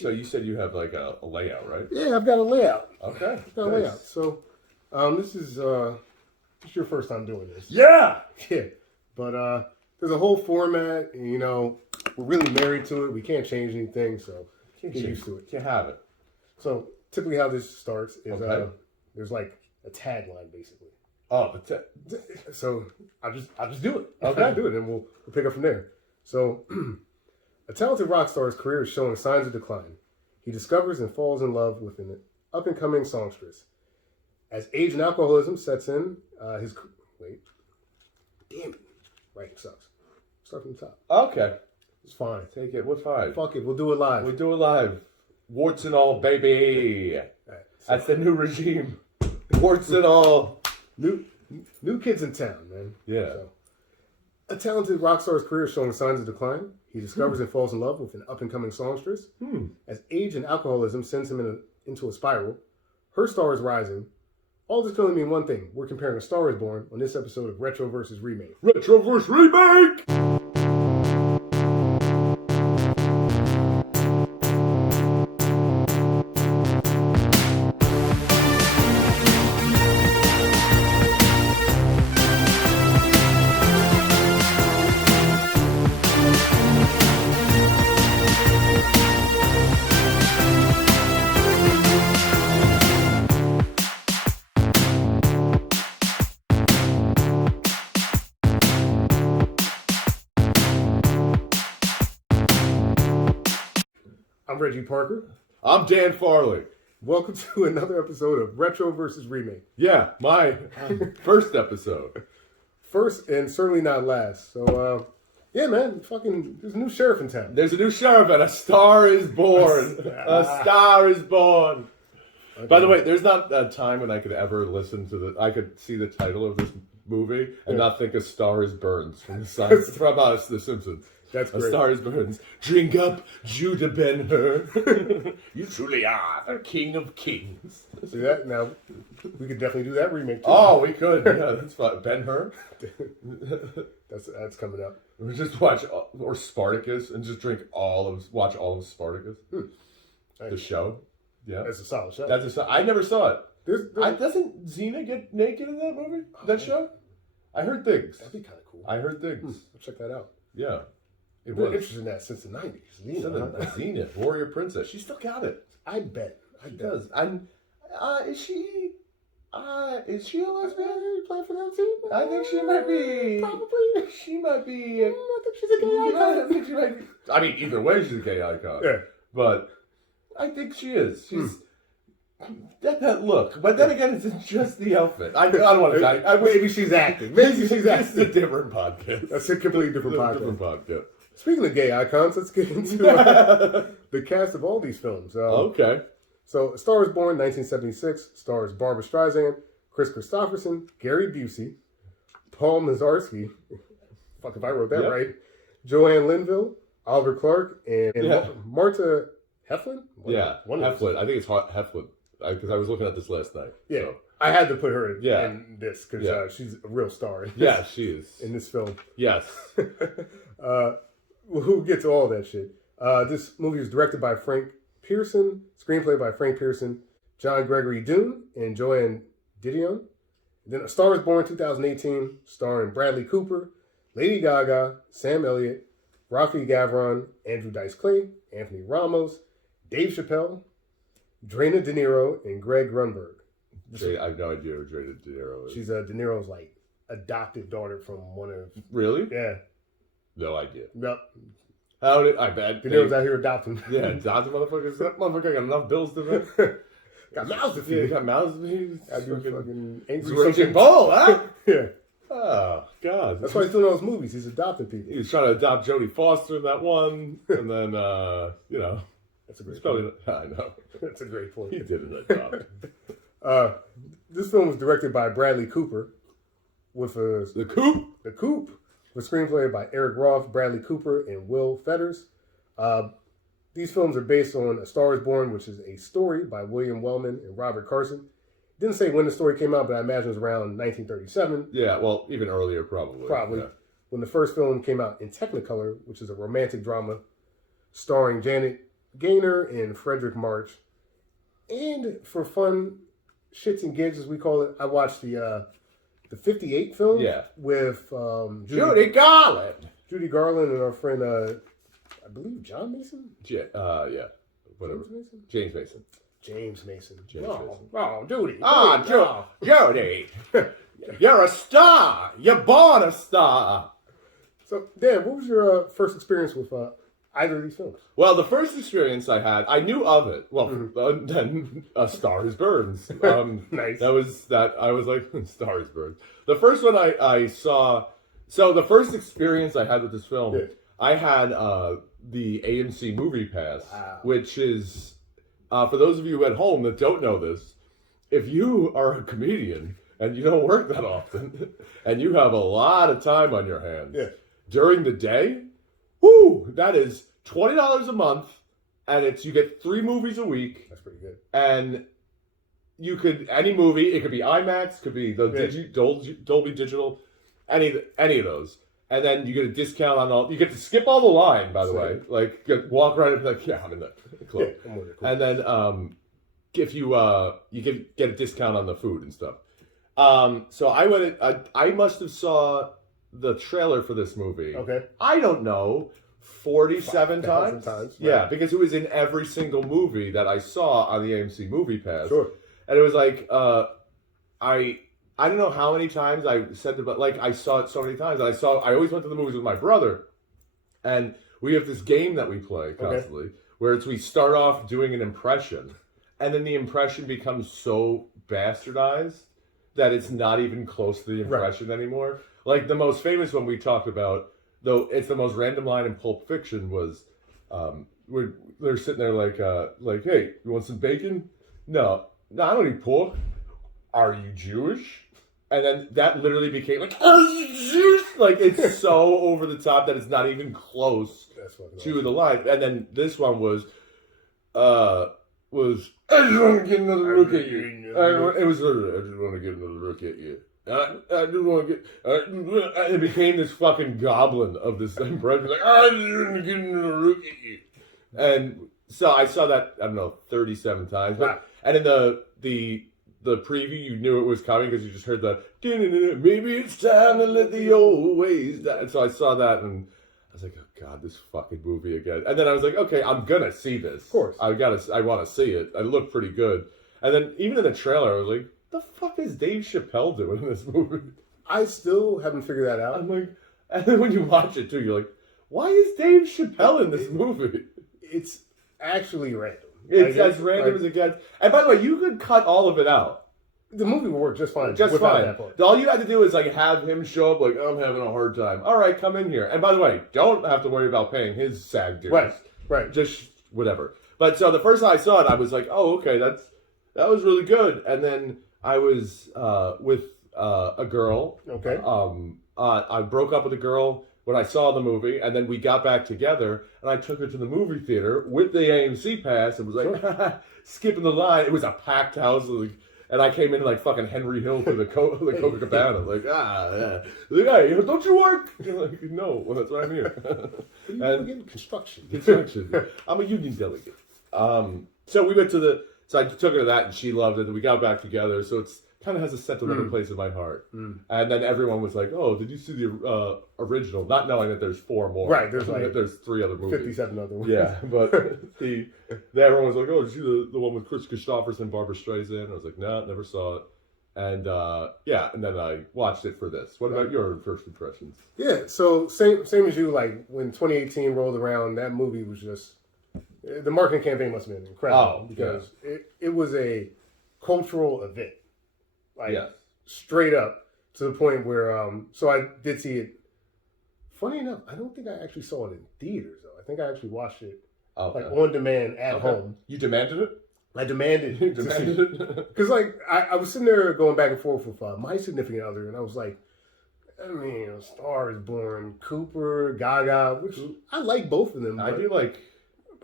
So you said you have like a layout, right? Yeah, I've got a layout. Okay. I've got a layout. So, this is your first time doing this. Yeah. Yeah. But there's a whole format, and, we're really married to it. We can't change anything, so get used to it. Can't have it. So typically how this starts is there's like a tagline basically. Oh, so I'll just do it. Okay. I'll do it, and we'll pick up from there. So, a talented rock star's career is showing signs of decline. He discovers and falls in love with an up-and-coming songstress. As age and alcoholism sets in, damn it, writing sucks. Start from the top. Okay. It's fine. Take it. What fine? Fuck it. We'll do it live. We'll do it live. Warts and all, baby. Right, so that's the new regime. Warts and all. New kids in town, man. Yeah. So, a talented rock star's career is showing signs of decline. He discovers and falls in love with an up-and-coming songstress. As age and alcoholism sends him into a spiral, her star is rising. All this can only mean one thing. We're comparing A Star is Born on this episode of Retro vs. Remake. Retro vs. Remake! I'm Reggie Parker. I'm Dan Farley. Welcome to another episode of Retro vs. Remake. Yeah, my first episode. First and certainly not last. So, yeah, man, there's a new sheriff in town. There's a new sheriff and A Star is Born. A Star is Born. Okay. By the way, there's not a time when I could ever I could see the title of this movie and not think A Star is Burns from The Simpsons. That's great. A Star is Burns. Drink up, Judah Ben-Hur. You truly are the King of Kings. See that? Now, we could definitely do that remake too. Oh, we could. Yeah, that's fine. Ben-Hur. That's coming up. We just watch or Spartacus and just watch all of Spartacus. The show. Yeah, that's a solid show. I never saw it. There's doesn't Xena get naked in that movie? That show? I heard things. That'd be kind of cool. I heard things. I'll check that out. Yeah. I've been interested in that since the 90s. Xena, Warrior Princess. She still got it. I bet. She does. And is she a lesbian? Playing for that team? I think she might be. Probably. She might be. I think she's a gay icon. I think she might be. I mean, either way, she's a gay icon. Yeah. But I think she is. She's that look. But then again, it's just the outfit. I don't want to. Maybe she's acting. Maybe she's acting. It's a different podcast. That's a completely different podcast. Different podcast. Speaking of gay icons, let's get into the cast of all these films. Okay. So, A Star is Born, 1976, stars Barbra Streisand, Chris Christopherson, Gary Busey, Paul Mazursky, fuck if I wrote that right, Joanne Linville, Oliver Clark, and Marta Heflin? Heflin. I think it's Heflin, because I was looking at this last night. Yeah. So. I had to put her in this, because she's a real star. Yeah, she is. In this film. Yes. We'll get to all that shit. This movie was directed by Frank Pearson, screenplay by Frank Pearson, John Gregory Dunne, and Joanne Didion. Then A Star is Born 2018, starring Bradley Cooper, Lady Gaga, Sam Elliott, Rafi Gavron, Andrew Dice Clay, Anthony Ramos, Dave Chappelle, Drina De Niro, and Greg Grunberg. I have no idea who Drina De Niro is. She's De Niro's adopted daughter from one of... Really? Yeah. No idea. No. How did I bet? De Niro's out here adopting. Yeah, adopting motherfuckers. That motherfucker got enough bills to pay. Got mouths to feed. Got mouths to feed. I'd be fucking angry. Raging Bull, huh? Yeah. Oh, God. That's why he's doing those movies. He's adopting people. He was trying to adopt Jodie Foster in that one. And then, That's a great point. I know. That's a great point. He didn't adopt. This film was directed by Bradley Cooper. The Coop was screenplay by Eric Roth, Bradley Cooper, and Will Fetters. These films are based on A Star is Born, which is a story by William Wellman and Robert Carson. Didn't say when the story came out, but I imagine it was around 1937. Yeah, well, even earlier, probably. Yeah. When the first film came out in Technicolor, which is a romantic drama starring Janet Gaynor and Frederick March. And for fun shits and gigs, as we call it, I watched the 58 film with Judy Garland. Judy Garland and our friend, I believe, John Mason? Yeah. Whatever. James Mason. James Mason. Oh, Judy. Judy. You're a star. You're born a star. So, Dan, what was your first experience with either of these films? Well, the first experience I had, I knew of it. Well, then A Star Is Burns. Nice. That was that. I was like, Star Is Burns. The first one I saw. So the first experience I had with this film, I had the AMC Movie Pass, which is for those of you at home that don't know this, if you are a comedian and you don't work that often, and you have a lot of time on your hands during the day, that is $20 a month, and you get 3 movies a week. That's pretty good. And you could any movie, it could be IMAX, could be the Dolby Digital, any of those. And then you get a discount on all. You get to skip all the line, by the way. Like walk right up, like I'm in the club. Yeah, cool. And then if you get a discount on the food and stuff. So I must have saw the trailer for this movie. Okay. I don't know, 47 times. Right. Yeah, because it was in every single movie that I saw on the AMC Movie Pass. Sure. And it was like I don't know how many times I said it, but like I saw it so many times. I always went to the movies with my brother, and we have this game that we play constantly where we start off doing an impression, and then the impression becomes so bastardized that it's not even close to the impression anymore. Like the most famous one we talked about, though it's the most random line in Pulp Fiction, was they're sitting there like, hey, you want some bacon? No, I don't eat pork. Are you Jewish? And then that literally became like, are you Jewish? Like, it's so over the top that it's not even close to the line. And then this one was, I just want to get another look at you. It was literally, I just want to get another look at you. I just want to get, and it became this fucking goblin of this bread. Like, I just want to get another look at you. And so I saw that, I don't know, 37 times. But, and in the preview, you knew it was coming because you just heard the maybe it's time to let the old ways die. And so I saw that and I was like, oh God, this fucking movie again. And then I was like, okay, I'm gonna see this. Of course. I want to see it. It looked pretty good. And then even in the trailer, I was like, the fuck is Dave Chappelle doing in this movie? I still haven't figured that out. I'm like, and then when you watch it too, you're like, why is Dave Chappelle in this movie? It's actually random. It's as random as it gets. And by the way, you could cut all of it out. The movie will work just fine. Just fine. That part. All you had to do is like have him show up like, I'm having a hard time. All right, come in here. And by the way, don't have to worry about paying his SAG dues. Right. Just whatever. But so the first time I saw it, I was like, oh, okay, that was really good. And then I was with a girl. Okay. I broke up with a girl when I saw the movie, and then we got back together, and I took her to the movie theater with the AMC pass, and was like, skipping the line. It was a packed house, and I came in like fucking Henry Hill to the Coca-Cabana, like, like, hey, don't you work? Like, no, well, that's why I'm here. And construction. I'm a union delegate. So we went to so I took her to that, and she loved it, and we got back together, so it's kind of has a sentimental place in my heart. And then everyone was like, oh, did you see the original? Not knowing that there's 4 more. Right, there's 3 other movies. 57 other ones. Yeah, but everyone was like, oh, did you see the one with Chris Christopherson, Barbara Streisand? I was like, no, never saw it. And and then I watched it for this. What about your first impressions? Yeah, so same as you, like when 2018 rolled around, that movie was just, the marketing campaign must have been incredible because it was a cultural event. Like, straight up to the point where, so I did see it. Funny enough, I don't think I actually saw it in theaters, though. I think I actually watched it like on demand at home. You demanded it? I demanded it. Because, like, I was sitting there going back and forth with my significant other, and I was like, I mean, A Star Is Born, Cooper, Gaga, which I like both of them. I do like.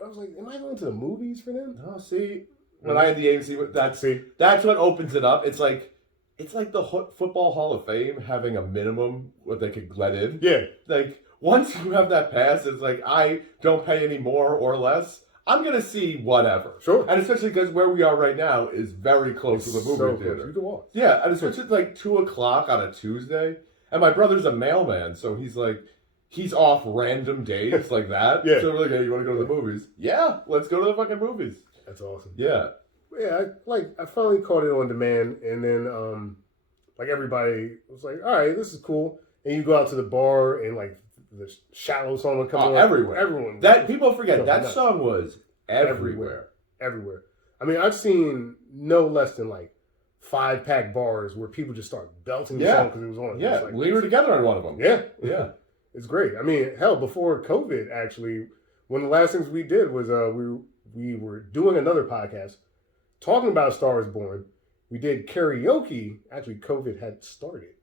I was like, am I going to the movies for them? No, see, when I had the AMC, that's what opens it up. It's like the Football Hall of Fame having a minimum what they could let in. Yeah. Like, once you have that pass, it's like, I don't pay any more or less. I'm gonna see whatever. Sure. And especially because where we are right now is very close to the movie so theater. close. You can walk. Yeah, and it's like 2:00 on a Tuesday, and my brother's a mailman, so he's off random days like that. Yeah. So we're like, hey, you want to go to the movies? Yeah, let's go to the fucking movies. That's awesome. Yeah. Yeah, I finally caught it on demand, and then like everybody was like, all right, this is cool. And you go out to the bar, and like the Shallow song would come on everywhere. Everyone. That people forget that song was everywhere. Everywhere. I mean, I've seen no less than like 5-pack bars where people just start belting the song because it was on. Yeah, like, we were together on one of them. Yeah. Yeah. It's great. I mean, hell, before COVID, actually, one of the last things we did was we were doing another podcast talking about Star is Born. We did karaoke. Actually, COVID had started,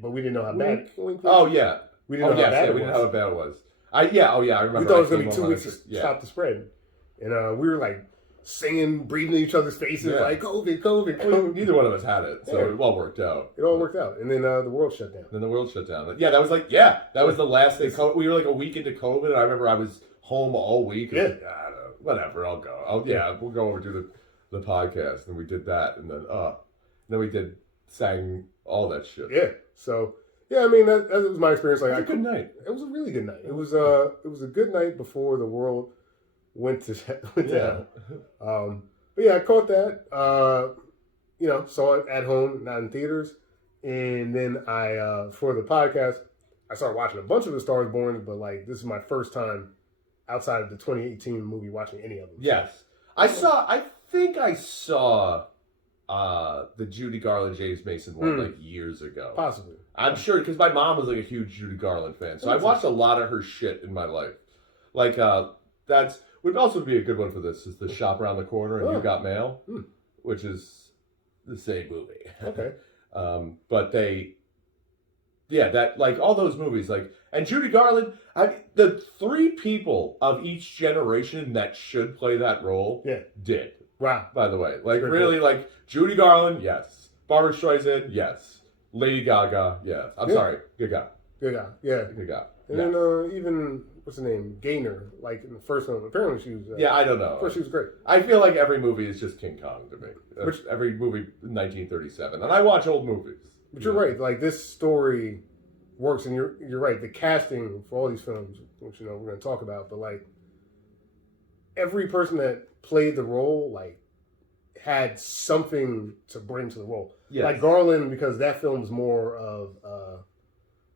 but we didn't know how bad. Oh yeah, we didn't know how bad it was. We didn't know how bad it was. I remember. We thought it was gonna be 2 weeks to stop the spread, and we were like singing, breathing in each other's faces, like COVID. Neither one of us had it, so it all worked out. It all worked out, and then the world shut down. Yeah, that was that was the last day. We were like a week into COVID, and I remember I was home all week. Yeah, whatever, I'll go. We'll go over to the podcast, and we did that, and then we sang all that shit. Yeah, so yeah, I mean that was my experience. Like, it was a good night. It was a really good night. It was a good night before the world went to hell. But yeah, I caught that. Saw it at home, not in theaters, and then I for the podcast, I started watching a bunch of the Star is Born, but like this is my first time outside of the 2018 movie watching any of them. Yes, I think I saw the Judy Garland James Mason one like years ago. Possibly. I'm sure because my mom was like a huge Judy Garland fan, so I watched a lot of her shit in my life. Like that's would also be a good one for this is the Shop Around the Corner and You Got Mail, which is the same movie. Okay. But that like all those movies like and Judy Garland, the 3 people of each generation that should play that role did. Wow. By the way, like really cool. Like Judy Garland, yes. Barbara Streisand, yes. Lady Gaga, yeah. I'm sorry, Gaga. Yeah. Gaga. And then even what's the name? Gaynor, like in the first one. Apparently she was. I don't know. First she was great. I feel like every movie is just King Kong to me. Every movie, 1937, and I watch old movies. But you're right. Like this story works, and you're right. The casting for all these films, which we're going to talk about, but like every person that played the role, like had something to bring to the role. Yes. Like Garland, because that film's more of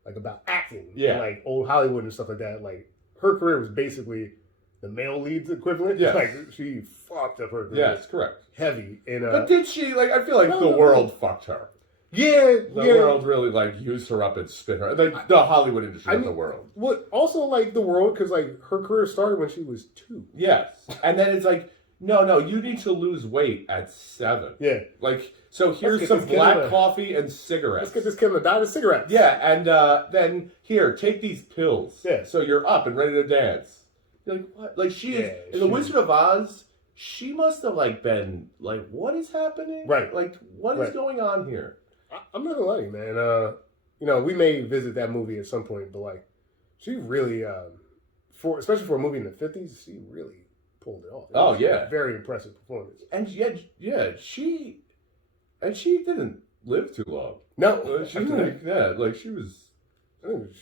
like about acting, and like old Hollywood and stuff like that. Like her career was basically the male lead's equivalent. Yes. Like she fucked up her career. Yes, correct. Heavy. And but did she? Like I feel like the world fucked her. Yeah, the world really like used her up and spit her. Like the Hollywood industry, the world. What also like the world because like her career started when she was 2. Yes, and then it's like no, you need to lose weight at 7. Yeah, like so here's some black coffee and cigarettes. Let's get this kid a diet of cigarettes. Yeah, and then here take these pills. Yeah, so you're up and ready to dance. You're like what? Like she is in the Wizard of Oz. She must have like been like, what is happening? Right, like what is going on here? I'm not gonna lie to you, man. We may visit that movie at some point, but like, she really, especially for a movie in the 50s, she really pulled it off. It was a very impressive performance. And she didn't live too long. No, she was. I think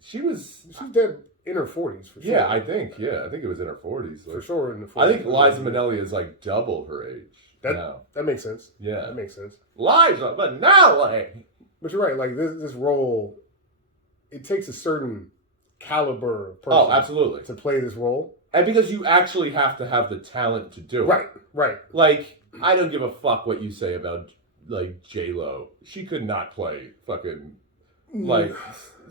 she was dead in her 40s for sure. Yeah, I think it was in her 40s for sure. In the 40s, I think Liza Minnelli is like double her age. That makes sense. Yeah, that makes sense. Liza Minnelli. But you're right. Like this role, it takes a certain caliber of person. Oh, absolutely. To play this role, and because you actually have to have the talent to do it. Right. Like I don't give a fuck what you say about like J-Lo. She could not play fucking like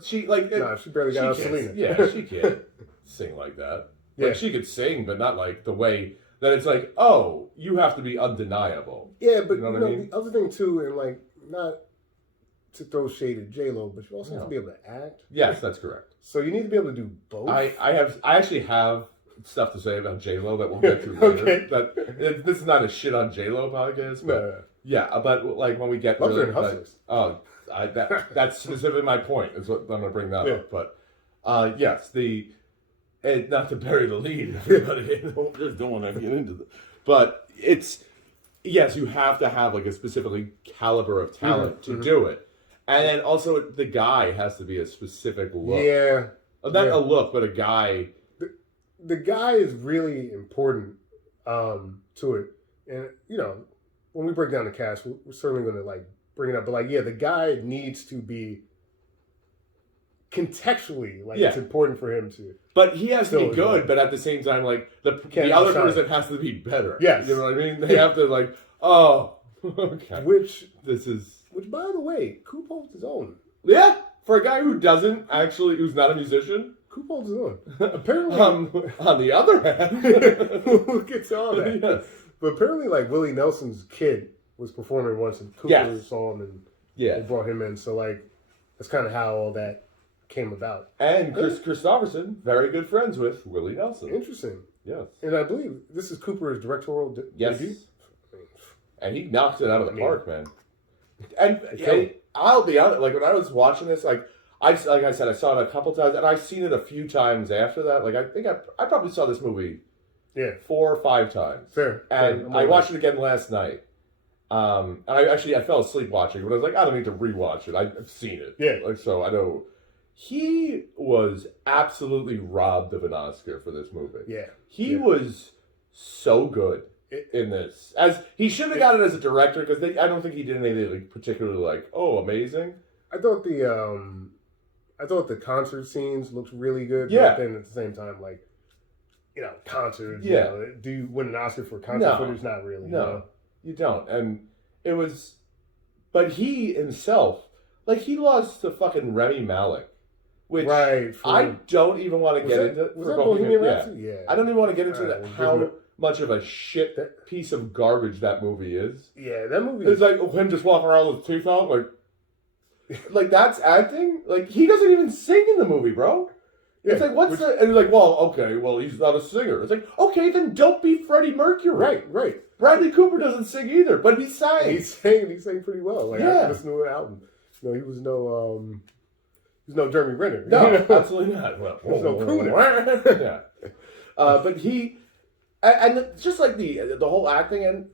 she like. No, she barely got out Selena. Yeah, she can't sing like that. Like, yeah, she could sing, but not like the way. That it's like, oh, you have to be undeniable. Yeah, but you know what I mean? The other thing too, and like not to throw shade at J-Lo, but you also have to be able to act. Yes, that's correct. So you need to be able to do both. I actually have stuff to say about J-Lo that we'll get to later. Okay. This is not a shit on J-Lo podcast, but yeah, but like when we get to it, like, that's specifically my point. Is what I'm going to bring that up. But yes, And not to bury the lead, everybody. Just don't want to get into it. But yes, you have to have like a specifically caliber of talent to do it. And then also the guy has to be a specific look. Yeah. Not a look, but a guy. The guy is really important to it. And, you know, when we break down the cast, we're certainly going to, like, bring it up. But, like, yeah, the guy needs to be contextually, like, it's important for him to. But he has to be good, but at the same time, like, the other person has to be better. Yes. You know what I mean? They have to, like, oh, okay. Which, by the way, Coop holds his own. Yeah, for a guy who doesn't actually, who's not a musician. Coop holds his own. Apparently. On the other hand. We'll get to all that. Yes. But apparently, like, Willie Nelson's kid was performing once, and Cooper saw him, and they brought him in. So, like, that's kind of how all that came about. And Chris Christopherson, very good friends with Willie Nelson. Interesting. Yes. And I believe this is Cooper's directorial debut. And he knocks it out of the park, man. And I'll be honest, like, when I was watching this, like I said, I saw it a couple times, and I've seen it a few times after that. Like, I think I probably saw this movie 4 or 5 times. Fair. And I watched it again last night. And I fell asleep watching it, but I was like, I don't need to rewatch it. I've seen it. Yeah. Like, so I know. He was absolutely robbed of an Oscar for this movie. Yeah. He was so good in this. As he should have got it as a director, because I don't think he did anything like particularly like, oh, amazing. I thought the concert scenes looked really good. Yeah. But then at the same time, like, you know, concerts. Yeah. You know, do you win an Oscar for concert footage? Not really. No, you don't. And it was, but he himself, like, he lost to fucking Remy Malek. Which I don't even want to get into. Was that Bohemian Rhapsody? Yeah. I don't even want to get into how much of a shit piece of garbage that movie is. Yeah, that movie. It's like him just walking around with his teeth out, like that's acting. Like, he doesn't even sing in the movie, bro. It's like, what's the? And you're like, well, okay, well, he's not a singer. It's like, okay, then don't be Freddie Mercury. Right. Bradley Cooper doesn't sing either, but he sang. He sang pretty well. Like, I listened to an album. No, he was no. There's no Jeremy Renner. No, absolutely not. Well, there's no crooner. Yeah. But he, and just like the whole acting, and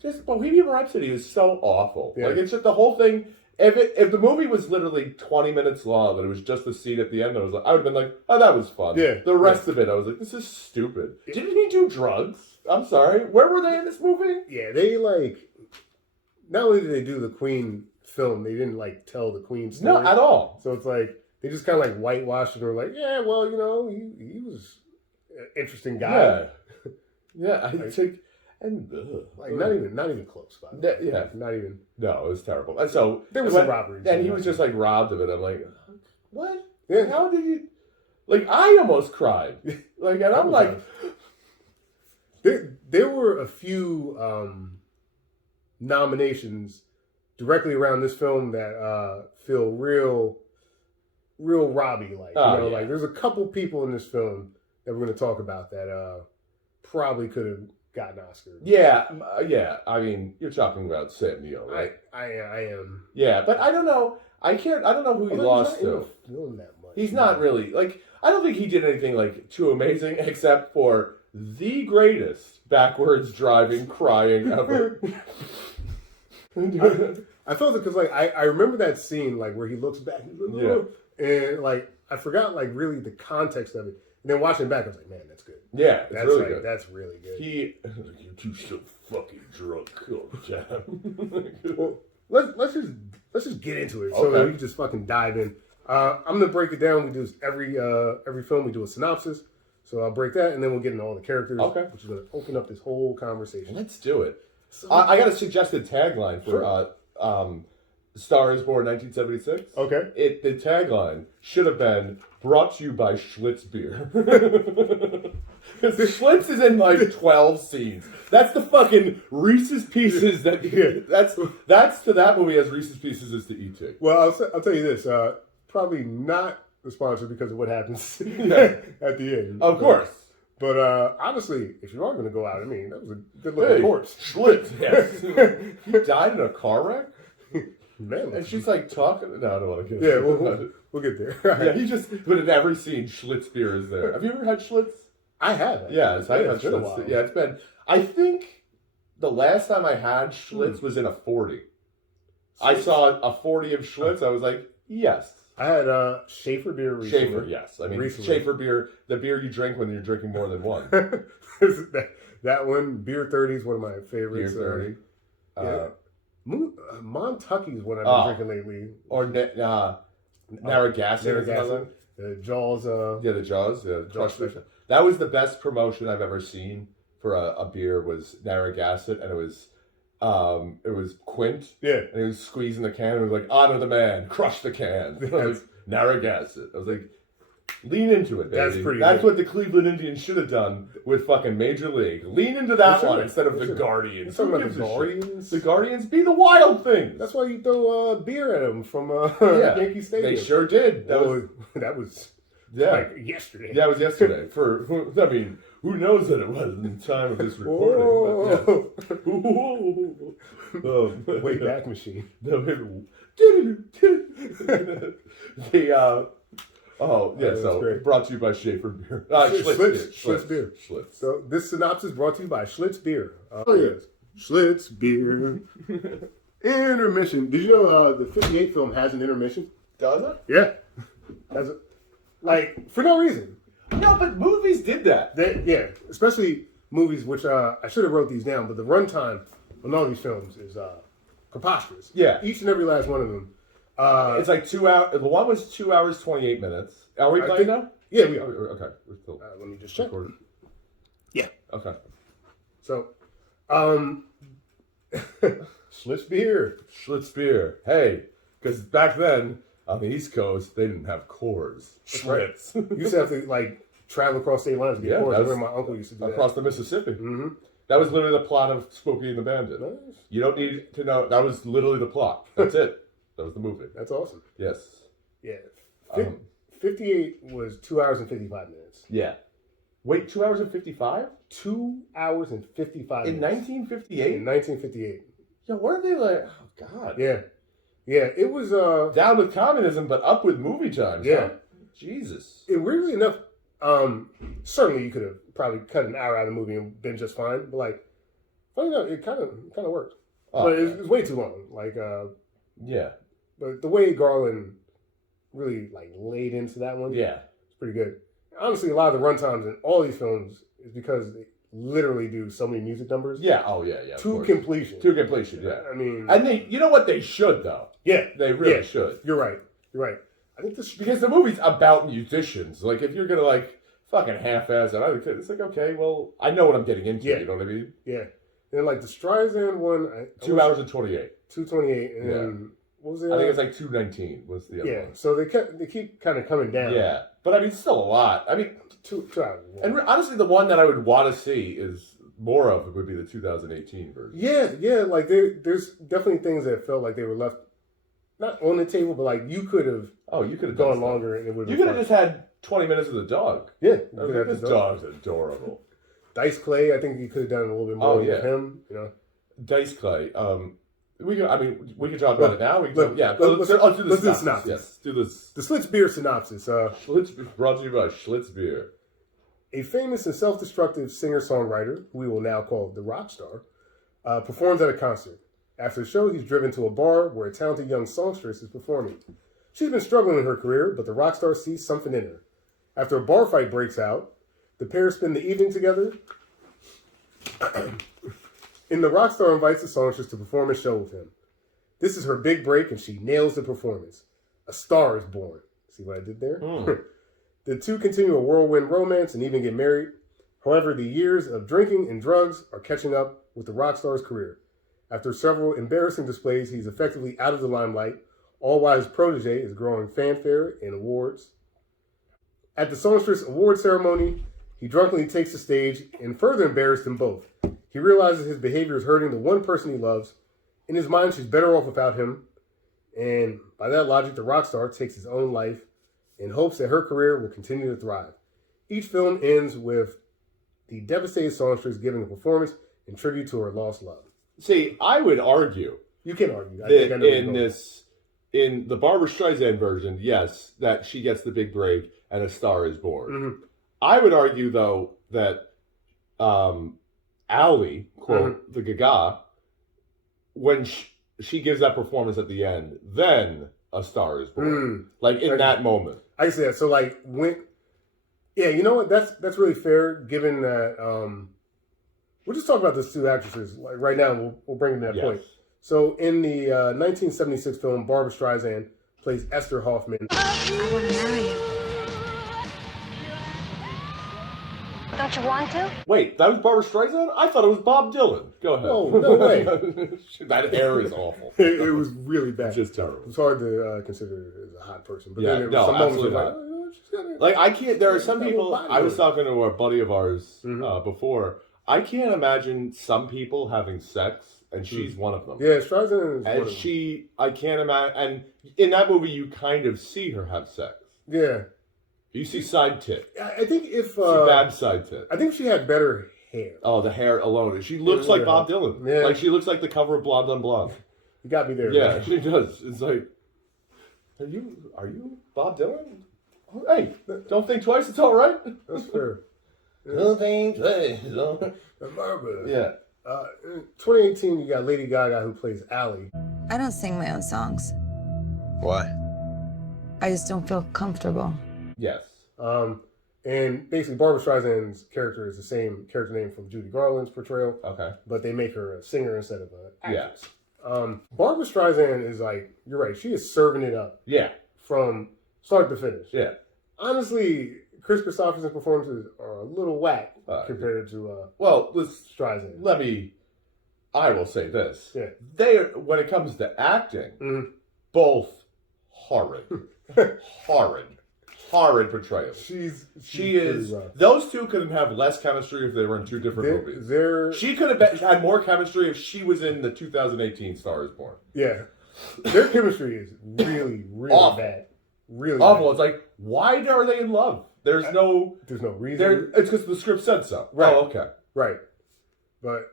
just Bohemian Rhapsody is so awful. Yeah. Like, it's just the whole thing. If the movie was literally 20 minutes long and it was just the scene at the end, I would have been like, oh, that was fun. Yeah. The rest of it, I was like, this is stupid. Didn't he do drugs? I'm sorry. Where were they in this movie? Yeah, they not only did they do the Queen film, they didn't like tell the Queen story. No, at all. So it's like they just kind of like whitewashed it, or like, yeah, well, you know, he was an interesting guy. Yeah. I think, and like not even close. By the way. Not even. No, it was terrible. And so there was some robberies, and he was just like robbed of it. I'm like, what? Yeah. How did you? Like, I almost cried. Like, and I'm like, there were a few nominations directly around this film that feel real Robbie like. Like, there's a couple people in this film that we're going to talk about that probably could have gotten Oscar. Yeah. I mean, you're talking about Sam Neill, right? I am. Yeah, but I don't know. I don't know who he lost to. That much. He's not really, like, I don't think he did anything like too amazing except for the greatest backwards driving crying ever. I felt it because, like, I remember that scene, like, where he looks back and like, I forgot, like, really the context of it. And then watching it back, I was like, man, that's good. Yeah, that's really good. That's really good. You're too so fucking drunk all the time. Well, let's just get into it so that we can just fucking dive in. I'm gonna break it down. We do this every film. We do a synopsis. So I'll break that, and then we'll get into all the characters. Okay. Which is gonna open up this whole conversation. Let's do it. So, I got a suggested tagline for Star is Born 1976. Okay. The tagline should have been brought to you by Schlitz beer. Because the Schlitz is in like 12 scenes. That's the fucking Reese's Pieces that's to that movie as Reese's Pieces is to E.T. Well, I'll tell you this. Probably not the sponsor because of what happens at the end. Of course. But honestly, if you are going to go out, I mean, that was a good looking corpse. Schlitz, yes. He died in a car wreck? Man, And she's like talking. No, I don't want to get. yeah, we'll get there. Yeah, he just. But in every scene, Schlitz beer is there. Have you ever had Schlitz? I have. Yeah, I've had it's been a Schlitz. while. Yeah, it's been. I think the last time I had Schlitz was in a 40. I saw a 40 of Schlitz. I was like, yes. I had Schaefer beer recently. Schaefer, yes. I mean, Recently. Schaefer beer, the beer you drink when you're drinking more than one. that one, Beer 30 is one of my favorites. Beer 30. Yeah. Montucky is what I've been drinking lately. Or Narragansett. The Jaws. Yeah, the Jaws. Yeah, Jaws special. That was the best promotion I've ever seen for a beer. Was Narragansett, and it was Quint. Yeah, and he was squeezing the can. And it was like, honor the man, crush the can. I was like, Narragansett. I was like, lean into it, baby. That's what the Cleveland Indians should have done with fucking Major League. Lean into that one instead of the Guardians. Talking about the Guardians. The Guardians be the Wild Things. That's why you throw beer at them from Yankee Stadium. They sure did. That was like yesterday. Yeah, it was yesterday. I mean, who knows that it was in the time of this recording? But, Way back machine. Brought to you by Schaefer Beer. Schlitz beer. Schlitz. So this synopsis brought to you by Schlitz Beer. Yes, Schlitz Beer. Intermission. Did you know the 58 film has an intermission? Does it? Yeah. Like, for no reason. No, but movies did that. Especially movies, which I should have wrote these down, but the runtime on all these films is preposterous. Yeah. Each and every last one of them. It's like 2 hours. The one was 2 hours, 28 minutes. Are we playing now? Yeah, we are. Okay. We're still let me just check. recording. Yeah. Okay. So, Schlitz Beer. Schlitz Beer. Hey, because back then, on the East Coast, they didn't have Coors. Schlitz. You used to have to, like, travel across state lines to get Coors. I remember my uncle used to do that. Across the Mississippi. Mm-hmm. That was literally the plot of Smokey and the Bandit. Nice. You don't need to know. That was literally the plot. That's it. That was the movie. That's awesome. Yes. Yeah. 58 was 2 hours and 55 minutes. Yeah. Wait, 2 hours and 55? 2 hours and 55 in minutes. 1958? In 1958. Yeah, what are they like? Oh, God. Yeah. Yeah, it was... down with communism, but up with movie times. Yeah. Huh? Jesus. Weirdly enough, certainly you could have probably cut an hour out of the movie and been just fine. But, like, funny enough, it kind of worked. Oh, but it was way too long. Like, yeah. But the way Garland really, like, laid into that one... Yeah. It's pretty good. Honestly, a lot of the runtimes in all these films is because they literally do so many music numbers. Yeah. Oh, yeah, yeah. To completion. To completion, yeah. I mean... And they, you know what they should, though? Yeah. They really should. You're right. I think this... Because the movie's about musicians. Like, if you're going to, like, fucking half-ass it, it's like, okay, well, I know what I'm getting into, you know what I mean? Yeah. And, like, the Streisand one... 2 hours and 28. 2:28, and then... What was it? I think it's like 2:19 was the other one. So they keep kind of coming down. Yeah. But, I mean, still a lot. I mean... 2 hours. And honestly, the one that I would want to see is... More of it would be the 2018 version. Yeah. Like, there's definitely things that felt like they were left... Not on the table, but, like, you could have... Oh, you could have gone longer, and it would. You could have just had 20 minutes of the dog. Yeah, this dog's adorable. Dice Clay, I think you could have done a little bit more with him. You know, Dice Clay. We can talk about it now. Let's do the synopsis. Yes, do this. The Schlitz Beer synopsis. Brought to you by Schlitz Beer. A famous and self-destructive singer-songwriter, who we will now call the Rockstar, performs at a concert. After the show, he's driven to a bar where a talented young songstress is performing. She's been struggling in her career, but the rock star sees something in her. After a bar fight breaks out, the pair spend the evening together. And the rock star invites the songstress to perform a show with him. This is her big break, and she nails the performance. A star is born. See what I did there? The two continue a whirlwind romance and even get married. However, the years of drinking and drugs are catching up with the rock star's career. After several embarrassing displays, he's effectively out of the limelight, all while his protege is growing fanfare and awards. At the songstress award ceremony, he drunkenly takes the stage and further embarrassed them both. He realizes his behavior is hurting the one person he loves. In his mind, she's better off without him. And by that logic, the rock star takes his own life in hopes that her career will continue to thrive. Each film ends with the devastated songstress giving a performance in tribute to her lost love. See, I would argue You can argue. I think I know in the Barbra Streisand version, yes, that she gets the big break and A Star Is Born. Mm-hmm. I would argue though that Ali, quote, the Gaga, when she gives that performance at the end, then A Star Is Born. Like in that moment. I see that. So like yeah, you know what? That's really fair given that we'll just talk about those two actresses. Like right now we'll bring in that point. So in the 1976 film, Barbra Streisand plays Esther Hoffman. I want to marry you. Don't you want to? Wait, that was Barbra Streisand? I thought it was Bob Dylan. Go ahead. Oh, no way. That hair is awful. It was really bad. It's just terrible. It's hard to consider her as a hot person. But yeah, then there was some absolutely moments not. I can't, there are some people, I was talking to a buddy of ours before, I can't imagine some people having sex, and she's one of them. Yeah, Streisand is and one of them. I can't imagine, and in that movie you kind of see her have sex. Yeah. You see side tit. I think if... bad side tit. I think she had better hair. Oh, the hair alone. She looks like Bob Dylan. Yeah. Like she looks like the cover of Blonde on Blonde. You got me there. Yeah, man. she does. It's like, are you Bob Dylan? Hey, don't think twice, it's all right. That's fair. Don't think twice. Barbara. Yeah. In 2018, you got Lady Gaga who plays Ali. I don't sing my own songs. Why? I just don't feel comfortable. Yes. And basically, Barbra Streisand's character is the same character name from Judy Garland's portrayal. Okay. But they make her a singer instead of an actress. Yes. Barbra Streisand is like, you're right, she is serving it up. Yeah. From start to finish. Yeah. Honestly, Chris Christopherson's performances are a little whack compared to Streisand. I will say this. Yeah. They are, when it comes to acting, both horrid. Horrid portrayals. She is. Rough. Those two couldn't have less chemistry if they were in two different movies. She could have had more chemistry if she was in the 2018 Star Is Born. Yeah, their chemistry is really, really awful. bad. Really awful. Bad. It's like, why are they in love? There's no reason. It's because the script said so. Right. Oh, okay. Right. But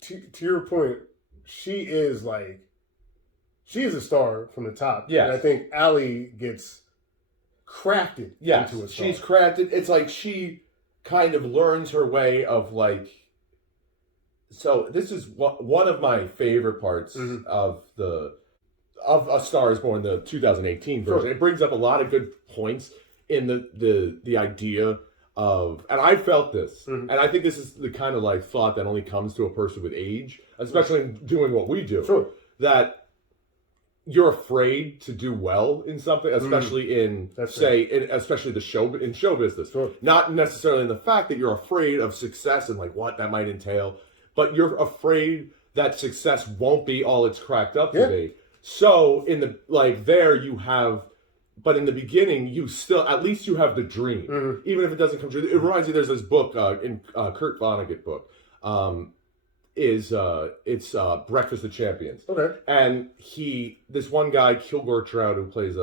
to your point, she is a star from the top. Yeah. And I think Ali gets crafted into a star. She's crafted. It's like she kind of learns her way of like. So this is one of my favorite parts of A Star Is Born, the 2018 version. Sure. It brings up a lot of good points in the idea of, and I felt this, and I think this is the kind of like thought that only comes to a person with age, especially in doing what we do. Sure. That you're afraid to do well in something, especially especially the show business. Sure. Not necessarily in the fact that you're afraid of success and like what that might entail, but you're afraid that success won't be all it's cracked up to be. So in but in the beginning, you still, at least you have the dream, even if it doesn't come true. It reminds me, there's this book, Kurt Vonnegut book, it's Breakfast of Champions. Okay. And this one guy, Kilgore Trout, who plays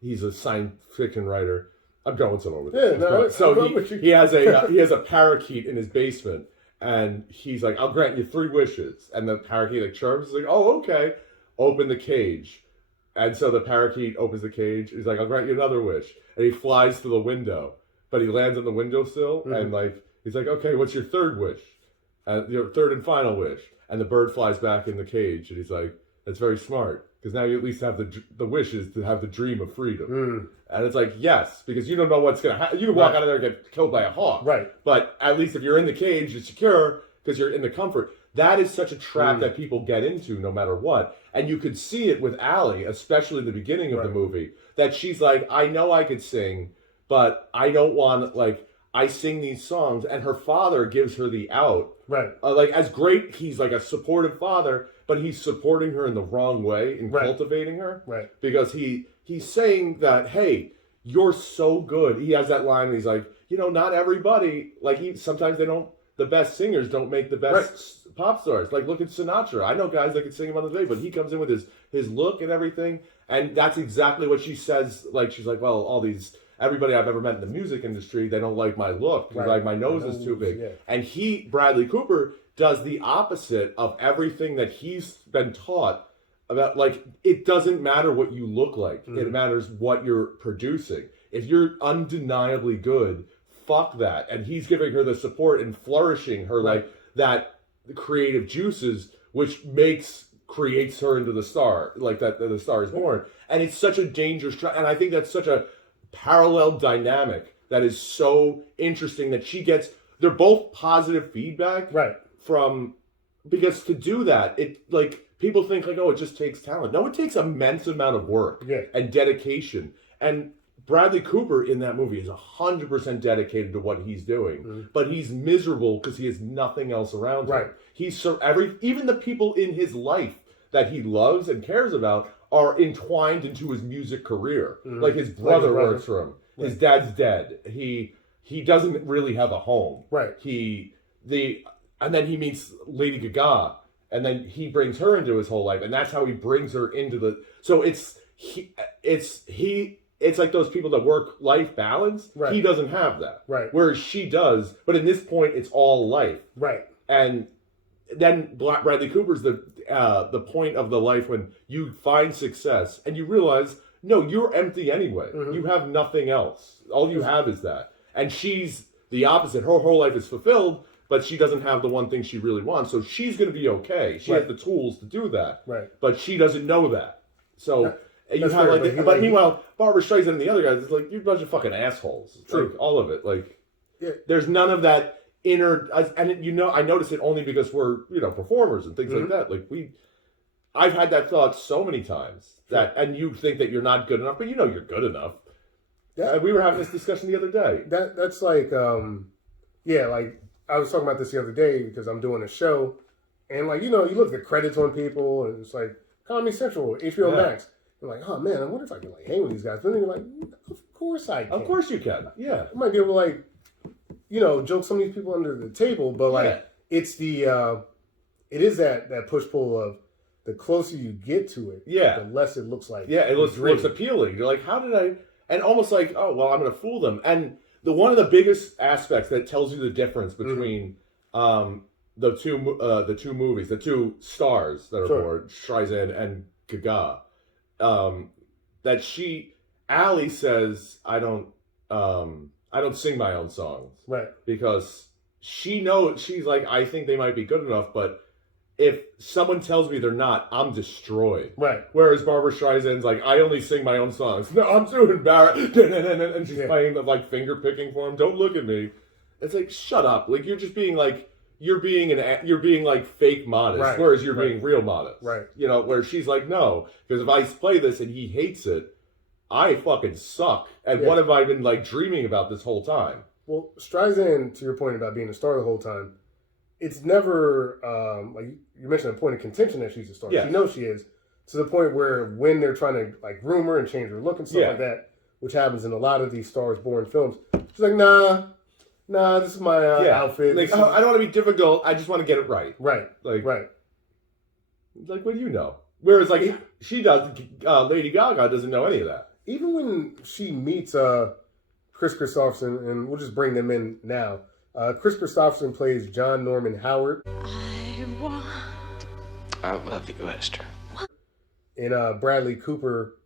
he's a science fiction writer. I'm going somewhere with this. Yeah, no, so he has a parakeet in his basement, and he's like, I'll grant you 3 wishes. And the parakeet like chirps, he's like, oh, okay. Open the cage. And so the parakeet opens the cage. He's like, I'll grant you another wish. And he flies to the window, but he lands on the windowsill, and he's like, okay, what's your 3rd wish? Your 3rd and final wish. And the bird flies back in the cage, and he's like, that's very smart, because now you at least have the wish is to have the dream of freedom. And it's like, yes, because you don't know what's going to happen. You can walk out of there and get killed by a hawk. Right. But at least if you're in the cage, you're secure, because you're in the comfort. That is such a trap that people get into no matter what. And you could see it with Ali, especially in the beginning of the movie, that she's like, I know I could sing, but I don't want, I sing these songs, and her father gives her the out. Right. As great, he's like a supportive father, but he's supporting her in the wrong way in cultivating her. Right. Because he's saying that, hey, you're so good. He has that line, and he's like, not everybody, sometimes the best singers don't make the best pop stars. Like, look at Sinatra. I know guys that can sing him on the day, but he comes in with his look and everything, and that's exactly what she says. Like, she's like, well, everybody I've ever met in the music industry, they don't like my look. Like, my nose is too big. Yeah. And Bradley Cooper, does the opposite of everything that he's been taught about. Like, it doesn't matter what you look like. It matters what you're producing. If you're undeniably good, fuck that. And he's giving her the support and flourishing her like that creative juices, which creates her into the star, like that the Star is Born. And it's such a dangerous and I think that's such a parallel dynamic that is so interesting that they're both positive feedback from, because to do that, it like people think like, oh, it just takes talent. No, it takes immense amount of work and dedication. And Bradley Cooper in that movie is 100% dedicated to what he's doing, but he's miserable because he has nothing else around him. He's even the people in his life that he loves and cares about are entwined into his music career. Like his brother works for him. His dad's dead. He doesn't really have a home. And then he meets Lady Gaga, and then he brings her into his whole life, and that's how he brings her into the. So it's like those people that work-life balance. He doesn't have that. Whereas she does, but in this point, it's all life. And then Bradley Cooper's the point of the life when you find success and you realize, no, you're empty anyway. You have nothing else. All you have is that. And she's the opposite. Her whole life is fulfilled, but she doesn't have the one thing she really wants. So she's going to be okay. She has the tools to do that. But she doesn't know that. So you have like, but meanwhile, Barbara Streisand and the other guys, it's like, you're a bunch of fucking assholes. Like, all of it. Like, there's none of that inner, and I notice it only because we're, performers and things like that. Like I've had that thought so many times and you think that you're not good enough, but you're good enough. We were having this discussion the other day. That's like, like I was talking about this the other day because I'm doing a show, and like, you look at the credits on people, and it's like Comedy Central, HBO Max. You're like, oh man, I wonder if I can like hang with these guys. But then you're like, of course I can. Of course you can. Yeah. I might be able to like, joke some of these people under the table, but like it's the it is that push pull of the closer you get to it, the less it looks like. Yeah, it looks appealing. You're like, how did I? And almost like, oh well, I'm going to fool them. And one of the biggest aspects that tells you the difference between the two movies, the two stars that are born, Streisand and Gaga, that Allie says, I don't sing my own songs, because she knows, she's like, I think they might be good enough, but if someone tells me they're not, I'm destroyed. Whereas Barbara Streisand's like, I only sing my own songs. No, I'm too embarrassed. And she's playing the like finger picking for him. Don't look at me. It's like, shut up. Like, you're just being like, you're being like fake modest, whereas you're being real modest. Where she's like, no, because if I play this and he hates it, I fucking suck. And what have I been like dreaming about this whole time? Well, Streisand, to your point about being a star the whole time, it's never, like you mentioned, a point of contention that she's a star. She knows she is, to the point where when they're trying to like groom her and change her look and stuff like that, which happens in a lot of these Stars Born films, she's like, nah, this is my outfit. Like, I don't want to be difficult. I just want to get it right. Like, what do you know? Whereas, like, she does, Lady Gaga doesn't know any of that. Even when she meets Chris Christopherson, and we'll just bring them in now. Chris Christopherson plays John Norman Howard. I love you, Esther. And Bradley Cooper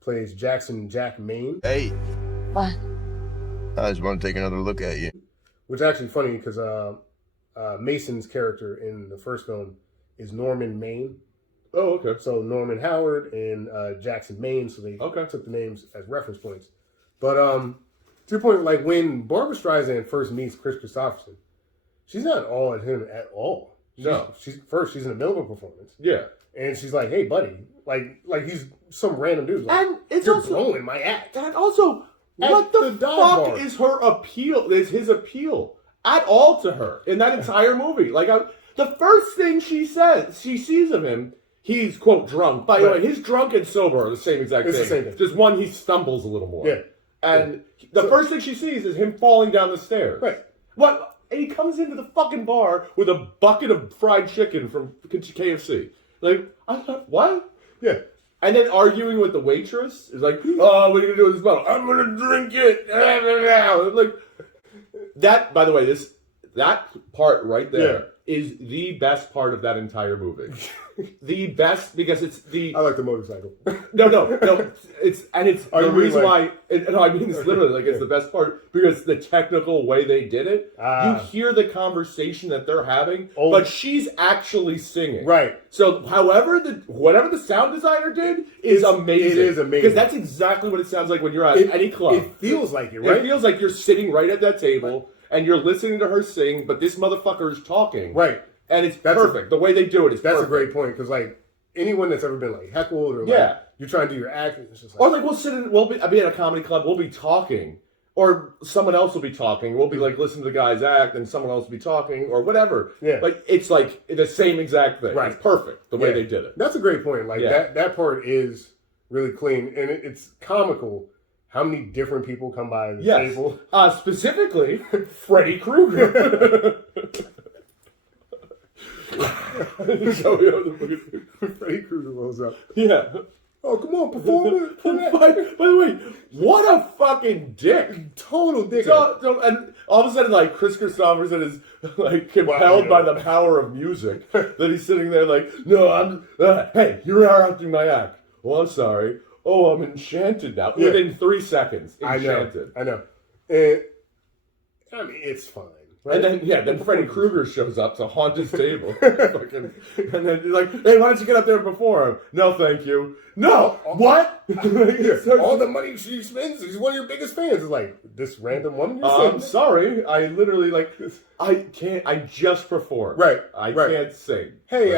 plays Jackson Jack Maine. Hey. What? I just want to take another look at you. Which is actually funny because Mason's character in the first film is Norman Maine. Oh, okay. So Norman Howard and Jackson Maine, so they took the names as reference points. But to your point, like when Barbara Streisand first meets Chris Christopherson, she's not all at him at all. She's in a Miller performance. Yeah. And she's like, hey, buddy. Like he's some random dude. Like, and it's you're also blowing my act. And also, what the fuck is her appeal? Is his appeal at all to her in that entire movie? Like, the first thing she says, she sees of him, he's, quote, drunk. By the way, his drunk and sober are the same exact thing. The same thing. Just one, he stumbles a little more. Yeah. And the first thing she sees is him falling down the stairs. What? And he comes into the fucking bar with a bucket of fried chicken from KFC. Like, I thought, what? Yeah. And then arguing with the waitress is like, oh, what are you going to do with this bottle? I'm going to drink it. Like, that, by the way, that part right there is the best part of that entire movie. The best because it's the I like the motorcycle. no. It's Oh, the you mean reason like- why. No, I mean it's literally like it's the best part because the technical way they did it. You hear the conversation that they're having, but she's actually singing. Right. So, whatever the sound designer did is amazing. It is amazing because that's exactly what it sounds like when you're at any club. It feels like it, right? It feels like you're sitting right at that table and you're listening to her sing, but this motherfucker is talking. Right. And it's perfect. The way they do it is That's perfect. a great point because like anyone that's ever been like heckled or like you're trying to do your act, it's just like Or like I'll be at a comedy club, we'll be talking, or someone else will be talking. We'll be like listening to the guy's act, and someone else will be talking, or whatever. Yeah. Like it's like the same exact thing. Right. It's perfect the way they did it. That's a great point. Like that part is really clean, and it's comical. How many different people come by the table? Specifically, Freddy Krueger. Freddy Krueger rolls up. Yeah. Oh, come on, perform it. By the way, what a fucking dick. Total dick. And all of a sudden, like, Chris Christopherson is, like, compelled by the power of music. That he's sitting there like, no, hey, you're interrupting my act. Well, I'm sorry. Oh, I'm enchanted now. Yeah. Within 3 seconds, enchanted. I know. And, I mean, it's fine. Right? And then Freddy Krueger shows up to haunt his table. Fucking, and then he's like, hey, why don't you get up there and perform? No, thank you. No! What? All the money she spends, she's one of your biggest fans. It's like, this random woman you're saying? I'm sorry. I literally, I just performed. Right. I can't sing. Hey,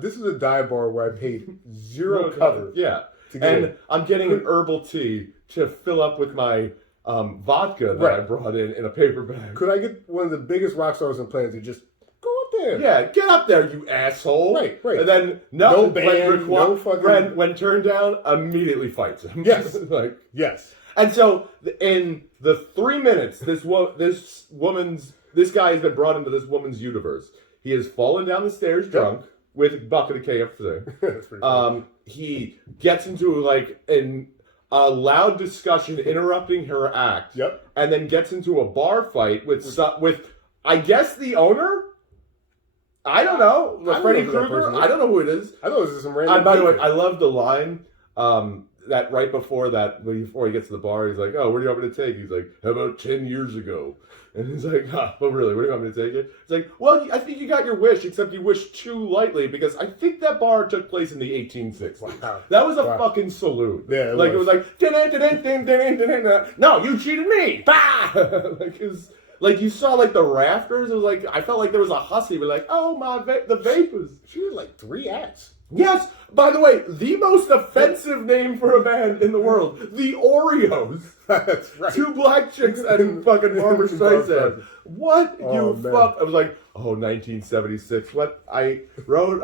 this is a dive bar where I paid zero cover. Yeah. And I'm getting an herbal tea to fill up with my vodka that I brought in a paper bag. Could I get one of the biggest rock stars in Planet to just go up there? Yeah, get up there, you asshole. Right. And then No band, no fucking... when turned down, immediately fights him. Yes. Yes. And so in the 3 minutes, this guy has been brought into this woman's universe. He has fallen down the stairs drunk with a bucket of KFC. That's pretty funny. He gets into a loud discussion interrupting her act. Yep. And then gets into a bar fight with I guess the owner? I don't know. Freddy Krueger? I don't know who it is. I thought it was just some random by the way, I love the line that right before he gets to the bar, he's like, oh, where do you want me to take you? He's like, how about 10 years ago? And he's like, oh, really? Where do you want me to take you? It's like, well, I think you got your wish, except you wished too lightly, because I think that bar took place in the 1860s. Wow. That was a fucking saloon. Yeah, it was like, no, you cheated me! Bah! You saw the rafters. It was like I felt like there was a hussy. But like, oh the vapors. She was like 3 acts. Yes. By the way, the most offensive name for a band in the world, the Oreos. That's right. 2 black chicks and fucking Barbra Streisand. What you fuck? I was like, 1976. What I wrote.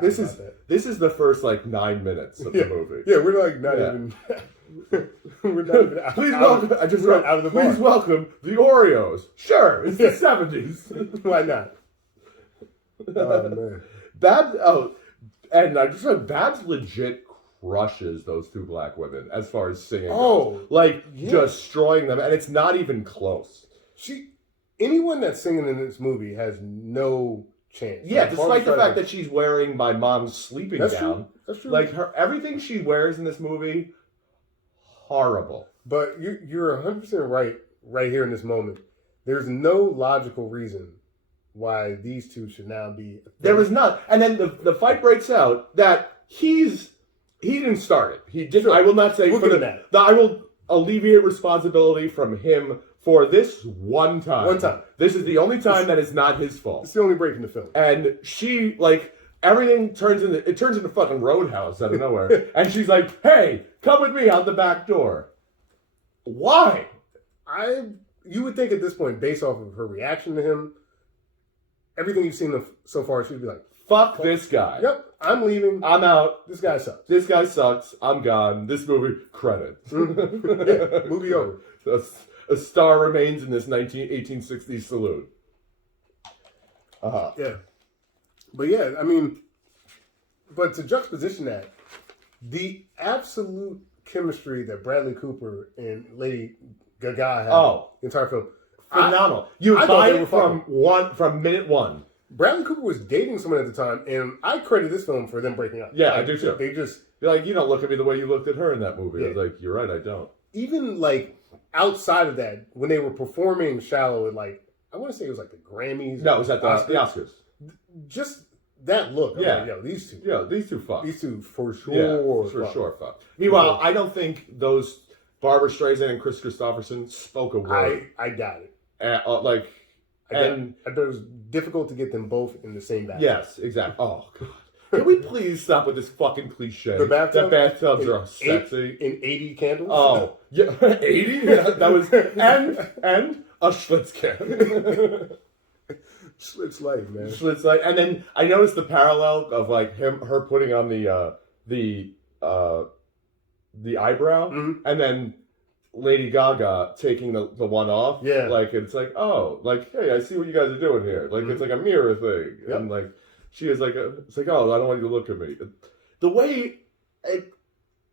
This is the first 9 minutes of the movie. Yeah, we're not even. We're not even out, please welcome. I just wrote out of the bar. Please welcome the Oreos. Sure, it's the 70s. Why not? Oh man. And I just said Babs legit crushes those 2 black women as far as singing goes. Destroying them, and it's not even close. Anyone that's singing in this movie has no chance. Yeah, despite the fact that she's wearing my mom's sleeping gown. True. That's true. Everything she wears in this movie, horrible. But you're 100% right here in this moment. There's no logical reason why these 2 should now be. There was none. And then the fight breaks out that he didn't start it. He did. Sure. I will not say I will alleviate responsibility from him for this one time. This is the only time that is not his fault. It's the only break in the film. And she everything turns into fucking Roadhouse out of nowhere. And she's like, "Hey, come with me out the back door." Why? You would think at this point, based off of her reaction to him, everything you've seen so far, she'd be like, "Fuck this guy. Yep, I'm leaving. I'm out. This guy sucks. This guy sucks. I'm gone. This movie credits. Yeah, movie over. A star remains in this 1860s saloon." Yeah. But yeah, I mean, but to juxtaposition that, the absolute chemistry that Bradley Cooper and Lady Gaga have the entire film. phenomenal. You I thought buy they were it from minute one. Bradley Cooper was dating someone at the time, and I credit this film for them breaking up. Yeah, like, I do too. They just You're like, you don't look at me the way you looked at her in that movie. Yeah. I was like, you're right, I don't. even like outside of that, when they were performing "Shallow" at like I want to say it was like the Grammys. No, it was at the Oscars. Just that look. I'm Yeah. like, yo, these two. Yeah, these two fuck. These two for sure. Yeah, for sure fuck. Meanwhile, I don't think those Barbara Streisand and Chris Christopherson spoke a word. I got it. And I bet it was difficult to get them both in the same bathtub. yes, exactly. Oh god. Can we please stop with this fucking cliche? The bathtub? The bathtubs are sexy. In 80 candles? Oh, yeah, 80? Yeah, that was, and a Schlitz can. Schlitz light, man. Schlitz light. And then I noticed the parallel of like her putting on the eyebrow, and then Lady Gaga taking the one off. Yeah. Like, it's like, oh, like, hey, I see what you guys are doing here. Like, it's like a mirror thing. Yep. And like, she is like, it's like, oh, I don't want you to look at me. The way,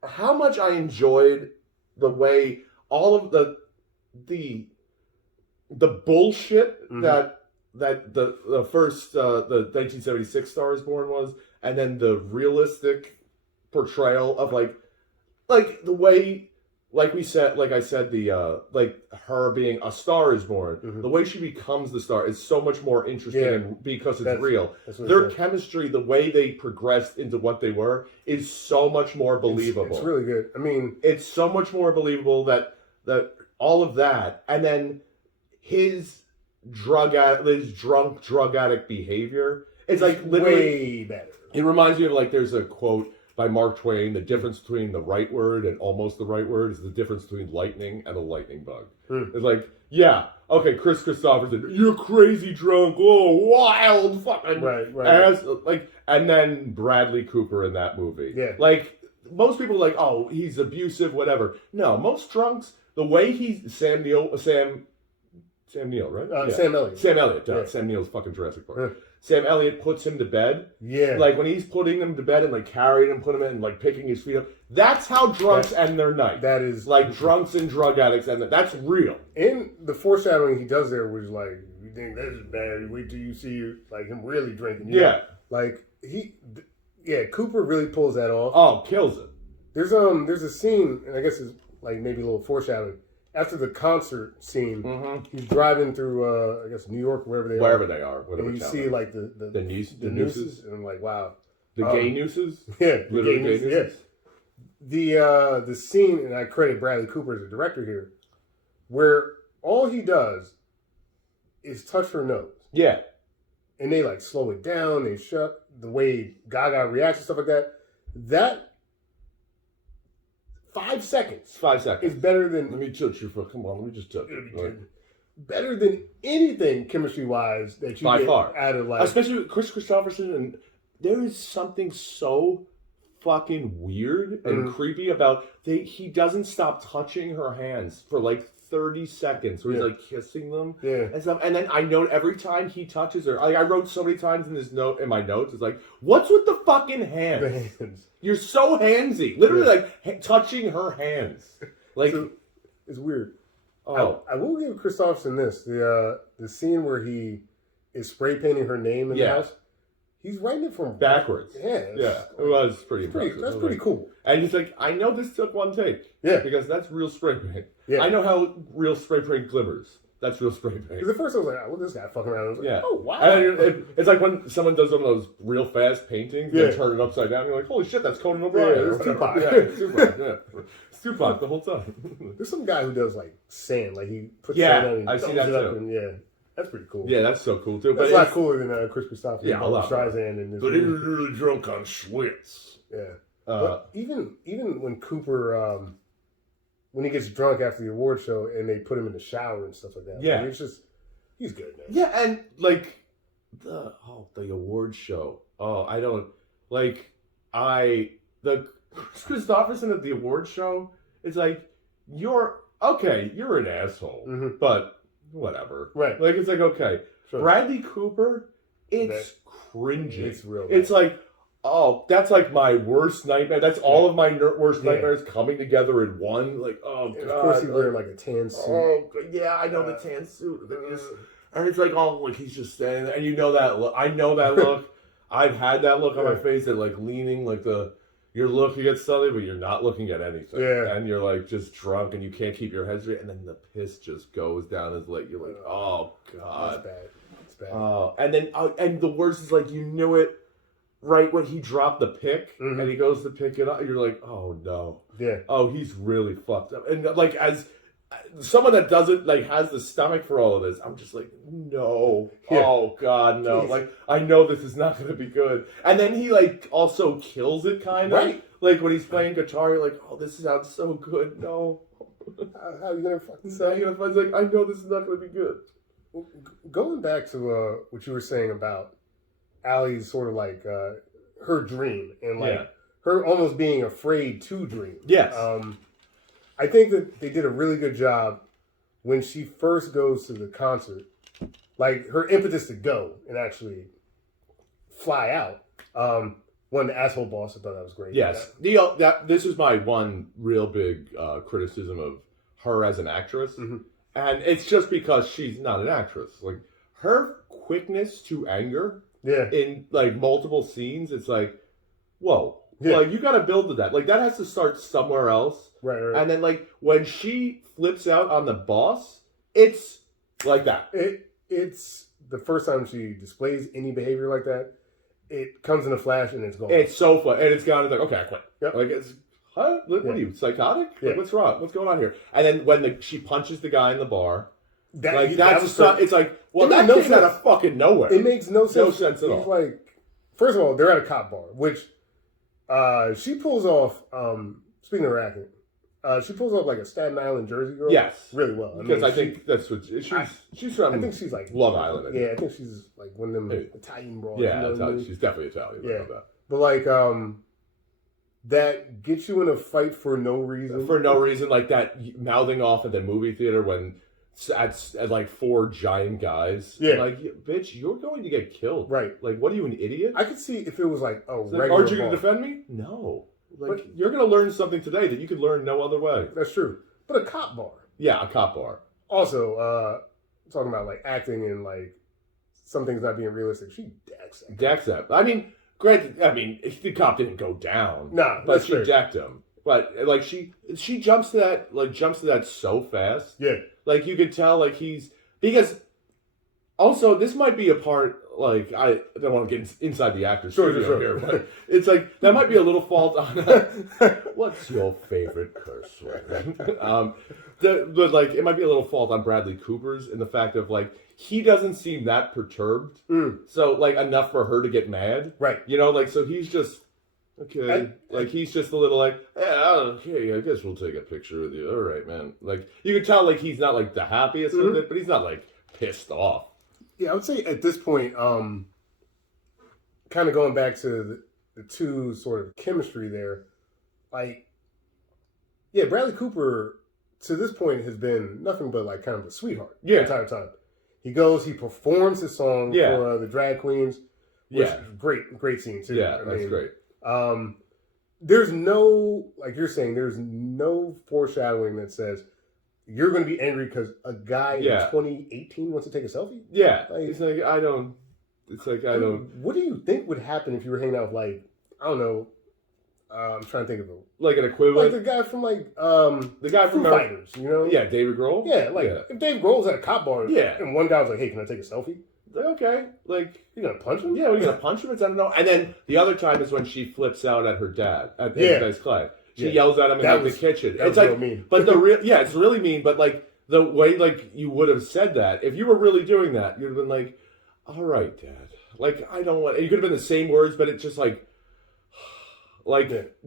how much I enjoyed the way all of the bullshit that the first the 1976 Star is Born was, and then the realistic portrayal of like the way, like I said, the like her being A Star is Born, the way she becomes the star is so much more interesting, and because it's real. Their chemistry, the way they progressed into what they were, is so much more believable. It's really good. I mean, it's so much more believable that all of that, and then his drunk drug addict behavior, it's like literally way better. It reminds me of like there's a quote by Mark Twain: the difference between the right word and almost the right word is the difference between lightning and a lightning bug. It's like, yeah, okay, Chris Christopherson, you're crazy drunk, oh, wild fucking ass, like, and then Bradley Cooper in that movie. Yeah. Like, most people are like, oh, he's abusive, whatever. No, most drunks, the way he's Sam Neill, right? Sam Elliott. Sam Elliott. Yeah. Sam Neill's fucking Jurassic Park. Sam Elliott puts him to bed. Yeah. Like when he's putting him to bed and like carrying him, putting him in, and like picking his feet up. That's how drunks end their night. That is like drunks and drug addicts, and that's real. And the foreshadowing he does there was like, you think this is bad? Wait till you see like him really drinking. Yeah. Like Cooper really pulls that off. Oh, kills it. There's a scene, and I guess it's like maybe a little foreshadowing. After the concert scene, he's driving through, I guess, New York, wherever they are. And you see, like, the nooses. And I'm like, wow. The gay nooses? Yeah. The gay nooses? Yeah. The scene, and I credit Bradley Cooper as a director here, where all he does is touch her nose. Yeah. And they, like, slow it down. They shut the way Gaga reacts and stuff like that. That 5 seconds. 5 seconds. Is better than... Let me touch you for... Come on, let me just touch you. Better than anything chemistry-wise that you by get far out of like... Especially with Chris Christopherson. And there is something so fucking weird and creepy about... He doesn't stop touching her hands for like 30 seconds where he's like kissing them and stuff. And then I note every time he touches her... Like I wrote so many times in my notes, it's like, what's with the fucking hands? The hands. You're so handsy. Literally, like, touching her hands. Like, so, it's weird. Oh. I will give Christopherson this. The scene where he is spray painting her name in the house, he's writing it from... backwards. Yeah. It was pretty impressive. That's pretty cool. And he's like, I know this took one take. Yeah. Because that's real spray paint. Yeah. I know how real spray paint glimmers. That's real spray paint. Because at first I was like, oh, well, this guy fucking around. I was like, oh, wow. And it's like when someone does one of those real fast paintings, they turn it upside down, and you're like, holy shit, that's Conan O'Brien. Yeah, it's Tupac. It's Tupac the whole time. There's some guy who does like sand, like he puts sand on and I see that too. And, that's pretty cool. Yeah, that's so cool too. That's a lot cooler than Chris Christopherson. Yeah, a lot. Streisand and this. But he was really drunk on Schlitz. Yeah. But even when Cooper, when he gets drunk after the award show and they put him in the shower and stuff like that. Yeah. Like, it's just, he's good, man. Yeah, and like the award show. Oh, I don't the Christopherson at the award show. It's like you're an asshole, but whatever. Right. Like it's like okay. Sure. Bradley Cooper, it's cringy. It's real. It's like, Oh, that's like my worst nightmare. That's all of my worst Yeah. nightmares coming together in one. Like, oh And god. of course, he's wearing like a tan suit. Oh yeah, I know the tan suit. And it's like, oh, like he's just standing there, and you know that look. I know that look. I've had that look on my face, that like leaning, like you're looking at something, but you're not looking at anything. Yeah. And you're like just drunk, and you can't keep your head straight, and then the piss just goes down his leg. You're like, oh god, That's bad. It's bad. and then and the worst is like you knew it right when he dropped the pick, and he goes to pick it up. You're like, oh no, Yeah. oh he's really fucked up. And like as someone that doesn't like has the stomach for all of this, I'm just like, no, oh god, no. Jeez. Like I know this is not going to be good. And then he like also kills it kind of. Right. Like when he's playing guitar, you're like, oh, this sounds so good. No, How are you gonna fucking it's say? like I know this is not going to be good. Going back to what you were saying about Allie's sort of like her dream and like her almost being afraid to dream. Yes. I think that they did a really good job when she first goes to the concert. Like her impetus to go and actually fly out. One of the asshole boss, I thought that was great. Yes. This is my one real big criticism of her as an actress. And it's just because she's not an actress. Like her quickness to anger in like multiple scenes, it's like, whoa. Yeah. Like you got to build to that. Like that has to start somewhere else. Right. And then like when she flips out on the boss, it's like that. It's the first time she displays any behavior like that. It comes in a flash and it's gone. It's so fun. And it's gone. It's like, okay, I quit. Yep. Like it's, huh? What are you, psychotic? Like, what's wrong? What's going on here? And then when she punches the guy in the bar, it's like, well, that came out of fucking nowhere. It makes no sense. No sense at all. He's like, first of all, they're at a cop bar, which she pulls off, speaking of her acting, she pulls off like a Staten Island Jersey girl. Yes. Really well. Because I think that's what she's from. I think she's like Long Island. I think she's like one of them Italian bros. Yeah, you know she's definitely Italian. Yeah. But like, that gets you in a fight for no reason. For no reason, like that mouthing off at the movie theater when at like four giant guys. Yeah. Like, bitch, you're going to get killed. Right. Like, what are you, an idiot? I could see if it was like a regular like, aren't you bar. going to defend me? No. Like, you're going to learn something today that you could learn no other way. That's true. But a cop bar. Yeah, a cop bar. Also, talking about like acting and like some things not being realistic. She decks that. I mean, granted, the cop didn't go down. Nah, but she decked him. But like she jumps to that so fast. Yeah. Like you could tell like because also this might be a part, like I don't want to get inside the actor's studio here, but it's like that might be a little fault on what's your favorite curse word? But like it might be a little fault on Bradley Cooper's in the fact of like he doesn't seem that perturbed. So like enough for her to get mad. Right. You know, like so he's just okay. He's just a little like, okay, I guess we'll take a picture with you. All right, man. Like you can tell like he's not like the happiest with it, but he's not like pissed off. Yeah, I would say at this point, kind of going back to the two sort of chemistry there, like, yeah, Bradley Cooper to this point has been nothing but like kind of a sweetheart the entire time. He goes, he performs his song for the drag queens, which is great scene too. Yeah, that's great. There's no, like you're saying, there's no foreshadowing that says you're going to be angry because a guy in 2018 wants to take a selfie. Yeah, like, it's like I don't. What do you think would happen if you were hanging out with like I don't know? I'm trying to think of it. Like an equivalent, like the guy from like the guy from Foo Fighters, you know? Yeah, David Grohl. Yeah, like if Dave Grohl's at a cop bar, and one guy was like, "Hey, can I take a selfie?" Like, okay, like you gonna punch him? Yeah, we're gonna punch him. I don't know. And then the other time is when she flips out at her dad at Paradise Clay. She yells at him in the kitchen. It's like, mean. But it's really mean. But like the way like you would have said that if you were really doing that, you'd have been like, "All right, Dad." Like I don't want. You could have been the same words, but it's just like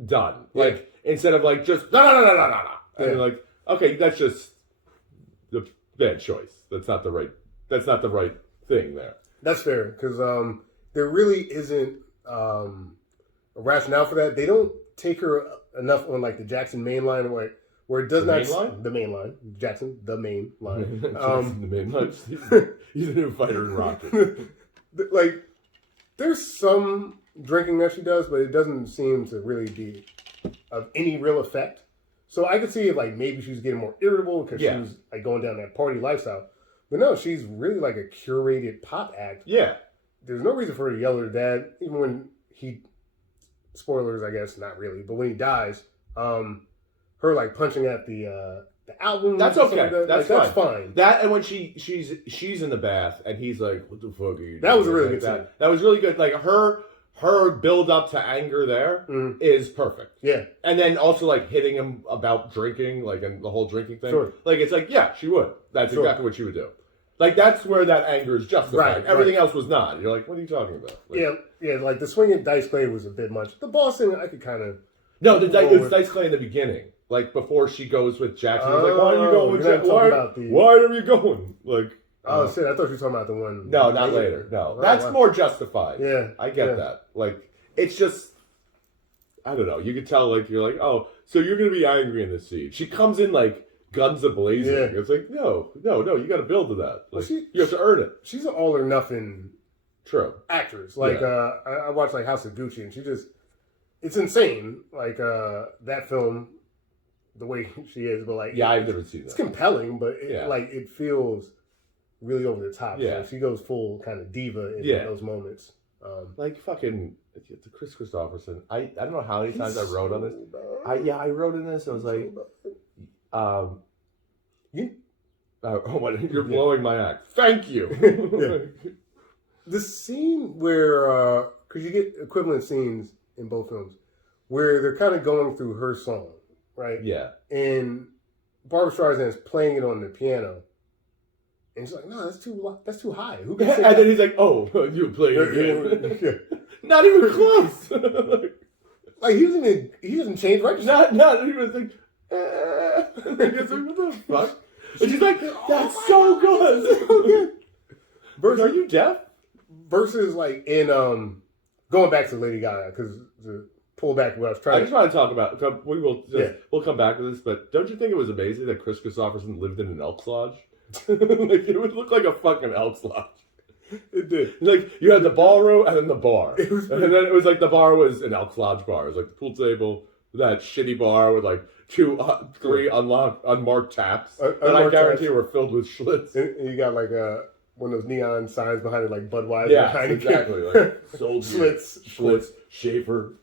done. Like instead of like just no. And you're like, okay, that's just the bad choice. That's not the right thing there. That's fair because there really isn't a rationale for that. They don't take her enough on like the Jackson main line where it does the main line Jackson the main line the main line. He's a new fighter in Rocky. Like there's some drinking that she does, but it doesn't seem to really be of any real effect. So I could see it like maybe she was getting more irritable because she was like going down that party lifestyle. But no, she's really like a curated pop act. Yeah. There's no reason for her to yell at her dad, even when he, spoilers, I guess, not really, but when he dies, her like punching at the album. That's okay. Like that, that's like, fine. That and when she's in the bath and he's like, "What the fuck are you doing?" That was a really like good scene. That was really good. Like her build up to anger there is perfect. Yeah. And then also like hitting him about drinking, like and the whole drinking thing. Sure. Like it's like, yeah, she would. That's exactly what she would do. Like that's where that anger is justified. Right, Everything else was not. You're like, what are you talking about? Like, yeah. Like the swinging dice clay was a bit much. The boss thing, I could kind of. No, it was dice clay in the beginning. Like before she goes with Jackson, he's like, "Why are you going with Jackson? Why are you going?" Like, oh shit! I thought you were talking about the one. No, not later. No, that's more justified. Yeah, I get that. Like, it's just, I don't know. You could tell, like, you're like, oh, so you're gonna be angry in this scene. She comes in like guns a blazing. Yeah. It's like, no, you got to build to that. Like, Well, you have to earn it. She's an all or nothing True actress. Like, I watched like House of Gucci, and it's insane. Like that film. The way she is, but like I've never seen that. It's compelling, but it feels really over the top. Yeah, so she goes full kind of diva in those moments. Like fucking the Chris Christopherson. I don't know how many times I wrote on this. I wrote in this. I was like, you're blowing my act. Thank you. The scene where because you get equivalent scenes in both films where they're kind of going through her song. Right? Yeah. And Barbara Streisand is playing it on the piano. And she's like, no, that's too high. Who can sing and that? then he's like, oh, you're playing again. Not even close. Like he doesn't change register. Not even like, what the fuck? And she's like, that's so good. So good. Versus, are you deaf? Versus like in going back to Lady Gaga, because pull back what I was trying. I just want to talk about. We'll come back to this, but don't you think it was amazing that Chris Christopherson lived in an Elks Lodge? Like it would look like a fucking Elks Lodge. It did. Like you had the ballroom and then the bar, and then it was like the bar was an Elks Lodge bar. It was like the pool table, that shitty bar with like three unmarked taps that I guarantee were filled with Schlitz. And you got like one of those neon signs behind it, like Budweiser. Yeah, exactly. Like sold Schlitz, Schaefer.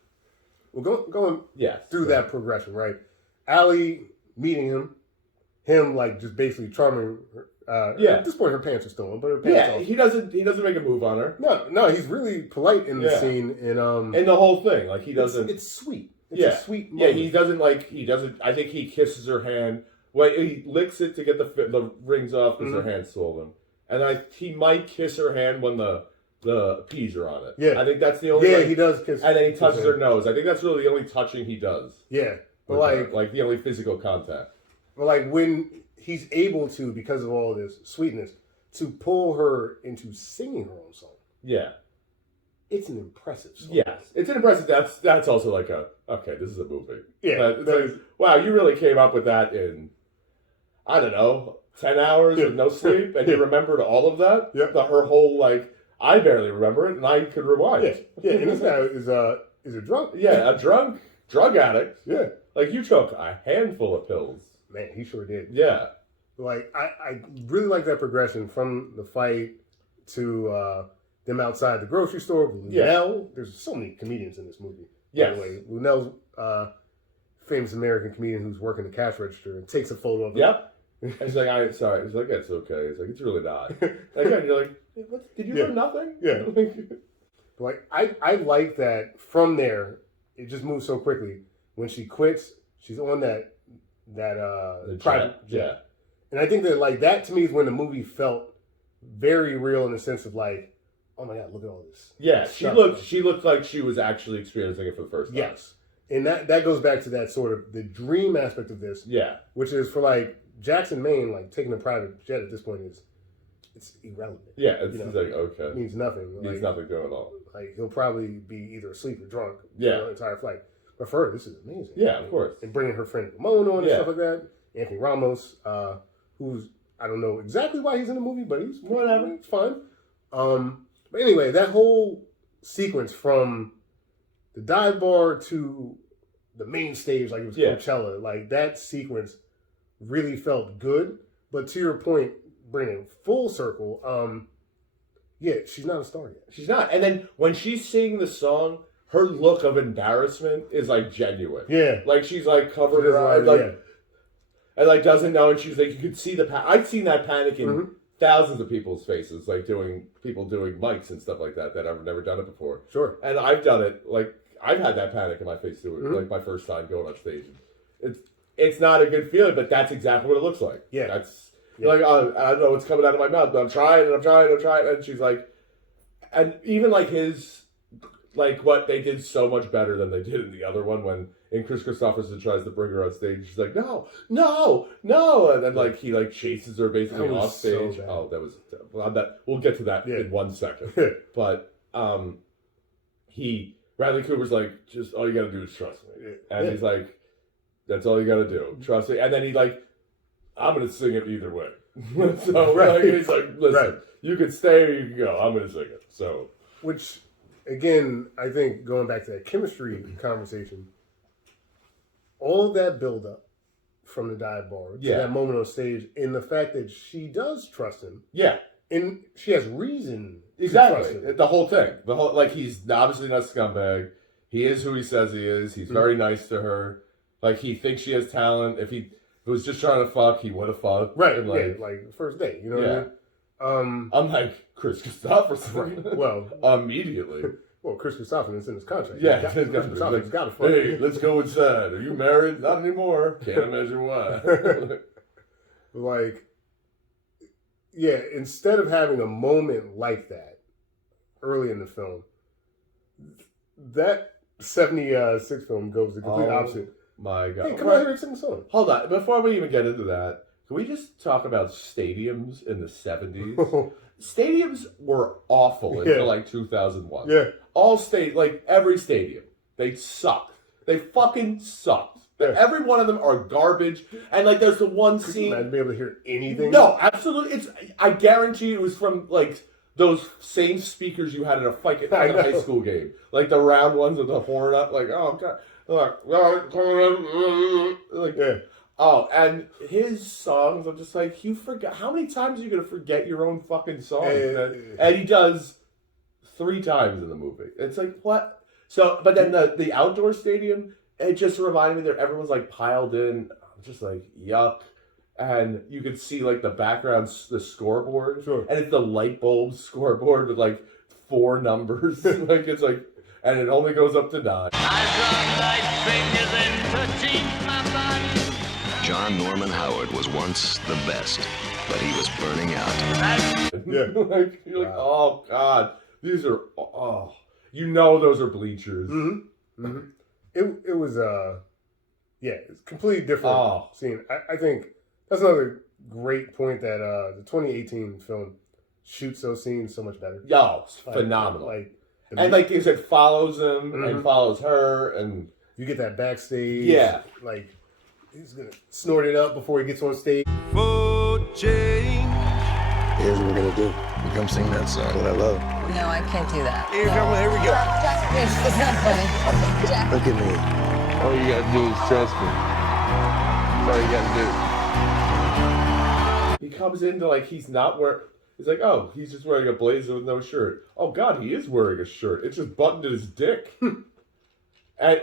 Well, going through that progression, right? Allie meeting him like just basically charming her. At this point, her pants are stolen, but her pants off. He doesn't make a move on her. No, he's really polite in the scene, and the whole thing, like he doesn't. It's sweet. It's a sweet moment. Yeah, he doesn't. I think he kisses her hand. Well, he licks it to get the rings off because her hand's swollen, and he might kiss her hand when the peas are on it. Yeah. I think that's the only. Yeah, he does kiss. And then he touches her nose. I think that's really the only touching he does. Yeah, but like the only physical contact. But like when he's able to, because of all this sweetness, to pull her into singing her own song. Yeah. It's an impressive song. Yes, it's an impressive. That's also like this is a movie. Yeah. Like, wow, you really came up with that in, I don't know, 10 hours with no sleep, and you remembered all of that. Yep. Her whole like. I barely remember it, and I could rewind. Yeah, and this guy is a drunk. Yeah, a drug addict. Yeah. Like, you took a handful of pills. Man, he sure did. Yeah. Like, I really like that progression from the fight to them outside the grocery store. Lunel, there's so many comedians in this movie. Yes. By the way, Lunel's famous American comedian who's working the cash register and takes a photo of him. Yep. And he's like, I'm sorry. He's like, it's okay. He's like, it's really not. Again, you're like, what? Did you learn nothing? Yeah. Like, I like that from there, it just moves so quickly. When she quits, she's on that private jet. Yeah. And I think that, like, that to me is when the movie felt very real in the sense of, like, oh my God, look at all this. Yeah, she looked like she was actually experiencing it for the first time. Yes. And that goes back to that sort of the dream aspect of this. Yeah. Which is for, like, Jackson, Maine, like, taking a private jet at this point it's irrelevant. Yeah, it's like, okay. It means nothing. It means nothing to him at all. Like, he'll probably be either asleep or drunk the entire flight. But for her, this is amazing. Yeah, of course. And bringing her friend Ramon on and stuff like that. Anthony Ramos, who's, I don't know exactly why he's in the movie, but he's whatever. It's fine. But anyway, that whole sequence from the dive bar to the main stage, like it was Yeah. Coachella, like that sequence really felt good. But to your point, bringing it full circle, yeah, she's not a star yet. She's not. And then when she's singing the song, her look of embarrassment is like genuine. Yeah. Like she's like covered She her eyes, doesn't like, yeah. and like doesn't know, and she's like, you could see the I've seen that panic in Mhm. thousands of people's faces, like people doing mics and stuff like that I've never done it before. Sure. And I've done it, like I've had that panic in my face too, Mhm. like my first time going on stage. It's not a good feeling, but that's exactly what it looks like. Yeah. That's Yeah. like I don't know what's coming out of my mouth, but I'm trying, and she's like, and even like his, like what they did so much better than they did in the other one when Chris Christopherson tries to bring her on stage, she's like, no, and then like he like chases her basically That was off stage. so bad. Oh, that was we'll get to that Yeah. in 1 second. But Bradley Cooper's like, just all you gotta do is trust me, and Yeah. he's like, that's all you gotta do, trust me, and then he like, I'm gonna sing it either way. So Right. like, he's like, listen, Right. you can stay or you can go. I'm gonna sing it. So Which, again, I think going back to that chemistry conversation, all of that buildup from the dive bar to Yeah. that moment on stage, and the fact that she does trust him, yeah, and she has reason to exactly. trust him. The whole thing, like he's obviously not a scumbag. He is who he says he is. He's very nice to her. Like he thinks she has talent. If he was just trying to fuck, he would have fucked. Right, And, like, yeah, like the first day, you know what I mean? Unlike Chris Christopherson. Right, well, immediately. Well, Chris Christopherson is in his contract. Yeah, Chris Christopherson's got to fuck. hey, let's go inside. Are you married? Not anymore. Can't imagine why. Like, yeah, instead of having a moment like that early in the film, that 76 film goes the complete opposite. My God. Hey, come out here and sing a song. Hold on. Before we even get into that, can we just talk about stadiums in the 70s? Stadiums were awful until like 2001. Yeah. Like every stadium, they sucked. They fucking sucked. Yeah. Every one of them are garbage. And like there's the one Could you scene. imagine being able to hear anything? No, absolutely. I guarantee it was from like those same speakers you had at a fight at a high school game. Like the round ones with the horn up. Like, oh, God. Like, Yeah. oh, and his songs, I'm just like, you forgot. How many times are you going to forget your own fucking songs? And he does 3 times in the movie. It's like, what? So, but then the outdoor stadium, it just reminded me that everyone's like piled in. I'm just like, yuck. And you could see like the background, the scoreboard. Sure. And it's the light bulb scoreboard with like 4 numbers. Like, it's like, and it only goes up to 9. John Norman Howard was once the best, but he was burning out. Yeah. Like, you're like, oh, God. These are, oh. You know those are bleachers. Mm-hmm. Mm-hmm. It was, yeah, it's completely different scene. I think that's another great point that the 2018 film shoots those scenes so much better. Yo, it's Like, phenomenal. Like, and like you said, follows him Mhm. and follows her, and you get that backstage. Yeah. Like, he's going to snort it up before he gets on stage. Here's what we're gonna do. We come sing that song that I love. No, I can't do that. Here we go. It's not funny. Jack. Look at me. All you gotta do is trust me. That's all you gotta do. he comes into like he's not wearing. He's like, oh, he's just wearing a blazer with no shirt. Oh God, he is wearing a shirt. It's just buttoned at his dick. And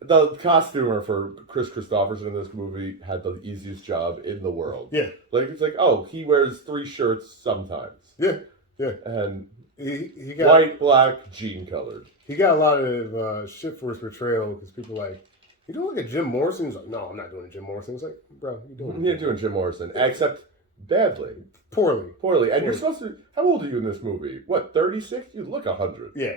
the costumer for Chris Christopherson in this movie had the easiest job in the world. Yeah. Like it's like, oh, he wears 3 shirts sometimes. Yeah. Yeah. And He got white, black, jean colored. He got a lot of shit for his portrayal because people are like, you doing like a Jim Morrison? He's like, no, I'm not doing a Jim Morrison. It's like, bro, you doing You're doing Jim Morrison, except badly. poorly. And you're supposed to. How old are you in this movie? What, 36? You look 100. Yeah.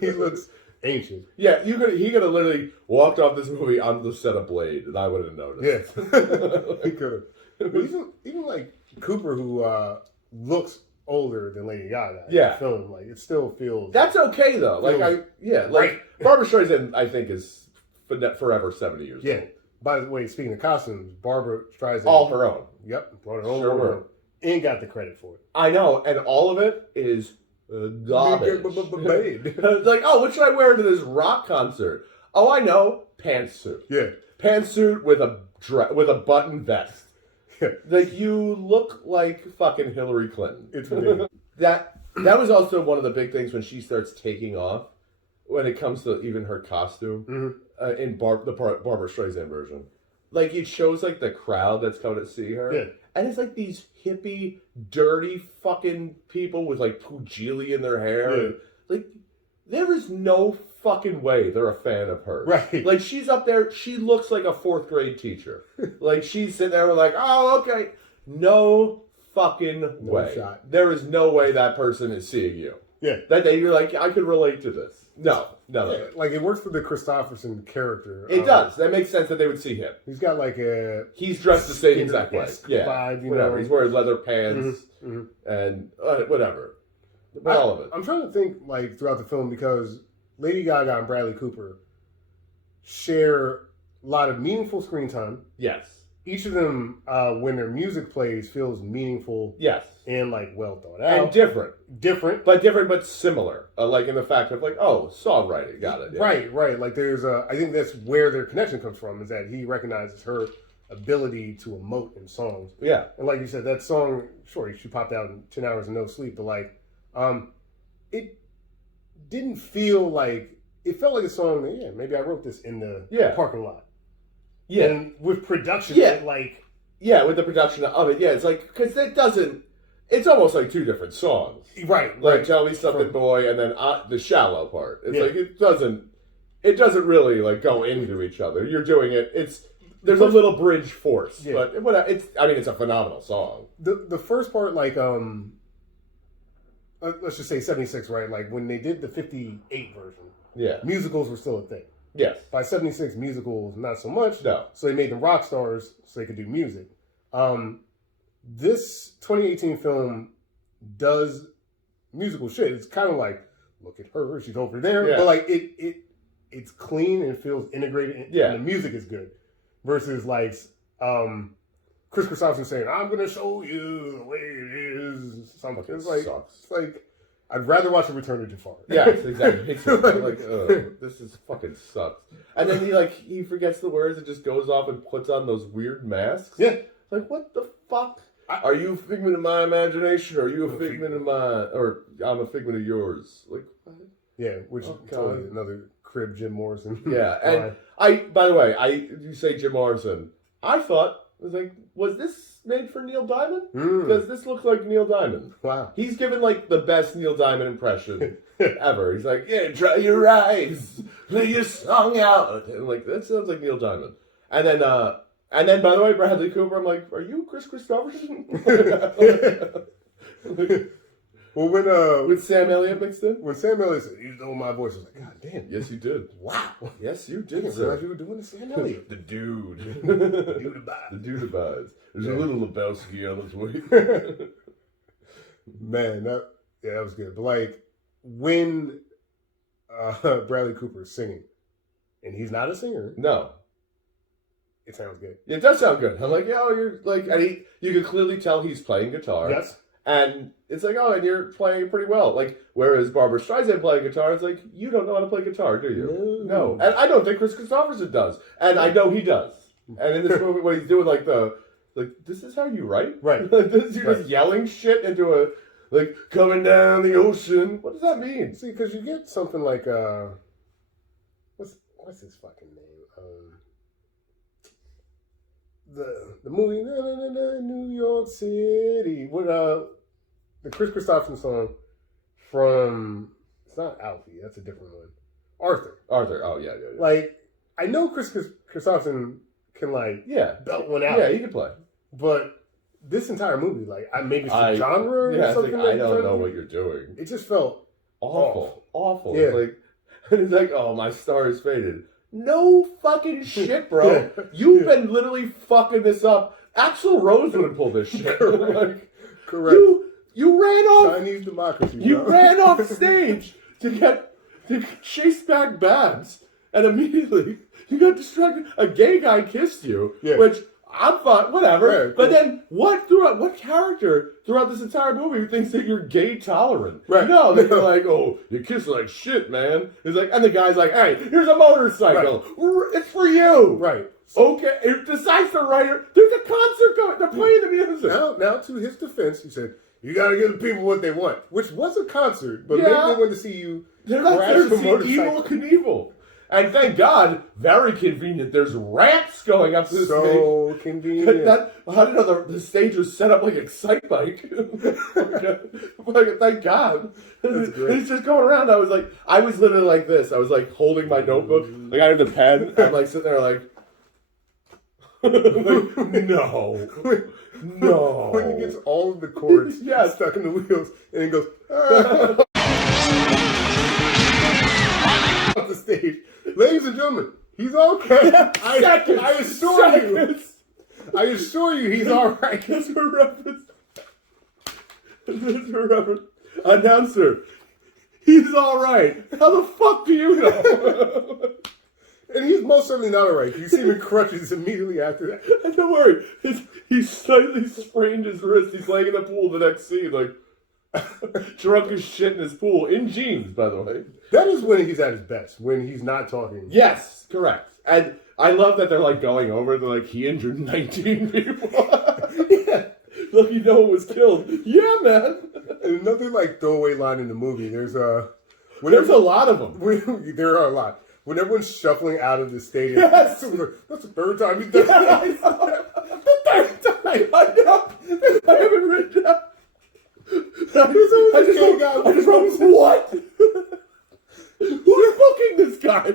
He looks ancient. Yeah, he could have literally walked off this movie on the set of Blade, and I would have noticed. Yeah. He could have. Even like Cooper, who looks older than Lady Gaga in the film, like it still feels. That's okay though. Like right. Barbara Streisand, I think is forever 70 years Yeah. old. By the way, speaking of costumes, Barbara Streisand. All her own. Yep. Brought her own Sure wardrobe were. and got the credit for it. I know, and all of it is Garbage. It's like, oh, what should I wear to this rock concert? Oh, I know, pantsuit. Yeah. Pantsuit with a button vest. Like, you look like fucking Hillary Clinton. It's ridiculous. That was also one of the big things when she starts taking off, when it comes to even her costume, in the Barbara Streisand version. Like, it shows, like, the crowd that's coming to see her. Yeah. And it's, like, these hippie, dirty fucking people with, like, pugili in their hair. Yeah. And, like, there is no fucking way they're a fan of hers. Right. Like, she's up there, she looks like a 4th grade teacher. Like, she's sitting there like, oh, okay. No fucking way. Shot. There is no way that person is seeing you. Yeah. That day you're like, I could relate to this. No. Yeah, like, it works for the Christopherson character. It does. That makes sense that they would see him. He's got, like, a... He's dressed the same exact way. Yeah. Vibe, you whatever. know? He's wearing leather pants and whatever. But all of it. I'm trying to think, like, throughout the film, because Lady Gaga and Bradley Cooper share a lot of meaningful screen time. Yes. Each of them, when their music plays, feels meaningful. Yes. And, like, well thought out. And different. Different but similar. Like, in the fact of, like, oh, songwriting. Got it. Yeah. Right. Like, there's I think that's where their connection comes from, is that he recognizes her ability to emote in songs. Yeah. And like you said, that song, sure, she popped out in 10 Hours and No Sleep, but, like, it didn't feel like, it felt like a song that, yeah, maybe I wrote this in the parking lot. Yeah. And with production, like... Yeah, with the production of it, yeah, it's like, because it doesn't, it's almost like 2 different songs. Right. Like, Tell Me Something Boy, and then the shallow part. It's like, it doesn't really, like, go into each other. You're doing it, there's a little bridge force, but it's a phenomenal song. The first part, like, let's just say 76, right? Like, when they did the 58 version, musicals were still a thing. Yes. By 76, musicals, not so much. No. So they made them rock stars so they could do music. This 2018 film does musical shit. It's kind of like, look at her, she's over there. But, like, it's clean and feels integrated, and the music is good. Versus, like, Chris Christopherson saying, I'm going to show you the way it is. Something. It's like, I'd rather watch a Return to Jafar. Yeah, exactly. Like, this is fucking sucks. And then he forgets the words and just goes off and puts on those weird masks. Yeah. Like, what the fuck? Are you a figment of my imagination, or are you a figment of or I'm a figment of yours? Like, what? Yeah, which is totally another crib Jim Morrison. Yeah, and by the way, you say Jim Morrison. I thought, was this made for Neil Diamond? Because this looks like Neil Diamond. Wow. He's given, like, the best Neil Diamond impression ever. He's like, yeah, dry your eyes, lay your song out. And, like, that sounds like Neil Diamond. And then, by the way, Bradley Cooper, I'm like, are you Chris Christopherson? Well, with Sam Elliott mixed in? When Sam Elliott said, you know my voice, I was like, God damn. Yes, you did. Wow. Yes, you I did, didn't sir. realize you were doing the Sam Elliott. The dude. The dude abides. The dude abides. There's a little Lebowski on his way. Man, that was good. But, like, when Bradley Cooper is singing, and he's not a singer. No. It sounds good. It does sound good. I'm like, you're like, and you can clearly tell he's playing guitar. Yes. And it's like, and you're playing pretty well. Like, whereas Barbara Streisand playing guitar, it's like, you don't know how to play guitar, do you? No. And I don't think Chris Christopherson does. And I know he does. And in this movie, when he's doing, like, this is how you write? Right. You're just yelling shit into coming down the ocean. What does that mean? See, because you get something like, what's his fucking name? The movie, New York City. What, the Chris Christopherson song from, it's not Alfie, that's a different one. Arthur, oh, yeah. Like, I know Chris Christopherson can, like, belt one out. Yeah, he can play. But this entire movie, like, maybe it's the genre or something. I don't know what you're doing. It just felt awful. Yeah. It's like, oh, my star is faded. No fucking shit, bro. You've been literally fucking this up. Axl Rose would have pulled this shit. Correct. You ran off. Chinese democracy. You ran off stage to chase back Babs, and immediately you got distracted. A gay guy kissed you, which I'm fine, whatever. Right, but cool. then what character throughout this entire movie thinks that you're gay tolerant? Right. No, that you're like, oh, you kiss like shit, man. It's like, and the guy's like, hey, here's a motorcycle. It's for you. Right. Okay, it decides to write it. There's a concert going. They're playing the music. Now, to his defense, he said, "You got to give the people what they want," which was a concert, but Yeah. maybe they wanted to see you They're not crash there a to see motorcycle. Evil Knievel. And thank God, very convenient. There's ramps going up to this stage. So convenient. How did the stage was set up like Excite Bike? Thank God. That's great. He's just going around. I was literally like this. I was like holding my notebook. Like I had the pen. I'm like sitting there like, like no. No. When he gets all of the cords Yes. stuck in the wheels, and he goes off the stage. Ladies and gentlemen, he's okay. I assure you, he's all right. That's a reference. That's a reference. Announcer, he's all right. How the fuck do you know? And he's most certainly not all right. You see him in crutches immediately after that. And don't worry, he slightly sprained his wrist. He's laying in the pool the next scene, like drunk as shit in his pool, in jeans, by the way. That is when he's at his best, when he's not talking. Yes, correct. And I love that they're like going over. They're like, he injured 19 people. Yeah. Look, no one was killed. Yeah, man. And another like throwaway line in the movie. There's a lot of them. There are a lot. When everyone's shuffling out of the stadium, Yes. that's the third time he's done that. The third time. I know. I haven't written down. I just wrote, what? Who's booking this guy?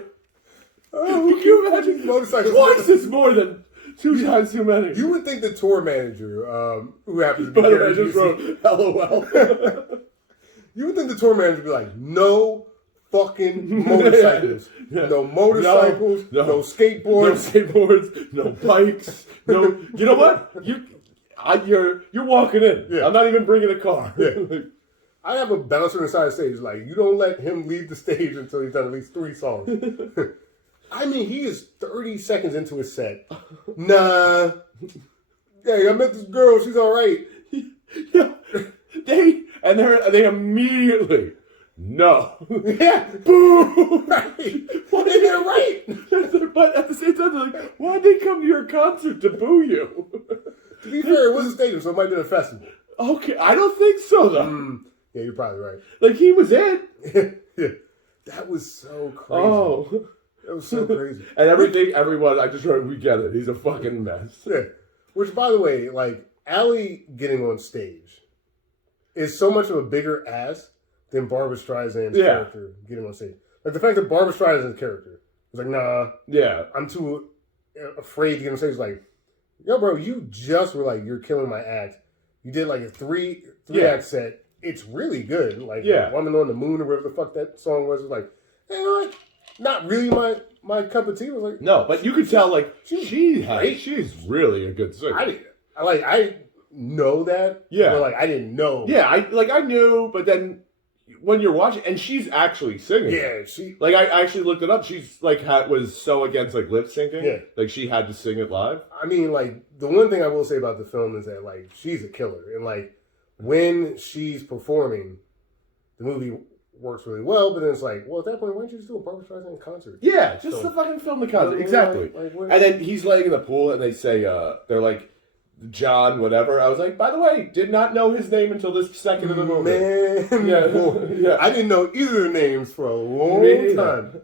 Oh, Can you imagine? Motorcycles. Twice is more than 2 times too many. You would think the tour manager, who happens to be By the way, I Gary just Busey, wrote LOL. you would think the tour manager would be like, no fucking motorcycles. Yeah. No motorcycles, No. no No skateboards. skateboards, no bikes, no. You know what? You're walking in. Yeah. I'm not even bringing a car. Yeah. I have a bouncer on the side of the stage. Like, you don't let him leave the stage until he's done at least 3 songs. I mean, he is 30 seconds into his set. Nah. Hey, I met this girl. She's all right. Yeah. They immediately. No. Yeah. Boo! Right. Well, they're right. But at the same time, they're like, why'd they come to your concert to boo you? To be fair, it was a stadium, so it might have been a festival. Okay, I don't think so, though. Yeah, you're probably right. Like, he was it. Yeah. That was so crazy. Oh. That was so crazy. And everyone, I just wrote, we get it. He's a fucking mess. Yeah. Which, by the way, like, Allie getting on stage is so much of a bigger ass than Barbra Streisand's character getting on stage. Like, the fact that Barbra Streisand's character was like, nah, Yeah. I'm too afraid to get on stage. Like, yo, bro, you just were like, you're killing my act. You did like a three act set. It's really good. Like, Woman on the Moon or whatever the fuck that song was. It was like, like, not really my cup of tea. It was like, No, but you could tell, like, she's really a good singer. I know that. Yeah. But like, I didn't know. Yeah, I knew, but then when you're watching, and she's actually singing. Yeah, she. Like, I actually looked it up. She's, like, was so against, like, lip syncing. Yeah. Like, she had to sing it live. I mean, like, the one thing I will say about the film is that, like, she's a killer. And, like, when she's performing, the movie works really well, but then it's like, well, at that point, why don't you just do a Barbra Streisand concert? Yeah, just the fucking film the concert. Exactly. And then he's laying in the pool, and they say, they're like, John, whatever. I was like, by the way, did not know his name until this second of the movie. Man, Yeah. I didn't know either of their names for a long time.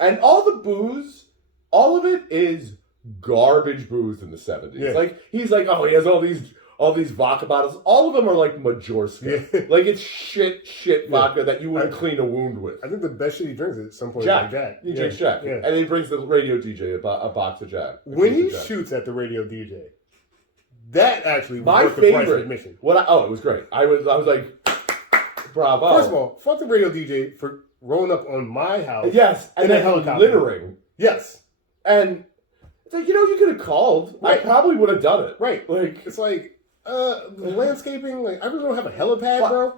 And all the booze, all of it is garbage booze in the 70s. Yeah. Like, he's like, oh, he has all these vodka bottles. All of them are like Majorska. Yeah. Like, it's shit vodka that you wouldn't clean a wound with. I think the best shit he drinks at some point Jack. is Jack. He drinks Jack. Yeah. And then he brings the radio DJ a box of Jack. When he shoots at the radio DJ, that actually My worth the price of favorite. admission. It was great. I was like, bravo. First of all, fuck the radio DJ for rolling up on my house. Yes, and in a then helicopter. littering. Yes. And it's like, you could have called. Right. I probably would have done it. Right. Like, It's like, The landscaping, like, I really don't have a helipad, bro.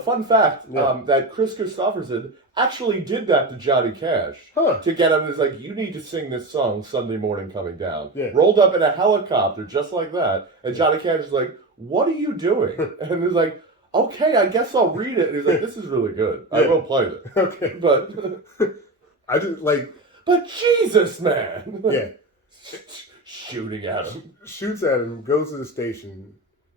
Fun fact, Yeah. that Chris Christopherson actually did that to Johnny Cash. Huh. To get him, it's like, you need to sing this song Sunday morning coming down. Yeah. Rolled up in a helicopter just like that. And Johnny Cash is like, what are you doing? And he's like, okay, I guess I'll read it. And he's like, this is really good. I Yeah. will play it. Okay. But, I just, like, but Jesus, man. yeah. Shooting at him. Shoots at him, goes to the station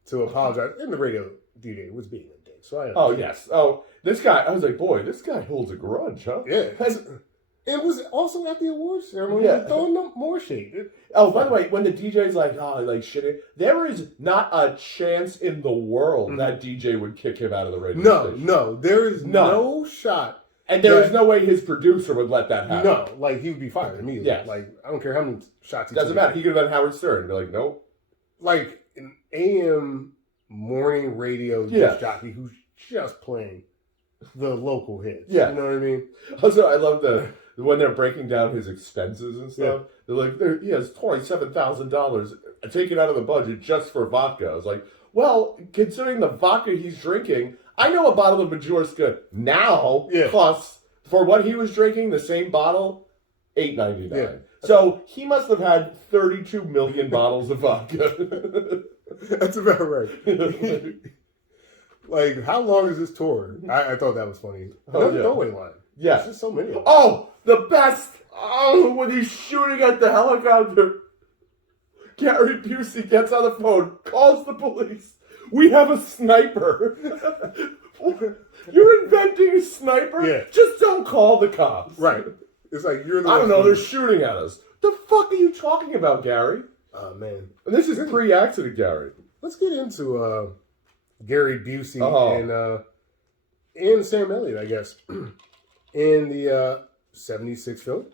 to apologize. And the radio DJ was being a dick. So I Oh, understand. yes. Oh, this guy, I was like, boy, this guy holds a grudge, huh? Yeah. And- It was also at the awards ceremony. Yeah. Throwing them more shade. Oh, by the way, when the DJ's like, oh, like shit, there is not a chance in the world that DJ would kick him out of the radio station. No, there is no shot. And there is no way his producer would let that happen. No, like, he would be fired immediately. Yes. Like, I don't care how many shots he Doesn't took. matter. He could have been Howard Stern. Be like, nope. Like, an AM morning radio Yeah. disc jockey who's just playing the local hits. Yeah. You know what I mean? Also, I love when they're breaking down his expenses and stuff. They're like, he has $27,000 taken out of the budget just for vodka. I was like, well, considering the vodka he's drinking, I know a bottle of Majorska now costs, for what he was drinking, the same bottle, $8.99. Yeah. So he must have had 32 million bottles of vodka. That's about right. Like, how long is this tour? I thought that was funny. Another throwaway line. Yeah. There's just so many of them. Oh, the best! Oh, when he's shooting at the helicopter, Gary Busey gets on the phone, calls the police. We have a sniper. You're inventing a sniper? Yeah. Just don't call the cops. Right. It's like, you're the I don't know, one they're who- shooting at us. The fuck are you talking about, Gary? Oh, man. And this is pre-accident, Gary. Let's get into Gary Busey and Sam Elliott, I guess. In the 76 film,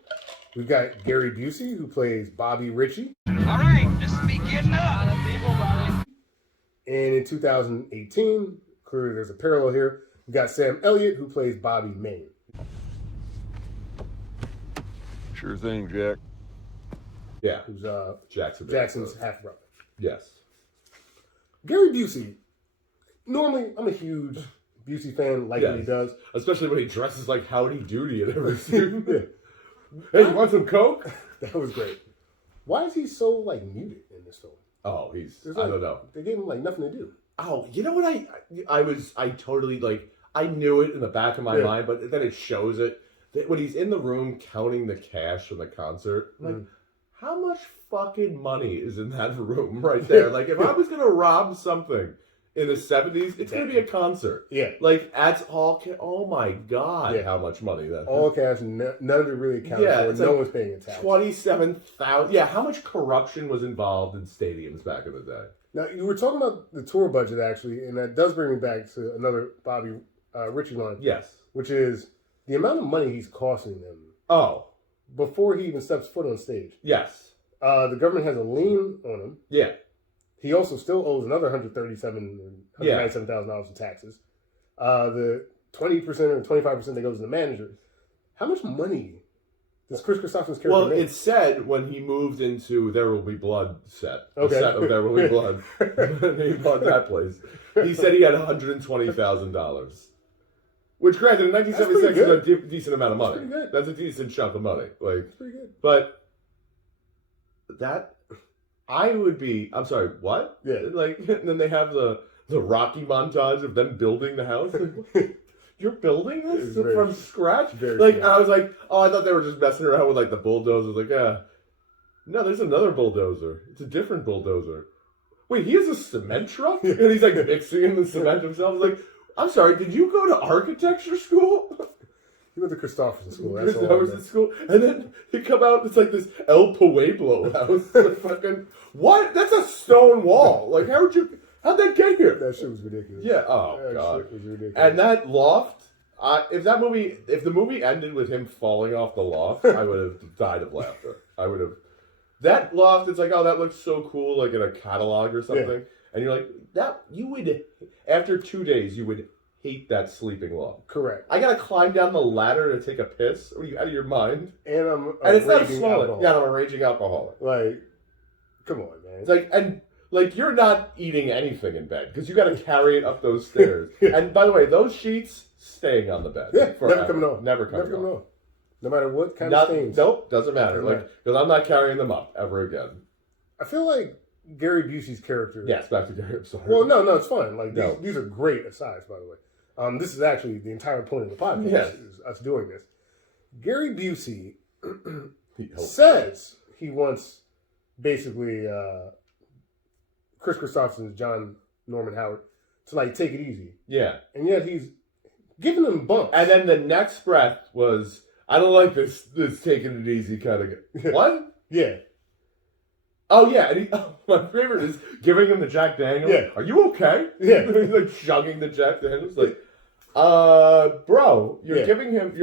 we've got Gary Busey, who plays Bobby Ritchie. All right, this is me getting up. And in 2018, clearly there's a parallel here, we've got Sam Elliott, who plays Bobby Maine. Sure thing, Jack. Yeah. Who's Jackson's half brother. Yes. Gary Busey, normally I'm a huge Busey fan, like what he does. Especially when he dresses like Howdy Doody in every scene. Hey, you want some Coke? That was great. Why is he so, like, muted in this film? Oh, I Like, don't know. They gave him, like, nothing to do. Oh, you know what I totally, like, I knew it in the back of my mind, but then it shows it. When he's in the room counting the cash from the concert, I'm like, how much fucking money is in that room right there? Like, if I was going to rob something in the 70s, it's going to be a concert. Yeah. Like, that's all, oh my God, how much money that All cash, none of it really accounted for. it's No like one's paying attention. 27,000. Yeah, how much corruption was involved in stadiums back in the day? Now, you were talking about the tour budget, actually, and that does bring me back to another Bobby Ritchie line. Yes. Which is the amount of money he's costing them. Oh. Before he even steps foot on stage. Yes. The government has a lien on him. Yeah. He also still owes another $197,000 in taxes. The 20% or 25% that goes to the manager. How much money does Chris Christopherson's character make? It's said when he moved into There Will Be Blood set. The Okay. set of There Will Be Blood. When he bought that place. He said he had $120,000. Which, granted, in 1976 is a decent amount of money. That's pretty good. That's a decent chunk of money. Like, That's pretty good. but that... I would be... I'm sorry, what? Yeah. Like, and then they have the Rocky montage of them building the house. Like, you're building this from scratch? Like, I was like, oh, I thought they were just messing around with, like, the bulldozers. Like, no, there's another bulldozer. It's a different bulldozer. Wait, he has a cement truck? And he's, like, mixing in the cement himself. I was like, I'm sorry, did you go to architecture school? He went to Christopherson school. That's all. Christopherson school. And then they come out, it's like this El Pueblo house. Fucking, what? That's a stone wall. Like, how'd that get here? That shit was ridiculous. Yeah, oh, that God. Shit was ridiculous. And that loft, if the movie ended with him falling off the loft, I would have died of laughter. I would have. That loft, it's like, oh, that looks so cool, like in a catalog or something. Yeah. And you're like, after 2 days, you would hate that sleeping loft. Correct. I gotta climb down the ladder to take a piss? Are you out of your mind? And it's not raging smaller. alcoholic. Yeah, I'm a raging alcoholic. Like, come on, man. It's like, and like you're not eating anything in bed because you got to carry it up those stairs. And by the way, those sheets staying on the bed. Yeah, forever. never coming off. Never coming off. No matter what kind of stains. Nope, doesn't matter. Like because I'm not carrying them up ever again. I feel like Gary Busey's character. Yes, back to Gary. I'm sorry. Well, no, it's fine. Like these are great asides, by the way. This is actually the entire point of the podcast. Yes. Is us doing this. Gary Busey says he wants basically Chris Christopherson's John Norman Howard to like take it easy. Yeah. And yet he's giving them bumps. And then the next breath was, I don't like this taking it easy kind of what? Yeah. Oh yeah, and my favorite is giving him the Jack Daniels. Yeah. Are you okay? Yeah. He's like chugging the Jack Daniels. Like, bro, you're giving him.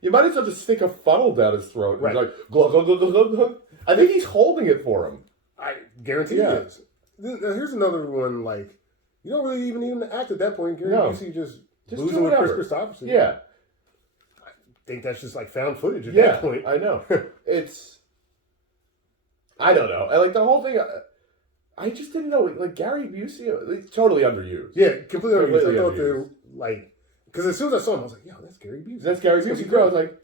You might as well just stick a funnel down his throat. Right. He's like, glug, glug, glug, glug, glug. I think he's holding it for him. I guarantee he is. Here's another one. Like, you don't really even need him to act at that point. Gary Busey just losing with Chris Christopherson. Yeah. I think that's just like found footage at that point. I know. I don't know. I like the whole thing. I just didn't know. Like Gary Busey, like, totally underused. Yeah, completely underused. Completely I thought underused. they like because as soon as I saw him, I was like, "Yo, that's Gary Busey." That's Gary Busey. I was like,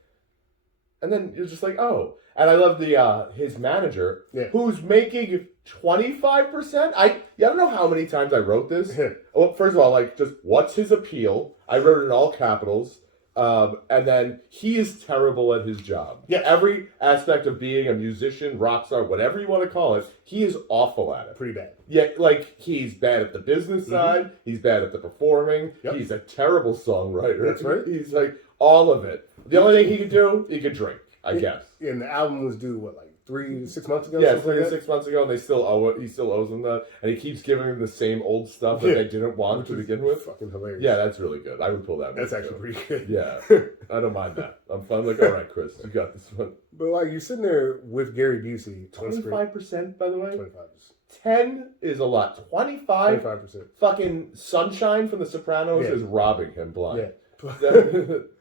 and then you're just like, oh. And I love the his manager, who's making 25%. I don't know how many times I wrote this. Well, first of all, like, just what's his appeal? I wrote it in all capitals. And then he is terrible at his job. Yeah, every aspect of being a musician, rock star, whatever you want to call it, he is awful at it. Pretty bad. Yeah, like he's bad at the business side. He's bad at the performing. Yep. He's a terrible songwriter. That's right. He's like all of it. The only thing he could do, he could drink, I guess. And the album was due, what, like 6 months ago? Yeah, 6 months ago, and they still owe it. He still owes them that, and he keeps giving them the same old stuff that they didn't want to begin with. Fucking hilarious. Yeah, that's really good. I would pull that. That's actually pretty good. Yeah, I don't mind that. I'm fine. Like, all right, Chris, you got this one. But like, you're sitting there with Gary Busey. 25%, by the way. 25%. 10 is a lot. 25%. Fucking Sunshine from The Sopranos is robbing him blind. Yeah.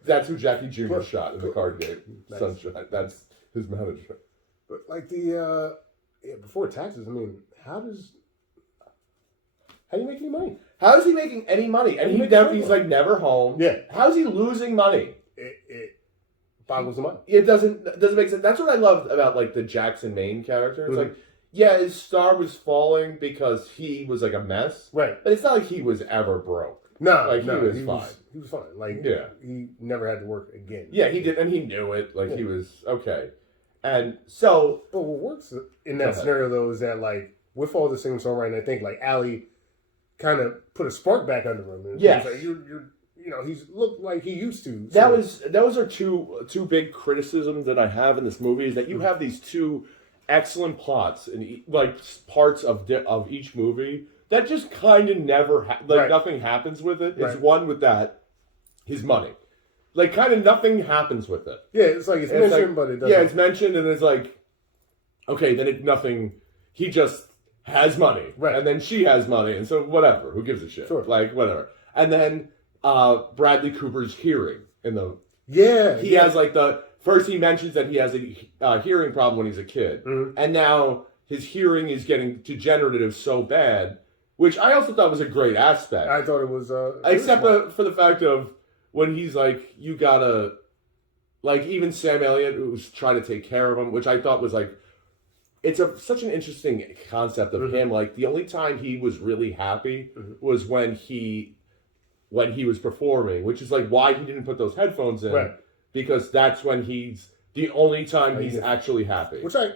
That's who Jackie Jr. shot in the card game. Nice. Sunshine. That's his manager. But like the before taxes, I mean, how do you make any money? How is he making any money? And he's like never home. Yeah. How is he losing money? It boggles the mind. It doesn't make sense. That's what I love about like the Jackson Maine character. It's like, yeah, his star was falling because he was like a mess. Right. But it's not like he was ever broke. No, like he was fine. He was fine. Like he never had to work again. Yeah, he did, and he knew it. Like he was okay. And so, but what works in that scenario though is that like with all the same songwriting, I think like Allie kind of put a spark back under him. Yeah, like, he's looked like he used to. So. Those are two big criticisms that I have in this movie is that you have these two excellent plots and like parts of each movie that just kind of never nothing happens with it. It's one with that his money. Like, kind of nothing happens with it. Yeah, it's like it's mentioned, but it doesn't. Yeah, it's mentioned, and it's like, okay, then nothing. He just has money, right? And then she has money, and so whatever. Who gives a shit? Sure. Like whatever. And then Bradley Cooper's hearing in the he has like first he mentions that he has a hearing problem when he's a kid, and now his hearing is getting degenerative so bad, which I also thought was a great aspect. I thought it was except for the fact of. When he's like, you gotta, like, even Sam Elliott, who's trying to take care of him, which I thought was like, it's such an interesting concept of him. Like, the only time he was really happy was when he was performing, which is like why he didn't put those headphones in, right? Because that's when he's the only time he's actually happy. Which I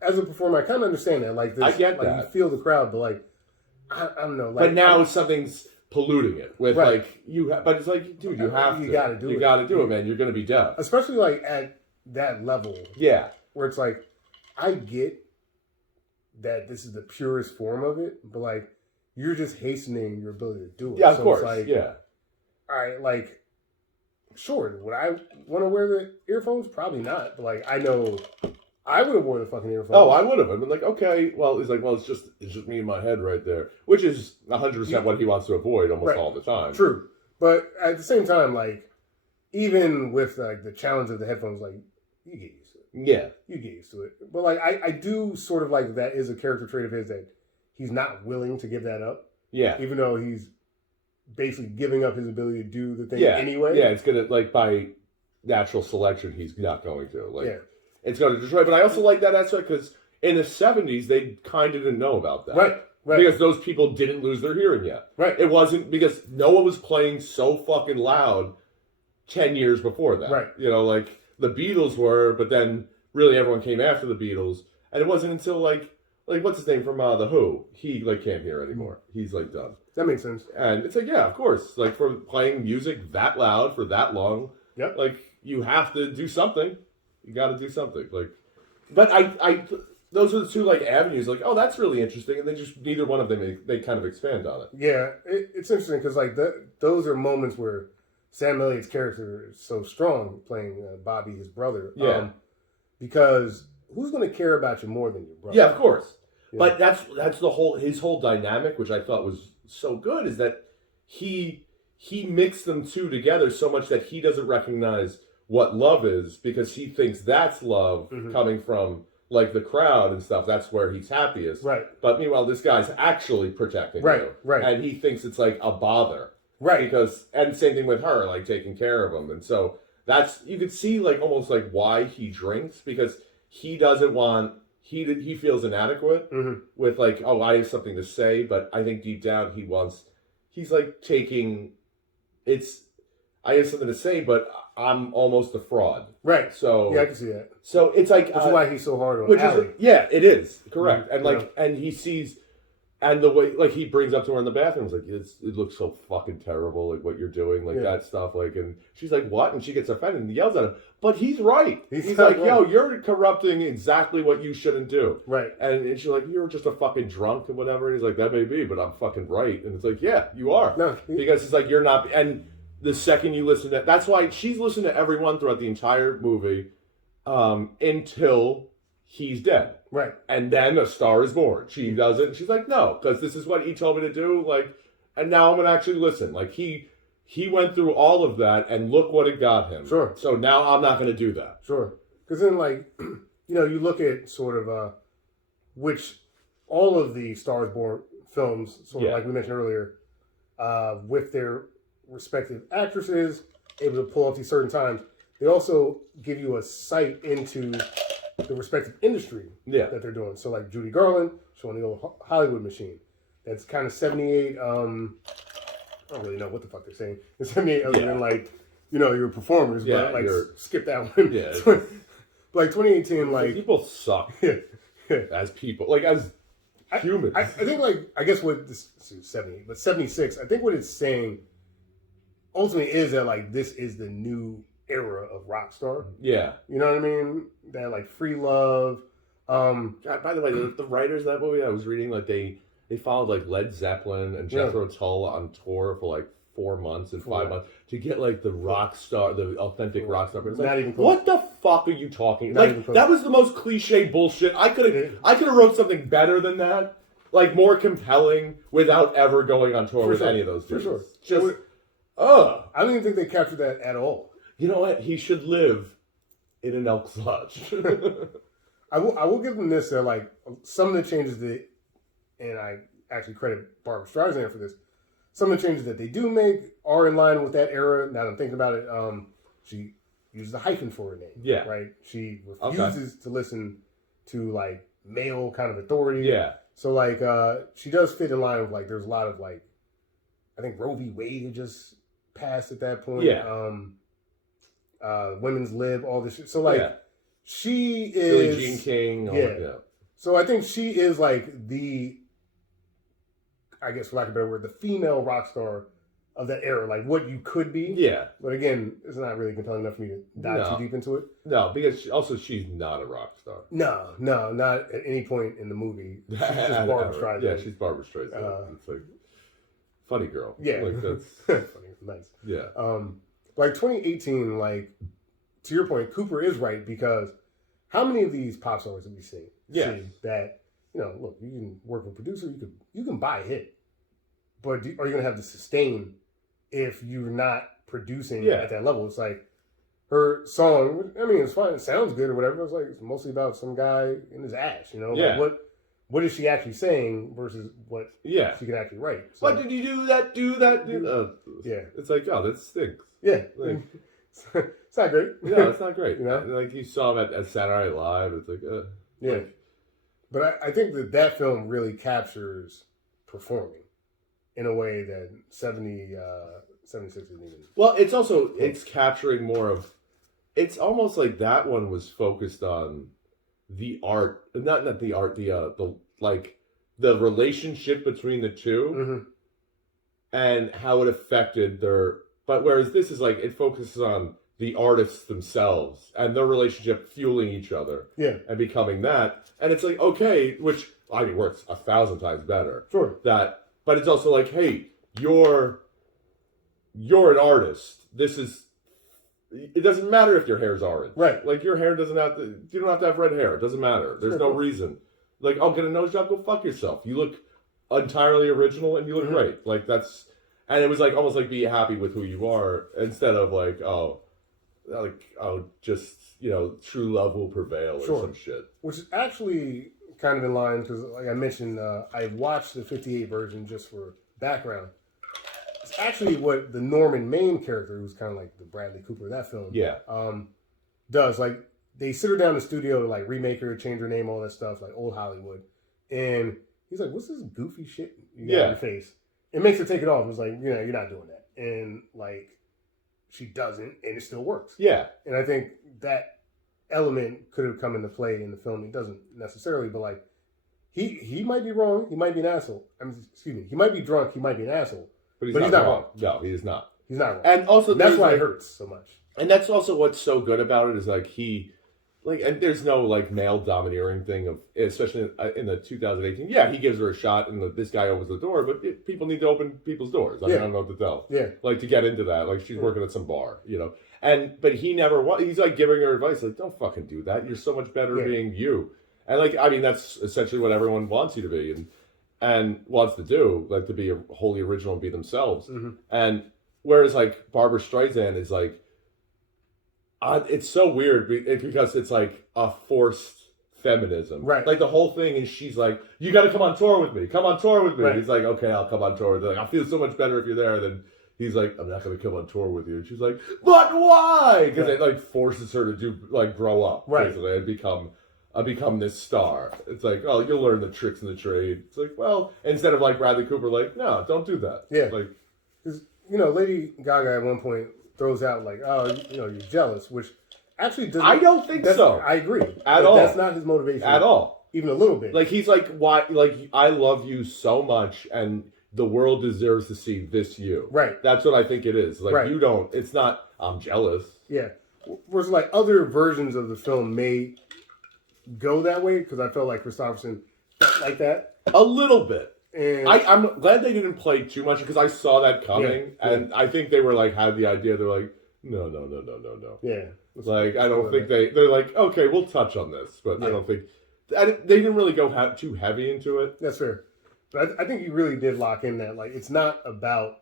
as a performer, I kind of understand that. Like, this, I get that. You feel the crowd, but like, I don't know. Like, but now something's polluting it with but it's like, dude, you gotta do it, man. You're gonna be deaf, especially like at that level. Yeah, where it's like, I get that this is the purest form of it, but like, you're just hastening your ability to do it. Yeah, of course. It's like, all right, like, sure, would I want to wear the earphones? Probably not. But like, I know I would have worn the fucking earphones. Oh, I would have. I've been like, okay, well, he's like, well, it's just me in my head right there, which is 100% what he wants to avoid almost all the time. True, but at the same time, like, even with like the challenge of the headphones, like, you get used to it. Yeah, you get used to it. But like, I do sort of like that is a character trait of his that he's not willing to give that up. Yeah. Even though he's basically giving up his ability to do the thing Yeah. anyway. Yeah, it's going to, like, by natural selection, he's not going to. Like, Yeah. it's going to destroy. But I also like that aspect because in the 70s, they kind of didn't know about that. Right. Because those people didn't lose their hearing yet. Right. It wasn't because no one was playing so fucking loud 10 years before that. Right. You know, like, the Beatles were, but then really everyone came after the Beatles. And it wasn't until, like what's his name from The Who? He, like, can't hear anymore. He's, like, done. That makes sense. And it's like, yeah, of course. Like, for playing music that loud for that long, Yep. like, you have to do something. You got to do something. Like, but I those are the two, like, avenues. Like, oh, that's really interesting. And they just, neither one of them, they kind of expand on it. Yeah, it's interesting because, like, those are moments where Sam Elliott's character is so strong, playing Bobby, his brother. Yeah. Because who's going to care about you more than your brother? Yeah, of course. Yeah. But that's his whole dynamic, which I thought was so good, is that he mixed them two together so much that he doesn't recognize what love is because he thinks that's love coming from, like, the crowd and stuff. That's where he's happiest. Right. But meanwhile, this guy's actually protecting you. Right. And he thinks it's like a bother. Right. And same thing with her, like, taking care of him. And so you could see, like, almost like why he drinks, because he doesn't want, he feels inadequate with, like, oh, I have something to say, but I think deep down he's like taking, I have something to say, but I'm almost a fraud. Right. So yeah, I can see that. So it's like, that's why he's so hard on Allie. Yeah, it is correct. And like, and he sees, and the way, like, he brings up to her in the bathroom, like, it looks so fucking terrible, like, what you're doing, like, that stuff, like, and she's like, what? And she gets offended and yells at him. But he's right. He's like, yo, you're corrupting exactly what you shouldn't do. Right. And she's like, you're just a fucking drunk and whatever. And he's like, that may be, but I'm fucking right. And it's like, yeah, you are. No, because it's like, you're not. And the second you listen to, that's why she's listened to everyone throughout the entire movie until he's dead. Right. And then A Star is Born. She doesn't. She's like, no, because this is what he told me to do. Like, and now I'm going to actually listen. Like, he went through all of that, and look what it got him. Sure. So now I'm not going to do that. Sure. Because then, like, you know, you look at sort of which all of the Star is Born films, sort of like we mentioned earlier, with their respective actresses, able to pull off these certain times, they also give you a sight into the respective industry that they're doing. So, like, Judy Garland showing the old Hollywood machine. That's kind of 78. I don't really know what the fuck they're saying. It's 78 other than, like, you know, your performers, but, like, skip that one. Yeah. Like, 2018, like... People suck as people. Like, as humans. I think, like, I guess what this is 78, but 76, I think what it's saying ultimately is that, like, this is the new era of Rockstar. Yeah. You know what I mean? That, like, free love. God, by the way, the writers of that movie, I was reading, like, they followed, like, Led Zeppelin and Jethro Tull on tour for, like, 4 months and 5 months to get, like, the Rockstar, the authentic Rockstar. It's like, not even close. What the fuck are you talking? Not Like, that was the most cliche bullshit. I could have wrote something better than that, like, more compelling, without ever going on tour with any of those dudes. For sure. Just, I don't even think they captured that at all. You know what? He should live in an Elks Lodge. I will give them this. Like, some of the changes that, and I actually credit Barbara Streisand for this, some of the changes that they do make are in line with that era. Now that I'm thinking about it, she uses a hyphen for her name. Yeah. Right? She refuses to listen to, like, male kind of authority. Yeah. So, like, she does fit in line with, like, there's a lot of, like, I think Roe v. Wade had just passed at that point. Yeah. Women's Lib, all this shit. So, like, she is... Billie Jean King. So I think she is, like, the, I guess for lack of a better word, the female rock star of that era. Like, what you could be. Yeah. But again, it's not really compelling enough for me to dive too deep into it. No, because she's not a rock star. No, not at any point in the movie. She's just Barbara Streisand. Yeah, she's Barbara Streisand. It's like, funny girl. Yeah. Like, that's... funny. Nice. Yeah. Like, 2018, like, to your point, Cooper is right, because how many of these pop stars have we seen? Yeah. See that, you know, look, you can work with a producer, you can buy a hit, but are you going to have the sustain if you're not producing at that level? It's like her song, I mean, it's fine, it sounds good or whatever. It's like, it's mostly about some guy in his ass, you know? Yeah. Like, what is she actually saying versus what Yeah. she can actually write. So, What did you do that? Yeah. It's like, oh, that stinks. yeah. Like, It's not great. no, it's not great. You know? Like you saw him at Saturday Night Live. It's like, Yeah. like, But I think that film really captures performing in a way that 76 isn't even. well, it's also it's capturing more of. It's almost like that one was focused on the art, not the art, the like the relationship between the 2 Mm-hmm. and how it affected their. But whereas this is like it focuses on the artists themselves and their relationship fueling each other. Yeah. And becoming that, and it's like okay, which I mean works 1,000 times better. Sure. That, but it's also like, hey, you're an artist. This is. It doesn't matter if your hair's orange. Right. Like your hair doesn't have to. You don't have to have red hair. It doesn't matter. There's no reason. Like, oh, get a nose job. Go fuck yourself. You look entirely original and you look great. Like that's. And it was like almost like be happy with who you are instead of like just true love will prevail or some shit. Which is actually kind of in line because, like I mentioned, I watched the '58 version just for background. It's actually what the Norman Maine character, who's kind of like the Bradley Cooper of that film, does. Like they sit her down in the studio to like remake her, change her name, all that stuff, like old Hollywood, and he's like, "What's this goofy shit you got on your face?" It makes her take it off. It's like, you're not doing that. And like, she doesn't, and it still works. Yeah. And I think that element could have come into play in the film. It doesn't necessarily, but like, he might be wrong. He might be an asshole. Excuse me. He might be drunk. He might be an asshole. But he's not wrong. No, he is not. He's not wrong. And also, that's why it hurts so much. And that's also what's so good about it is like and there's no like male domineering thing of, especially in the 2018. Yeah, he gives her a shot, and this guy opens the door. But people need to open people's doors. I don't know what to tell. Yeah, like to get into that. Like she's working at some bar, but he never. He's like giving her advice, like don't fucking do that. You're so much better being you. And like I mean, that's essentially what everyone wants you to be, and wants to do, like to be wholly original and be themselves. Mm-hmm. And whereas like Barbara Streisand is like. It's so weird because it's like a forced feminism. Right. Like the whole thing is she's like, you got to come on tour with me. Come on tour with me. Right. He's like, okay, I'll come on tour with you. Like, I feel so much better if you're there. Then he's like, I'm not going to come on tour with you. And she's like, but why? Because it like forces her to grow up. Right. Basically, and become this star. It's like, oh, you'll learn the tricks in the trade. It's like, well, instead of like Bradley Cooper, like, no, don't do that. Yeah. Like, because Lady Gaga at one point throws out like, oh, you're jealous, which actually doesn't. I don't think so. I agree. At all. That's not his motivation. At all. Even a little bit. Like, he's like, why? Like, I love you so much, and the world deserves to see this you. Right. That's what I think it is. Like, right. you don't, it's not, I'm jealous. Yeah. Whereas, like, other versions of the film may go that way, because I felt like Christopherson felt like that. A little bit. And I'm glad they didn't play too much because I saw that coming, and I think they were like had the idea. They're like, no. Yeah. Like I don't think they're like, okay, we'll touch on this, but I don't think they didn't really go too heavy into it. That's fair, but I think you really did lock in that like it's not about.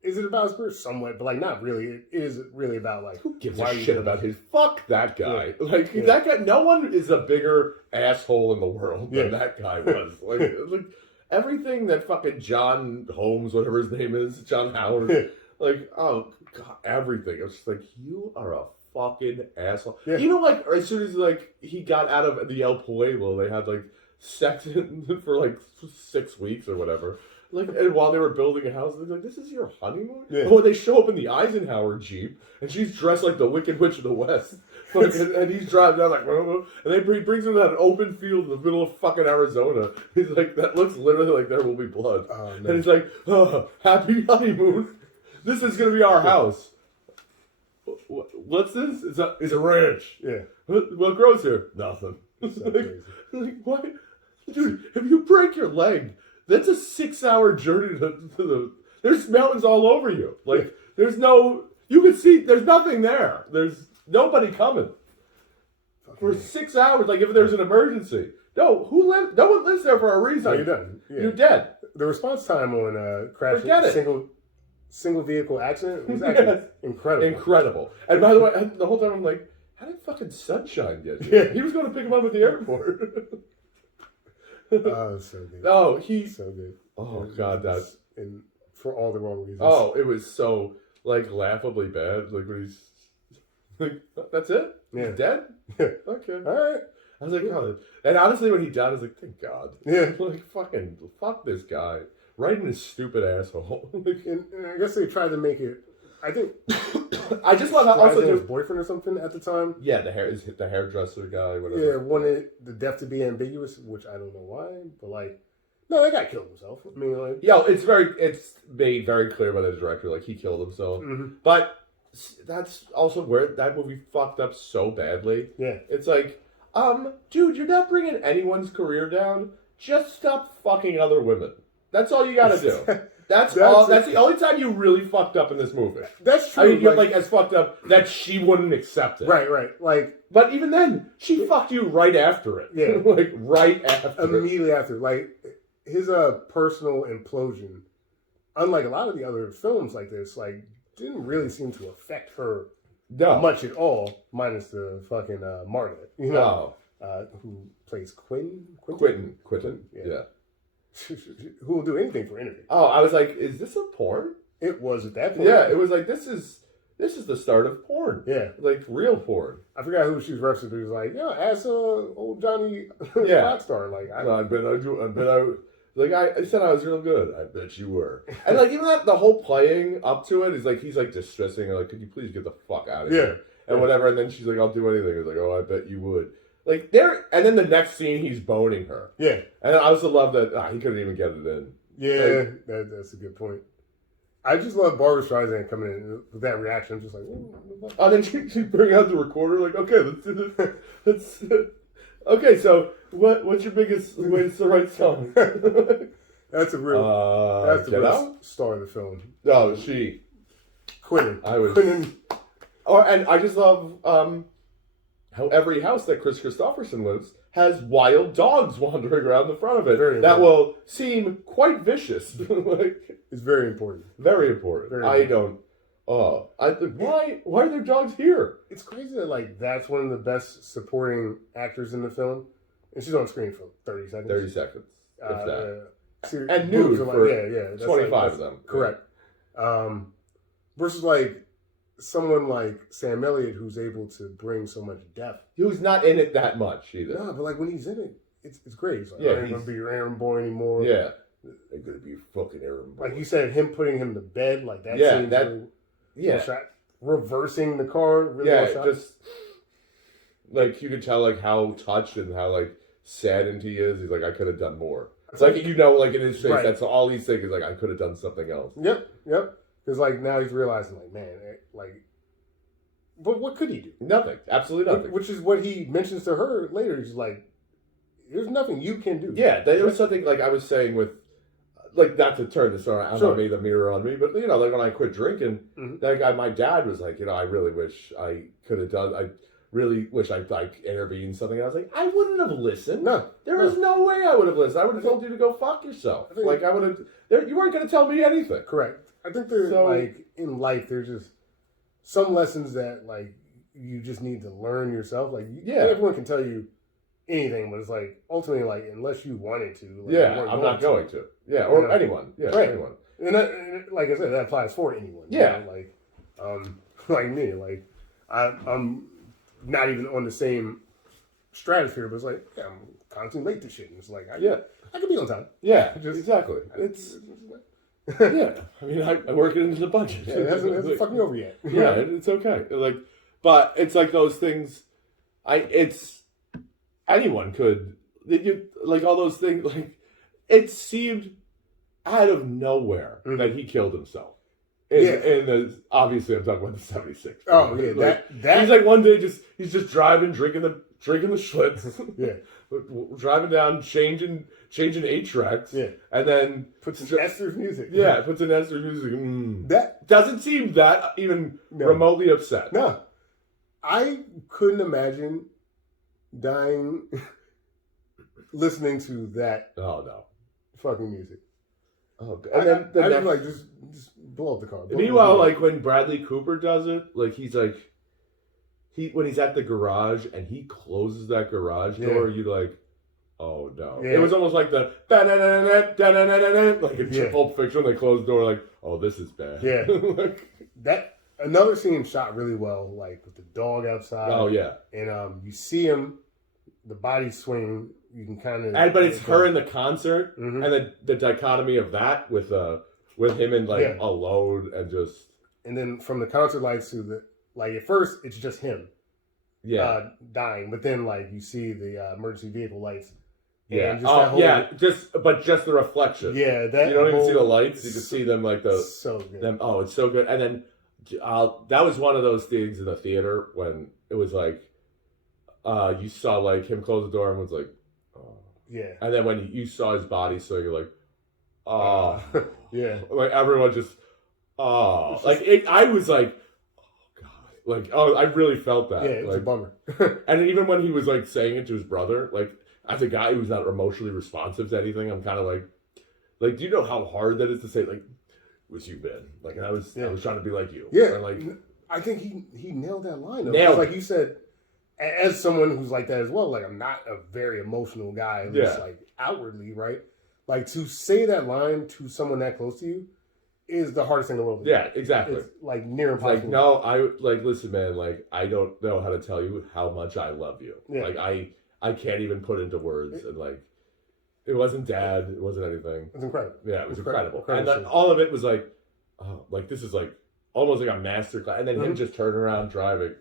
Is it about spirit? Somewhat, but like not really. It is really about like who gives a shit about his. Fuck that guy. Yeah. Like that guy. No one is a bigger asshole in the world than that guy was. Like everything that fucking John Holmes, whatever his name is, John Howard. Like oh god, everything. I was just like, you are a fucking asshole. Yeah. Like as soon as like he got out of the El Pueblo, they had like sex for like 6 weeks or whatever. Like, and while they were building a house, they're like, "This is your honeymoon." Yeah. And when they show up in the Eisenhower Jeep, and she's dressed like the Wicked Witch of the West, and he's driving down like, and he brings her to that open field in the middle of fucking Arizona. He's like, "That looks literally like there will be blood," and he's like, "Oh, happy honeymoon. This is gonna be our house." What's this? It's a ranch. Yeah. What grows here? Nothing. Like, why, dude? If you break your leg. That's a 6-hour journey to the. There's mountains all over you. Like there's no. You can see. There's nothing there. There's nobody coming. For 6 hours, like if there's an emergency. No, no one lives there for a reason. No, you're done. Yeah. You're dead. The response time on crashing single vehicle accident was actually incredible. And by the way, the whole time I'm like, how did fucking Sunshine get here? He was going to pick him up at the airport. Oh, so good. Oh, he. So good. Oh God, that. And for all the wrong reasons. Oh, it was so like laughably bad. Like when he's like, that's it. Yeah. He's dead. Okay. All right. I was like, oh. And honestly, when he died, I was like, thank God. Yeah. Like fuck this guy. Right in his stupid asshole. Like, And I guess they tried to make it. I think. I just love how also his boyfriend or something at the time. Yeah, the hairdresser guy. Whatever. Yeah, wanted the death to be ambiguous, which I don't know why, but like, no, that guy killed himself. I mean, like, Yeah, it's made very clear by the director, like he killed himself. Mm-hmm. But that's also where that movie fucked up so badly. Yeah, it's like, dude, you're not bringing anyone's career down. Just stop fucking other women. That's all you gotta do. That's the only time you really fucked up in this movie. That's true. I mean, you're like as fucked up that she wouldn't accept it. Right. Like, but even then, she fucked you right after it. Yeah, like right after. Immediately after, like his personal implosion. Unlike a lot of the other films like this, like didn't really seem to affect her much at all, minus the fucking Marta, you know, who plays Quentin. Yeah. Who will do anything for anything. Oh, I was like, is this a porn? It was at that point. Yeah, it was like, this is the start of porn. Yeah. Like real porn. I forgot who she was referencing to. He was like, yeah, ask old Johnny Rockstar. Like, I said I was real good. I bet you were. And like even that, the whole playing up to it is like he's like distressing her, like, could you please get the fuck out of here? And whatever, and then she's like, I'll do anything. He's like, oh, I bet you would. Like there, and then the next scene he's boning her. Yeah. And I also love that he couldn't even get it in. Yeah, that's a good point. I just love Barbra Streisand coming in with that reaction. I'm just like, oh, then she bring out the recorder, like, okay, let's do this. Okay, so what's your biggest way to write song? That's the real star of the film. Oh, she. Quentin. Quentin. And I just love how every house that Chris Christopherson lives has wild dogs wandering around the front of it that will seem quite vicious. It's very important. Very important. Very important. Why are there dogs here? It's crazy that like that's one of the best supporting actors in the film, and she's on screen for 30 seconds. 30 seconds. If that. And nude for 25 of them. Correct. Versus like someone like Sam Elliott who's able to bring so much depth. Who's not in it that much either. No, but like when he's in it, it's great. He's like, I ain't gonna be your errand boy anymore. Yeah. Ain't gonna be your fucking errand boy. Like you said, him putting him to bed, like that seems really shot. Reversing the car, really well shot. Just like you could tell like how touched and how like saddened he is. He's like, I could have done more. It's like, you know, like in his face, that's all he's thinking is like, I could have done something else. Yep. Because like now he's realizing like, man, like, but what could he do? Nothing. Absolutely nothing. Which is what he mentions to her later. He's like, there's nothing you can do. Yeah, there was something like I was saying with, like, not to turn this around, I'm not made the mirror on me, but you know, like when I quit drinking, that guy, my dad was like, you know, I really wish I could have done. I really wish I'd like intervened something. And I was like, I wouldn't have listened. There was no way I would have listened. I would have told you to go fuck yourself. Like I would have. You weren't going to tell me anything. Correct. I think there's like in life, there's just some lessons that like you just need to learn yourself. Like everyone can tell you anything, but it's like ultimately like unless you wanted to. Like, I'm not going to. Yeah, or anyone. Yeah, anyone. And like I said, that applies for anyone. Yeah, you know? Like me, like I'm not even on the same stratosphere, but it's like I'm constantly late to shit, and it's like I could be on time. Yeah, exactly. It's yeah. I mean, I work it into the budget. Yeah, it hasn't fucked me over yet. Yeah, it's okay. Like, but it's like those things. It's anyone could. Like all those things. Like it seemed out of nowhere that he killed himself. And obviously I'm talking about the 76. Oh yeah, like, that he's like one day he's just driving, drinking the Schlitz. Yeah. Driving down, changing 8 tracks. Yeah. And then puts in Esther's music. Yeah, puts in Esther's music. That doesn't seem that even remotely upset. No. I couldn't imagine dying listening to that fucking music. Oh, and then I like just blow up the car. Meanwhile, like when Bradley Cooper does it, like he's like when he's at the garage and he closes that garage door, you like, oh no. Yeah. It was almost like the like in Pulp Fiction, they closed the door like, oh, this is bad. Yeah. Like, That another scene shot really well, like with the dog outside. oh yeah. And you see him, the body swing. You can kind of. But it's her in the concert, Mhm. and the dichotomy of that with him and like alone and just And then from the concert lights to the like at first it's just him. Dying, but then like you see the emergency vehicle lights. And just just the reflection. Yeah, that you don't even see the lights. You just see them like the so good. them. Oh, it's so good. And then that was one of those things in the theater when it was like you saw like him close the door and was like, oh. Yeah. And then when you saw his body, so you're like, oh, yeah. like everyone just, oh, like I was like, oh god, like oh, I really felt that. Yeah, it's like, a bummer. And even when he was like saying it to his brother, like as a guy who's not emotionally responsive to anything, I'm kind of like, do you know how hard that is to say? Like, it was you, Ben. Like, and I was trying to be like you. Yeah, and like I think he nailed that line. Though. Nailed like you said, as someone who's like that as well. Like I'm not a very emotional guy, at least like outwardly, right? Like to say that line to someone that close to you is the hardest thing in the world. Yeah, exactly. It's like near impossible. Like no, I like listen, man. Like I don't know how to tell you how much I love you. Yeah. Like I can't even put into words, and like it wasn't dad, it wasn't anything. It's incredible. Yeah, it was incredible. Incredible And all of it was like, oh, like this is like almost like a master class. And then him just turning around driving.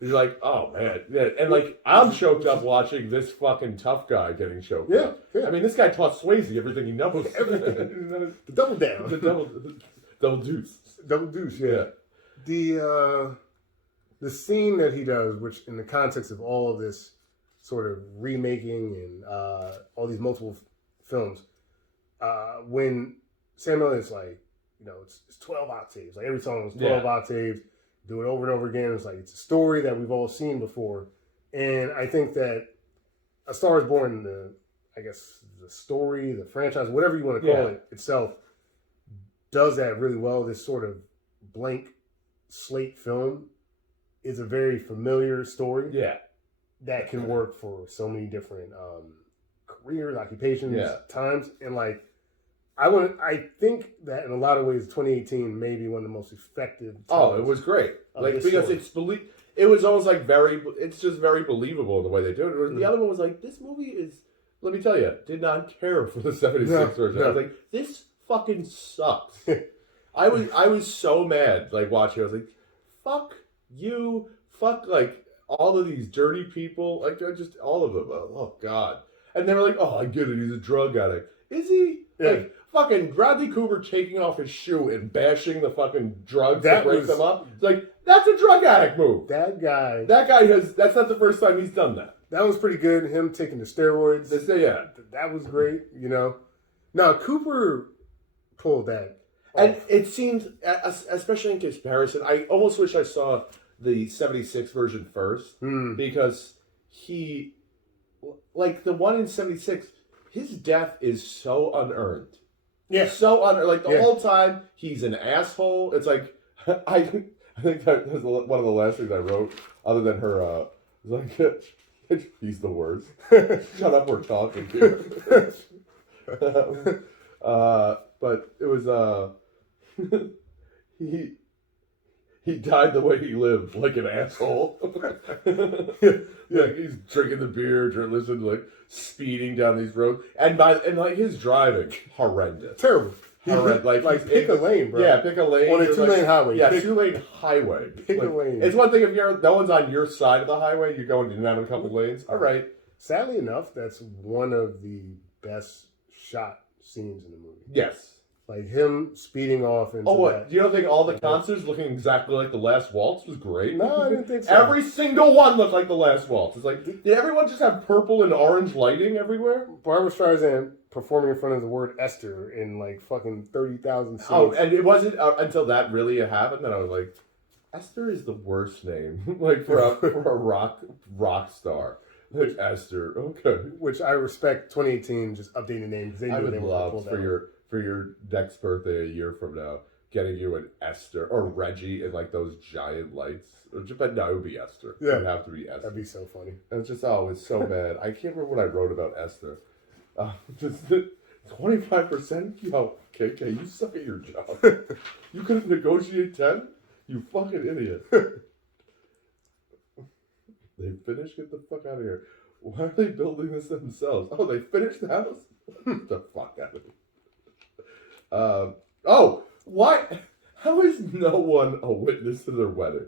You're like, oh man, yeah. And like I'm choked up watching this fucking tough guy getting choked up. Yeah. I mean, this guy taught Swayze everything he knows. Everything. The double down. the double deuce. Double douche, yeah. The scene that he does, which in the context of all of this sort of remaking and all these multiple films, when Samuel is like, you know, it's 12 octaves. Like every song is 12 octaves. Do it over and over again. It's like it's a story that we've all seen before, and I think that A Star Is Born, the story, the franchise, whatever you want to call it itself, does that really well. This sort of blank slate film is a very familiar story. Yeah. That can work for so many different careers, occupations, times, and like I think that in a lot of ways, 2018 may be one of the most effective. Oh, it was great. Like because it was almost like it's just very believable in the way they do it. Whereas the other one was like, this movie is. Let me tell you, did not care for the 76 version. I was like, this fucking sucks. I was so mad like watching. I was like, fuck you, fuck like all of these dirty people, like just all of them. Oh god. And they were like, oh, I get it. He's a drug addict. Is he? Yeah. Like fucking Bradley Cooper taking off his shoe and bashing the fucking drugs to break them up. It's like that's a drug addict move. That guy has. That's not the first time he's done that. That was pretty good. Him taking the steroids. That was great. You know. Now Cooper pulled that. And it seems, especially in comparison, I almost wish I saw the 76 version first because he, like the one in 76, his death is so unearned. Yeah. So unearned. Like the whole time, he's an asshole. It's like, I think that was one of the last things I wrote, other than her, like, he's the worst. Shut up, we're talking here. But it was, he died the way he lived, like an asshole. He's drinking the beer, listening to like speeding down these roads, and like his driving horrendous, terrible. Like pick a lane, bro. Yeah, pick a lane on a 2-lane highway. Yeah, 2-lane highway. Pick a lane. It's one thing if no one's on your side of the highway, you're going down a couple lanes. All right. Sadly enough, that's one of the best shot scenes in the movie. Yes. Like him speeding off into what? You don't think all the concerts looking exactly like The Last Waltz was great? No, I didn't think so. Every single one looked like The Last Waltz. It's like, did everyone just have purple and orange lighting everywhere? Barbra Streisand performing in front of the word Esther in like fucking 30,000 seats. Oh, and it wasn't until that really happened that I was like, Esther is the worst name, like for a rock star. Like Esther, okay. Which I respect. 2018 just updating the name because they knew they were love for your next birthday a year from now. getting you an Esther or Reggie in like those giant lights. But no, it would be Esther. Yeah. It would have to be Esther. That'd be so funny. And it's just, it's so bad. I can't remember what I wrote about Esther. Just 25%? Yo, KK, you suck at your job. You couldn't negotiate 10? You fucking idiot. They finished? Get the fuck out of here. Why are they building this themselves? Oh, they finished the house? Get the fuck out of here. Why? How is no one a witness to their wedding?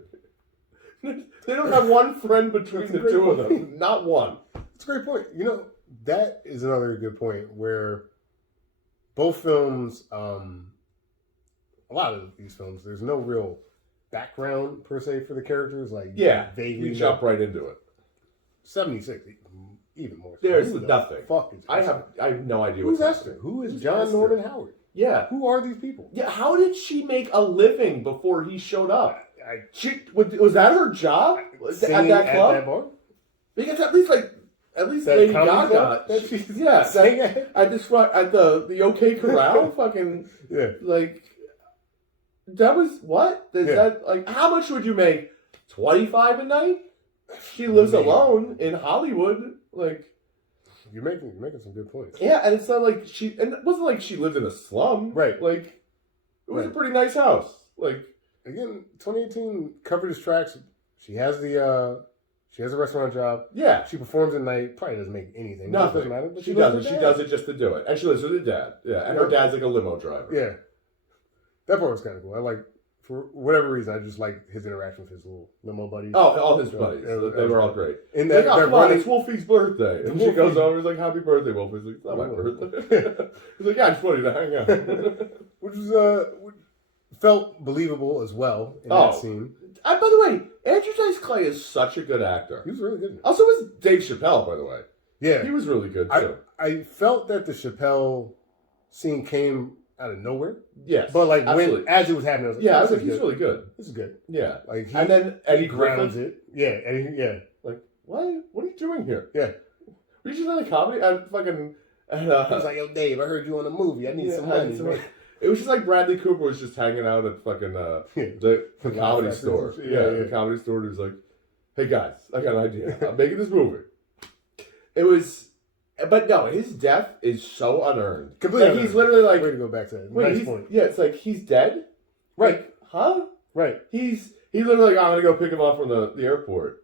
They don't have one friend between the two of them. Not one. That's a great point. You know, that is another good point where both films, a lot of these films, there's no real background per se for the characters. Like, You jump right into it. 76, even more. There's Who the nothing. Fuck is I have no idea Who's what's Esther? happening. Who is Who's John Esther? Norman Howard? Yeah. Who are these people? Yeah, how did she make a living before he showed up? I Was that her job at singing that club? At that bar? Because at least That Lady comedy Gaga, club that she sang at? at the OK Corral, fucking Yeah. like that was what? Is that like how much would you make? 25 a night? She lives alone in Hollywood, like. You're making some good points. Yeah, and it's not like and it wasn't like she lived in a slum, Right? Like it was a pretty nice house, like. Again, 2018 covered his tracks. She has a restaurant job. Yeah. She performs at night. Probably doesn't make anything. Nothing. Doesn't matter. But She lives doesn't. with She dad. does it just to do it. And she lives with her dad. Yeah. And her dad's like a limo driver. Yeah. That part was kind of cool. I like, for whatever reason, I just like his interaction with his little limo buddies. Oh, all his buddies. Yeah, They were all great. And Like, that, oh, that come on, running, it's Wolfie's birthday. And she goes over, he's like, happy birthday, Wolfie. He's like, it's not my birthday. He's like, yeah, I just wanted you to hang out. which was felt believable as well in that scene. By the way, Andrew Dice Clay is such a good actor. He was really good. Also was Dave Chappelle, by the way. Yeah. He was really good, too. I felt that the Chappelle scene came out of nowhere. Yes. But like absolutely. as it was happening, I was like, Yeah, I this was like, is he's good. really good. This is good. Yeah. Like and then Eddie grounds Griffin. it. Yeah, Eddie, Like, what are you doing here? Yeah. Were you just on a comedy? Fucking... he was like, yo, Dave, I heard you on a movie. I need some money. Man. It was just like Bradley Cooper was just hanging out at fucking the comedy store. Yeah, the comedy store. He was like, hey guys, I got an idea. I'm making this movie. It was, but no, his death is so unearned. Completely Like, he's literally like, way to go back to that. wait, Nice point. Yeah, it's like, he's dead? Right. Like, huh? Right. He's literally like, I'm going to go pick him up from the airport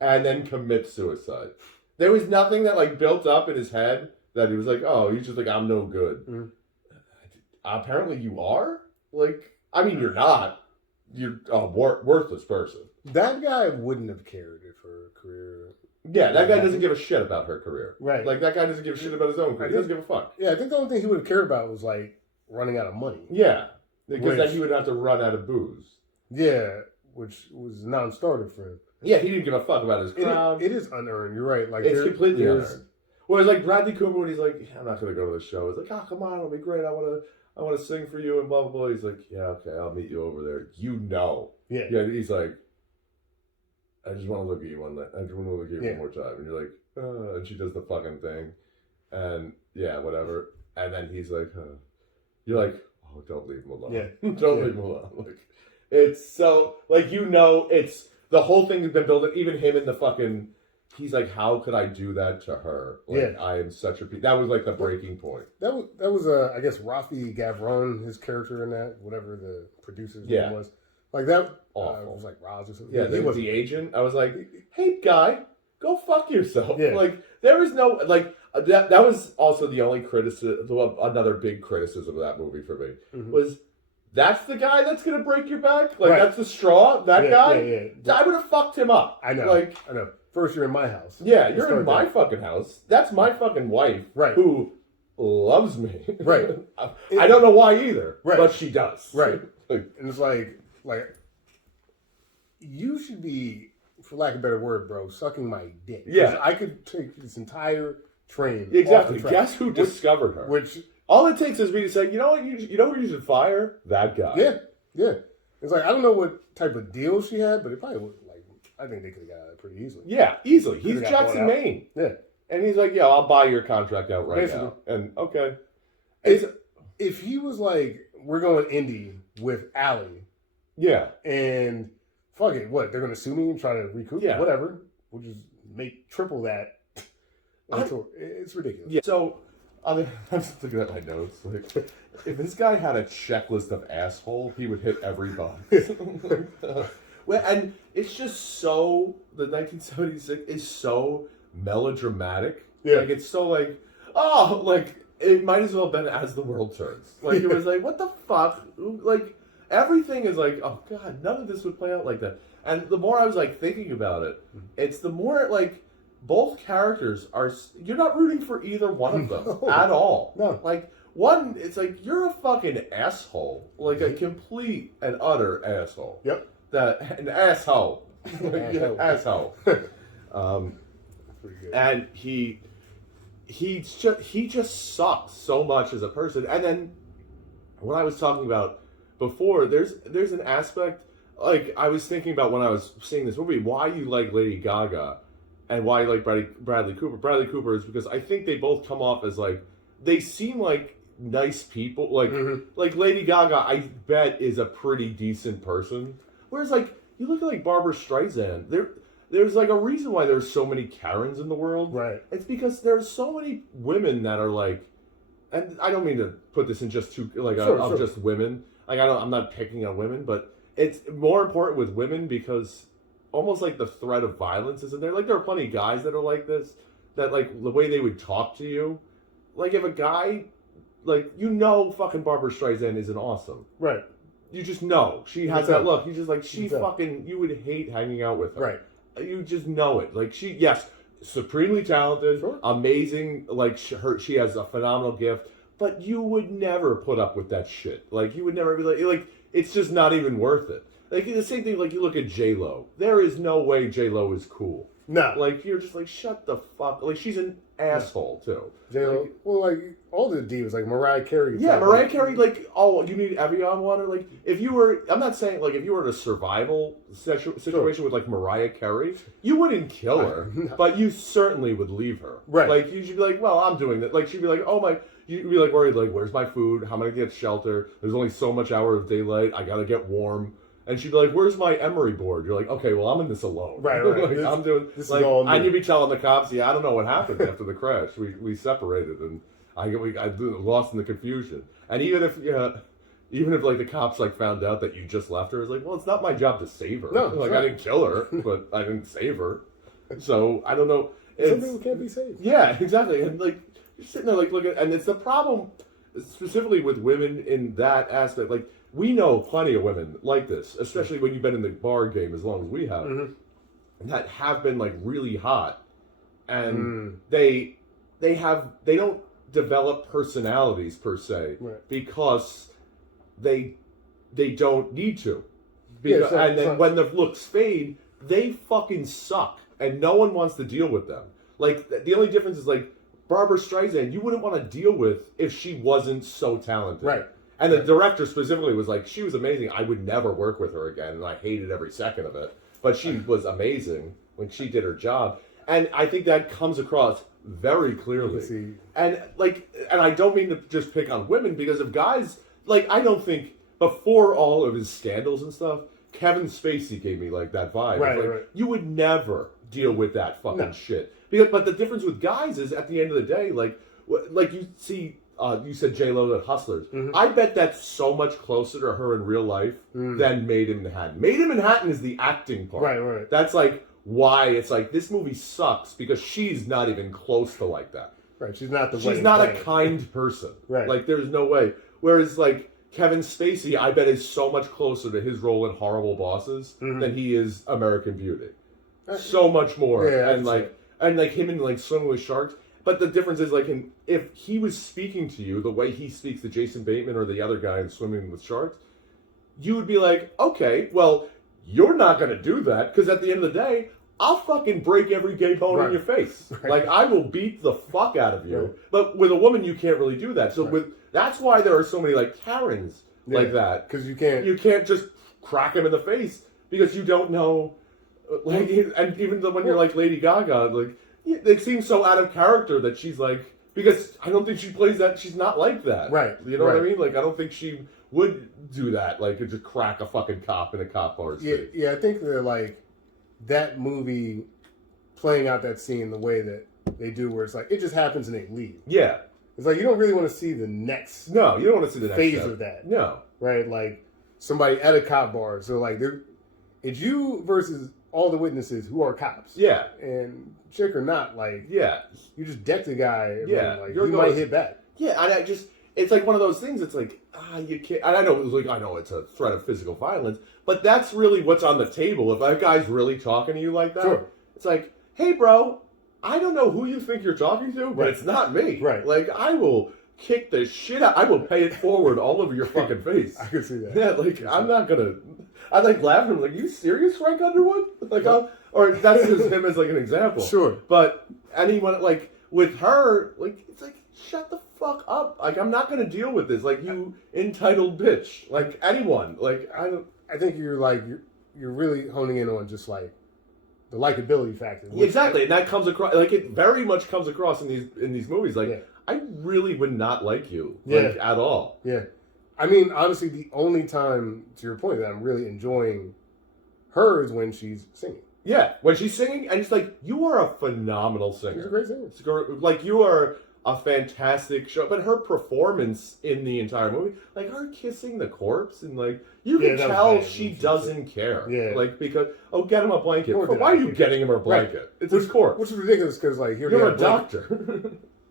and then commit suicide. There was nothing that like built up in his head that he was like, oh, he's just like, I'm no good. Mm-hmm. Apparently you are? Like, I mean, you're not. You're a worthless person. That guy wouldn't have cared if her career... Yeah, that guy doesn't give a shit about her career. Right. Like, that guy doesn't give a shit about his own career. He doesn't give a fuck. Yeah, I think the only thing he would have cared about was, like, running out of money. Yeah. Because then Which- he would have to run out of booze. Yeah, which was a non-starter for him. Yeah, he didn't give a fuck about his crowd. It is unearned. You're right. Like It's completely unearned. Whereas, like, Bradley Cooper, when he's like, I'm not going to go to the show. He's like, oh, come on, it'll be great. I want to sing for you and blah, blah, blah. He's like, yeah, okay, I'll meet you over there. You know. Yeah. Yeah, he's like, I just want to look at you one more time. And you're like, and she does the fucking thing. And yeah, whatever. And then he's like, you're like, oh, don't leave him alone. Yeah. Don't leave him alone. Like, it's so, like, it's, the whole thing has been building, even him in the fucking, he's like, how could I do that to her? Like, Yeah. I am such a that was like the breaking point. That was I guess Rafi Gavron, his character in that, whatever the producer's name was. Like that Awful. was like Roz or something. Yeah, he was the agent. I was like, hey guy, go fuck yourself. Yeah. Like, there was no, like, that was also the only criticism, another big criticism of that movie for me, was that's the guy that's going to break your back? Like, that's the straw? That guy? Yeah. I would have fucked him up. I know. Like, I know. First, you're in my house. yeah, you're in my fucking house. That's my fucking wife. Right. Who loves me. Right. I don't know why either. Right. But she does. Right. Like, And it's like, you should be, for lack of a better word, bro, sucking my dick. 'Cause Yeah. I could take this entire train. exactly. off the track. Guess who discovered her? Which, All it takes is me to say, you know what, you know who you should fire? That guy. yeah. It's like, I don't know what type of deal she had, but it probably would, like, I think they could have got it pretty easily. Yeah, easily. He's Could've got Jackson, bought out. Maine. Yeah. And he's like, yo, I'll buy your contract out right Basically. now. And okay. If he was like, we're going indie, with Allie. Yeah. And fuck it, what? They're going to sue me and try to recoup? Yeah. Whatever. We'll just make triple that. It's ridiculous. Yeah. So, I'm just looking at my notes. Like, if this guy had a checklist of asshole, he would hit every box. Well, and it's just so, the 1976 is so melodramatic. Yeah. Like, it's so like, oh, like, it might as well have been As the World Turns. Like, it was like, what the fuck? Like, everything is like, oh god, none of this would play out like that. And the more I was like thinking about it, it's the more like, both characters are, you're not rooting for either one of them at all. No. Like, one, it's like, you're a fucking asshole. Like, a complete and utter asshole. Yep. An asshole. Asshole. Pretty good. And he just sucks so much as a person. And then, what I was talking about before, there's an aspect, like, I was thinking about when I was seeing this movie, why you like Lady Gaga. And why I like Bradley Cooper. Bradley Cooper is because I think they both come off as like, they seem like nice people. Like like Lady Gaga, I bet is a pretty decent person. Whereas like, you look at like Barbara Streisand, there's like a reason why there's so many Karens in the world. Right. It's because there's so many women that are like, and I don't mean to put this in just two, like, of just women. Like, I'm not picking on women, but it's more important with women because almost like the threat of violence isn't there. Like, there are plenty of guys that are like this, that like the way they would talk to you. Like, if a guy, like, fucking Barbara Streisand isn't awesome. Right. You just know. She has that look. You just like, you would hate hanging out with her. Right. You just know it. Like, supremely talented, amazing, like, she has a phenomenal gift, but you would never put up with that shit. Like, you would never be like, it's just not even worth it. Like, the same thing, like, you look at J-Lo. There is no way J-Lo is cool. No. Like, you're just like, shut the fuck. Like, she's an asshole, too. J-Lo, like, well, like, all the divas, like Mariah Carey. Yeah, Mariah Carey, like, oh, you need Evian water? Like, if you were, I'm not saying, like, if you were in a survival situation with, like, Mariah Carey, you wouldn't kill her, but you certainly would leave her. Right. Like, you should be like, well, I'm doing that. Like, she'd be like, oh my, you'd be like worried, like, where's my food? How am I going to get shelter? There's only so much hour of daylight. I got to get warm. And she'd be like, where's my emery board? You're like, okay, well, I'm in this alone. Right. Like, I'm doing this like, is all I need to be telling the cops, I don't know what happened after the crash. We separated, and I lost in the confusion. And even if like the cops like found out that you just left her, it's like, well, it's not my job to save her. No, like, I didn't kill her, but I didn't save her. So I don't know. Some people can't be saved. Yeah, exactly. And like, you're sitting there like looking, and it's the problem specifically with women in that aspect. Like, we know plenty of women like this, especially when you've been in the bar game as long as we have, that have been like really hot, and they don't develop personalities per se because they don't need to. Because, and then when the looks fade, they fucking suck, and no one wants to deal with them. Like, the only difference is like Barbara Streisand, you wouldn't want to deal with if she wasn't so talented. Right. And the director specifically was like, she was amazing. I would never work with her again, and I hated every second of it. But she was amazing when she did her job. And I think that comes across very clearly. And I don't mean to just pick on women, because of guys, like, I don't think, before all of his scandals and stuff, Kevin Spacey gave me like that vibe. Right. You would never deal with that fucking shit. But the difference with guys is, at the end of the day, like you see, you said J-Lo at Hustlers. I bet that's so much closer to her in real life than Made in Manhattan. Made in Manhattan is the acting part. Right. That's like why it's like, this movie sucks, because she's not even close to like that. Right. She's not a kind person. Right. Like, there's no way. Whereas like Kevin Spacey, I bet, is so much closer to his role in Horrible Bosses than he is American Beauty. So much more. Yeah, and like him in like Swimming with Sharks. But the difference is, like, if he was speaking to you the way he speaks to Jason Bateman or the other guy in Swimming with Sharks, you would be like, okay, well, you're not going to do that, because at the end of the day, I'll fucking break every gay bone in your face. Like, I will beat the fuck out of you. But with a woman, you can't really do that. So that's why there are so many like Karens like that. Because you can't just crack him in the face, because you don't know. Like, and even when you're like Lady Gaga, like, it seems so out of character that she's like, because I don't think she plays that. She's not like that. Right. You know what I mean? Like, I don't think she would do that, like just crack a fucking cop in a cop car's face. Yeah, I think they're like that movie playing out that scene the way that they do, where it's like it just happens and they leave. Yeah. It's like you don't really want to see the next No, you don't want to see the next phase step. of that. No. Right? Like somebody at a cop bar. So like it's you versus all the witnesses who are cops. Yeah. And chick or not, like Yeah. you just deck the guy. Yeah. Like You're he going- might hit back. Yeah, and I just, it's like one of those things, it's like, you can't, and I know, I know it's a threat of physical violence, but that's really what's on the table. If that guy's really talking to you like that, Sure. It's like, hey bro, I don't know who you think you're talking to, but Right. it's not me. Right. Like, I will kick the shit out, I will pay it forward all over your fucking face. I can see that. Yeah, like, I'm not gonna, I like laughing, I'm like, you serious, Frank Underwood? Like, or that's just him as like an example. Sure. But anyone, like, with her, like, it's like, shut the fuck up. Like, I'm not gonna deal with this. Like, you entitled bitch. Like, anyone. Like, I don't. I think you're really honing in on just like the likability factor. which- Exactly, and that comes across. Like, it very much comes across in these movies. Like, Yeah. I really would not like you. Yeah. Like, at all. Yeah. I mean, honestly, the only time, to your point, that I'm really enjoying her is when she's singing. Yeah, when she's singing, and it's like, you are a phenomenal singer. She's a great singer. Like, you are a fantastic show, but her performance in the entire movie, like her kissing the corpse, and like you Yeah, can that was tell bad. she doesn't care. Yeah. Like, because get him a blanket. Or did Why I are you kick getting him a Right. blanket? It's his corpse. Which is ridiculous because like here You're a doctor.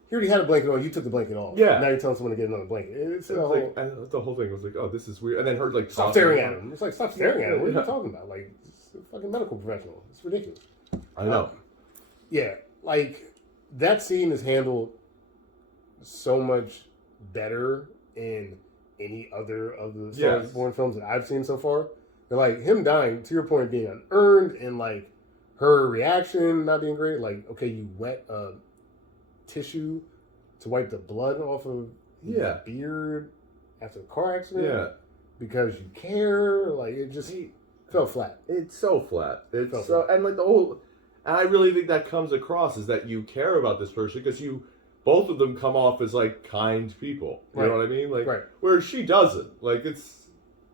He already had a blanket on. You took the blanket off. Yeah. Now you're telling someone to get another blanket. It's It's a whole. like, and the whole thing was like, oh, this is weird. And then her like Stop talking staring about- at him. It's like stop staring at him. What are Yeah. you talking about? Like it's a fucking medical professional. It's ridiculous. I know. Yeah, like that scene is handled so much better in any other of the Star Yes. Born films that I've seen so far. They're like him dying, to your point, being unearned, and like her reaction not being great. Like, okay, you wet tissue to wipe the blood off of Yeah. his beard after a car accident. Yeah. Because you care. Like it just fell flat. It's so flat. It's Felt so, flat. and like the whole, and I really think that comes across is that you care about this person because both of them come off as like kind people. You Right. know what I mean? Like, Right. where she doesn't. Like, it's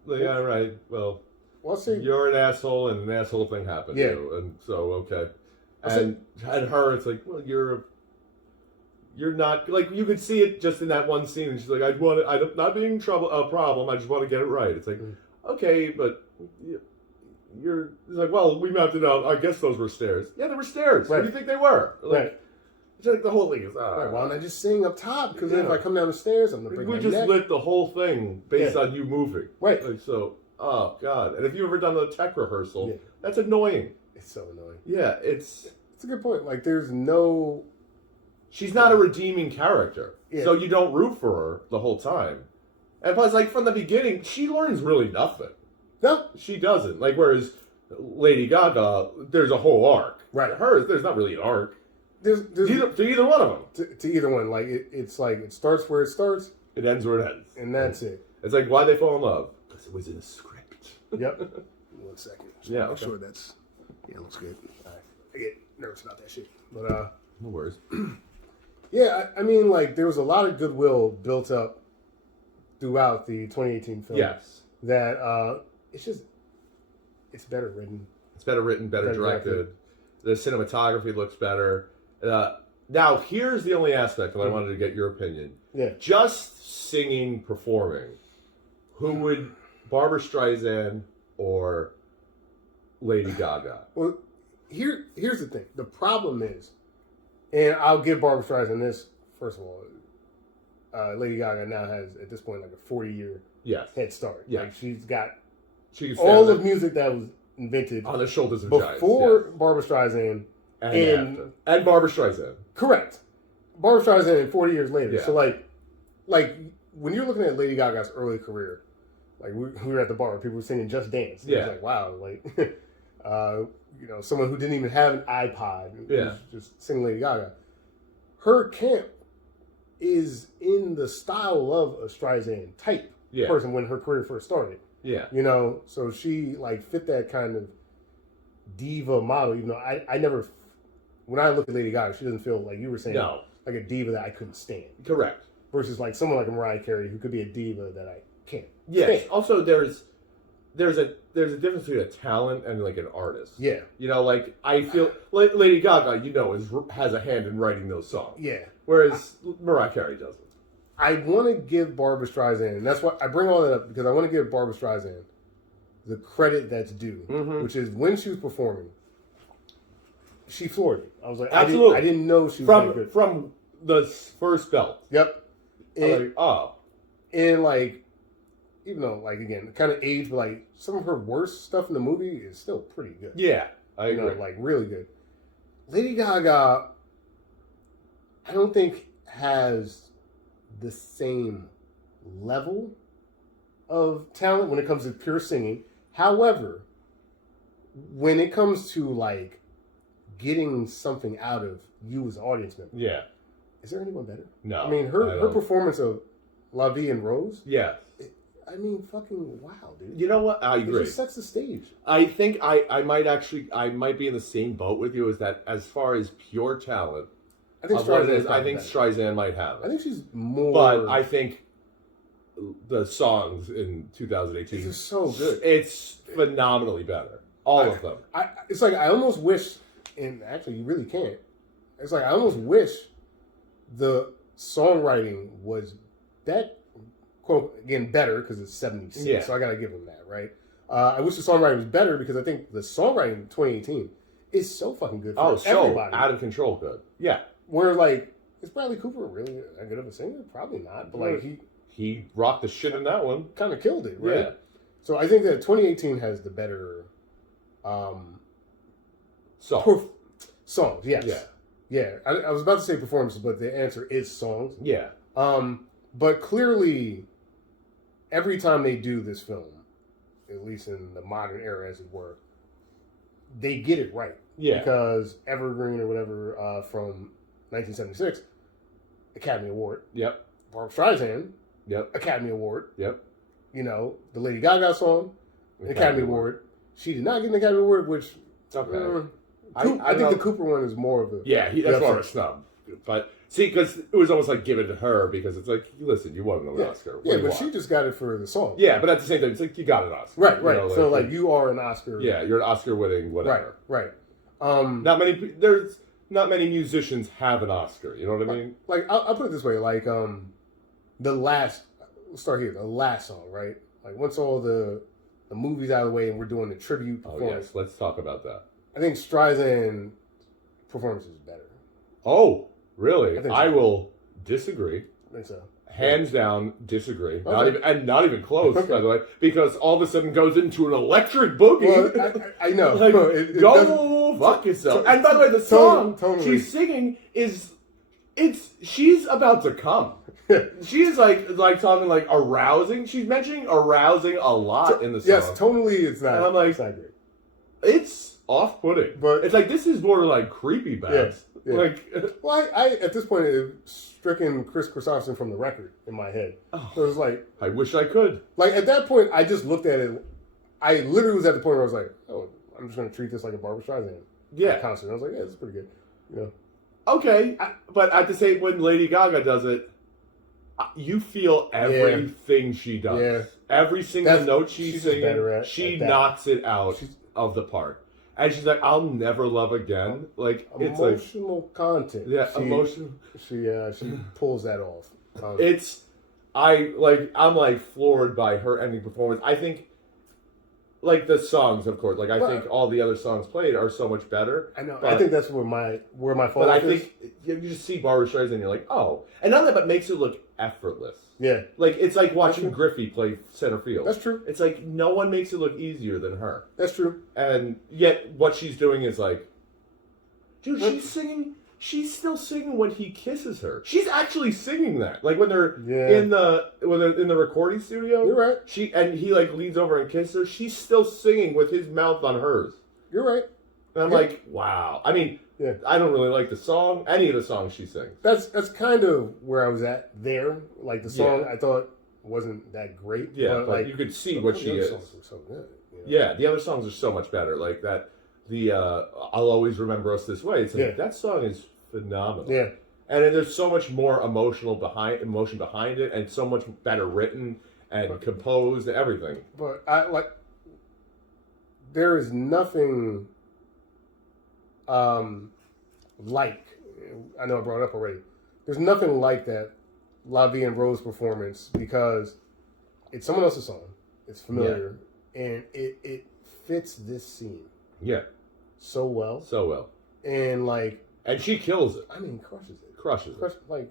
like, yeah, right. Well, Well, I'll say you're an asshole, and an asshole thing happened Yeah. to you, and so okay. I'll say- And her, it's like, well, you're not like you could see it just in that one scene, and she's like, I'm not being a problem. I just want to get it right. It's like, okay, but you're it's like, well, we mapped it out. I guess those were stairs. Yeah, they were stairs. What do you Right. think they were? Like, right. It's like the whole thing is. Right, why don't I just sing up top? Because Yeah. if I come down the stairs, I'm gonna break we my just neck. lit the whole thing based Yeah. on you moving. Right. Like, so, oh god. And if you've ever done a tech rehearsal, Yeah. that's annoying. It's so annoying. Yeah, it's It's a good point. Like, there's no. she's not a redeeming character, Yeah. so you don't root for her the whole time. And plus, like from the beginning, she learns really nothing. No. She doesn't. Like whereas Lady Gaga, there's a whole arc. Right. Hers, there's not really an arc. There's To either one of them. to either one. Like, it's like it starts where it starts, It ends where it ends. and that's it. It's like why they fall in love because it was in a script. Yep. 1 second. Just Yeah, Make okay. sure that's. Yeah, looks good. All right. I get nervous about that shit. But, No worries. yeah, I mean, like, there was a lot of goodwill built up throughout the 2018 film. Yes. That, it's better written. It's better written, better Better directed. directed. The cinematography looks better. Now, here's the only aspect that I wanted to get your opinion. Yeah. Just singing, performing. Who would Barbara Streisand or Lady Gaga? Well, here's the thing. The problem is, and I'll give Barbara Streisand this, first of all, Lady Gaga now has, at this point, like a 40-year Yes. head start. Yeah. Like, she's got She can all stand of music that was invented on the shoulders of giants. before yes. Barbara Streisand. and and- after. And Barbara Streisand. Correct. Barbara Streisand and 40 years later. Yeah. So, like when you're looking at Lady Gaga's early career, like we were at the bar, people were singing Just Dance. Yeah. It was like, wow, like, someone who didn't even have an iPod Yeah. was just singing Lady Gaga. Her camp is in the style of a Streisand type Yeah. person when her career first started. Yeah. So she like fit that kind of diva model, even though I never, when I look at Lady Gaga, she doesn't feel like you were saying, No. like a diva that I couldn't stand. Correct. Versus like someone like a Mariah Carey who could be a diva that I can't. Yes. thing. Also, there's a difference between a talent and like an artist. Yeah. You know, like I feel like Lady Gaga, has a hand in writing those songs. Yeah. Whereas Mariah Carey doesn't. I want to give Barbra Streisand, and that's why I bring all that up, because I want to give Barbra Streisand the credit that's due, which is when she was performing, she floored me. I was like, Absolutely. I didn't know she was that good. From the first belt. Yep. And like, even though, like, again, kind of age, but like some of her worst stuff in the movie is still pretty good. Yeah, I agree. Like really good. Lady Gaga, I don't think has the same level of talent when it comes to pure singing. However, when it comes to like getting something out of you as an audience member, is there anyone better? No, I mean her performance of La Vie en Rose. Yeah. I mean, fucking wow, dude. You know what? I agree. It just sets the stage. I think I might be in the same boat with you. Is that as far as pure talent? I think Streisand might have it. I think she's more. But I think the songs in 2018 is so good. It's phenomenally better. All of them. It's like I almost wish, and actually you really can't. It's like I almost wish the songwriting was that, quote, again, better because it's 76. Yeah. So I gotta give them that, right? I wish the songwriting was better because I think the songwriting in 2018 is so fucking good for everybody. Out of control good. Yeah. Where like, is Bradley Cooper really that good of a singer? Probably not. But like he rocked the shit in that one. Kind of killed it, right? Yeah. So I think that 2018 has the better songs. Yes. Yeah. Yeah. I was about to say performances, but the answer is songs. Yeah. But clearly, every time they do this film, at least in the modern era, as it were, they get it right. Yeah. Because Evergreen or whatever from 1976, Academy Award. Yep. Barbra Streisand. Yep. Academy Award. Yep. You know, the Lady Gaga song, Academy Award. She did not get an Academy Award, which okay. I think the Cooper one is more of a that's more of a snub. But see, because it was almost like given to her because it's like, listen, you won an Oscar. Yeah, but she just got it for the song. Yeah, but at the same time, it's like you got an Oscar. Right. You know, so like you are an Oscar. Yeah, you're an Oscar-winning whatever. Right. There's not many musicians have an Oscar. You know what I mean? Like I'll put it this way: like let's start here. The last song, right? Like once all the movies out of the way and we're doing the tribute performance. Oh yes, let's talk about that. I think Streisand performance is better. Oh, really? I so. will disagree. I think so. Hands down, disagree. Okay. Not even close, by the way, because all of a sudden goes into an electric boogie. Well, I know. Like, it go fuck yourself. And by the way, the song she's singing she's about to come. She's like talking like arousing. She's mentioning arousing a lot in the song. Yes, tonally it's not. And I'm like, it's not great. It's off-putting, but it's like this is more like creepy bass. Yeah. Like, well, I at this point have stricken Chris Christopherson from the record in my head. So it was like, I wish I could. Like at that point, I just looked at it. I literally was at the point where I was like, oh, I'm just going to treat this like a Barbra Streisand concert. I was like, yeah, this is pretty good. You know. Okay, but at the same when Lady Gaga does it, you feel everything she does. Yeah. Every single note she's singing, she knocks it out of the park. And she's like, "I'll never love again." Like it's emotional content. Yeah, emotional. She pulls that off. I'm like floored by her ending performance. I think, like the songs, of course. Like I think all the other songs played are so much better. I know. I think that's where my fault. But I think you just see Barbra Streisand and you're like, oh, and none of that, but makes it look effortless. Yeah. Like it's like watching Griffey play center field. That's true. It's like no one makes it look easier than her. That's true. And yet what she's doing is like, dude, she's singing. She's still singing when he kisses her. She's actually singing that. Like when they're in the recording studio. You're right. He like leans over and kisses her. She's still singing with his mouth on hers. You're right. And I'm like, wow. I mean, I don't really like the song. Any of the songs she sings. That's kind of where I was at there. Like the song, I thought wasn't that great. Yeah, but like you could see what she is. Songs are so good. You know? Yeah, the other songs are so much better. Like that. I'll always remember us this way. It's like that song is phenomenal. Yeah, and there's so much more emotion behind it, and so much better written, and composed and everything. But there is nothing like, I know I brought it up already, there's nothing like that La Vie en Rose performance, because it's someone else's song, it's familiar, and it fits this scene so well. And and she kills it. I mean, crushes it. Crushes it. Like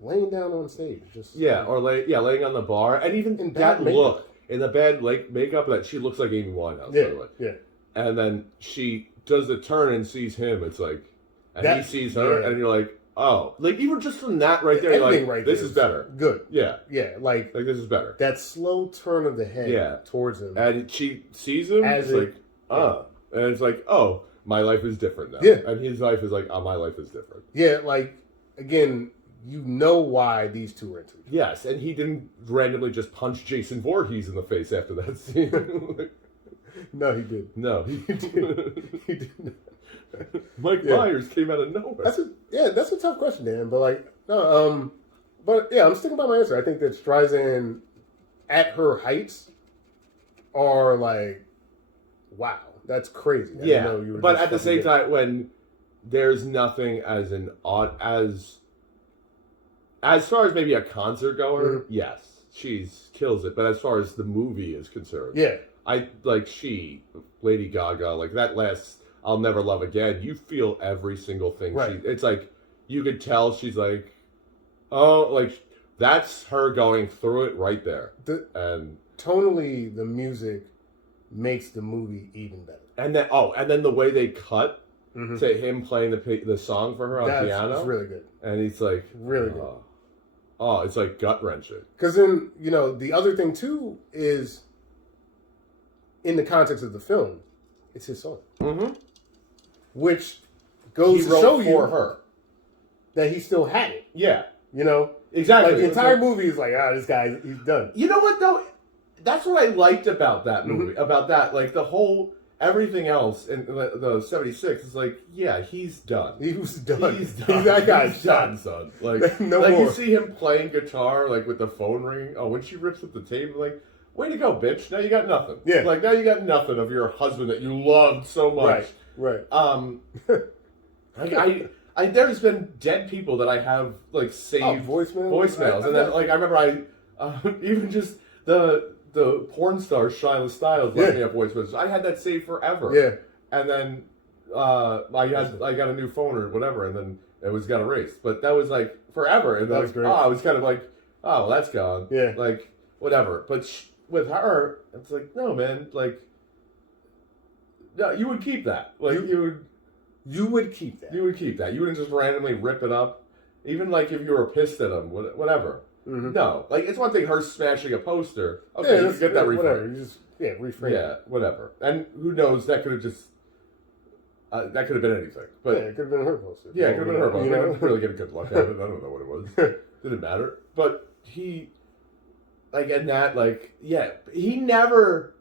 laying down on stage, just laying on the bar, and even in that bad makeup. look in the bad makeup that she looks like Amy Winehouse. Yeah, by the way. yeah. And then she does the turn and sees him. It's like, and he sees her, and you're like, oh, like even just from that right there, you're like, right this there is better. Good. Yeah, like this is better. That slow turn of the head towards him, and she sees him. As it's like, and it's like, oh, my life is different now. Yeah, and his life is like, oh, my life is different. Yeah, like again, you know why these two are into each other. Yes, and he didn't randomly just punch Jason Voorhees in the face after that scene. No, he did. No, he did. He did. Mike Myers came out of nowhere. That's a tough question, Dan. But I'm sticking by my answer. I think that Streisand, at her heights, are like, wow, that's crazy. I didn't know you were but this at the fucking same good. time, when there's nothing as an odd as far as maybe a concert goer, yes, she's kills it. But as far as the movie is concerned, I like Lady Gaga, like that last I'll Never Love Again, you feel every single thing. Right. It's like, you could tell she's like, oh, like, that's her going through it right there. And tonally, the music makes the movie even better. And then the way they cut to him playing the song for her on piano. That's really good. And he's like, really good. Oh, it's like gut-wrenching. Because then, the other thing, too, is in the context of the film, it's his song. Mm-hmm. Which goes to show you for her that he still had it. Yeah. Exactly. Like the entire movie is like, this guy, he's done. You know what, though? That's what I liked about that movie. About that, like the whole, everything else in the 76 is like, yeah, he's done. He was done. He's done. That guy's he's done, son. Like, no like more. You see him playing guitar, like with the phone ringing. Oh, when she rips up the table, like, way to go, bitch. Now you got nothing. Yeah. Like, now you got nothing of your husband that you loved so much. Right. There's been dead people that I have, like, saved voicemails. And then, like, I remember even just the porn star Shyla Styles left me a voicemail. I had that saved forever. Yeah. And then I got a new phone or whatever, and then it got erased. But that was, like, forever. And that was great. I was kind of like, oh, well, that's gone. Yeah. Like, whatever. But with her, it's like, no, man, like, no, you would keep that. Like, you would keep that. You would keep that. You wouldn't just randomly rip it up. Even, like, if you were pissed at him, whatever. Mm-hmm. No. Like, it's one thing her smashing a poster. Okay, you get that reframed. Whatever. You just, reframe it. Yeah, whatever. And who knows, that could have just... that could have been anything. But it could have been her poster. Yeah, it could have been her poster. We didn't really get a good look at it. I don't know what it was. Didn't matter. But he... Like, and that, like... Yeah, he never...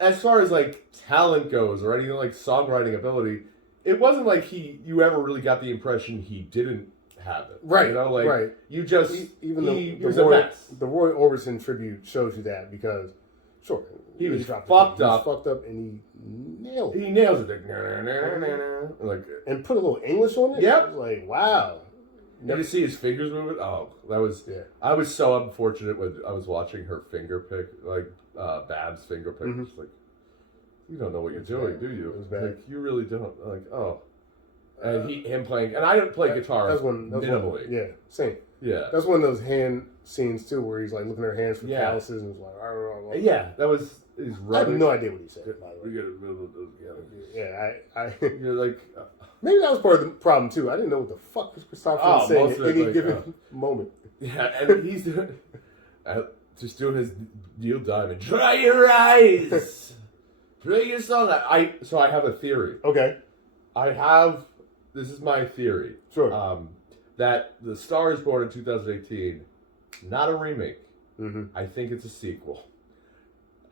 As far as, like, talent goes, or anything like songwriting ability, it wasn't like you ever really got the impression he didn't have it. Right. Like, you just... He was a mess. The Roy Orbison tribute shows you that, because, sure, he was fucked up. He was fucked up, and he nailed it. He nails it. Like, and put a little English on it? Yep. It was like, wow. Did you see his fingers moving? Oh, that was... Yeah. I was so unfortunate when I was watching her finger pick, like, Babs' finger pick. It's like, you don't know what you're doing, do you? It was bad. Like, you really don't. Like, oh. And him playing... And I didn't play guitar minimally. Yeah, same. Yeah. That's one of those hand scenes, too, where he's, like, looking at her hands for calluses and was like... Arr. Yeah, that was... I have no idea what he said, by the way. We got to build those together. Yeah, You're like... Maybe that was part of the problem, too. I didn't know what the fuck was Christopher saying at any given moment. Yeah, and he's just doing his Neil Diamond. Dry your eyes! Play your song. So I have a theory. Okay. This is my theory. Sure. That The Star is Born in 2018, not a remake. Mm-hmm. I think it's a sequel.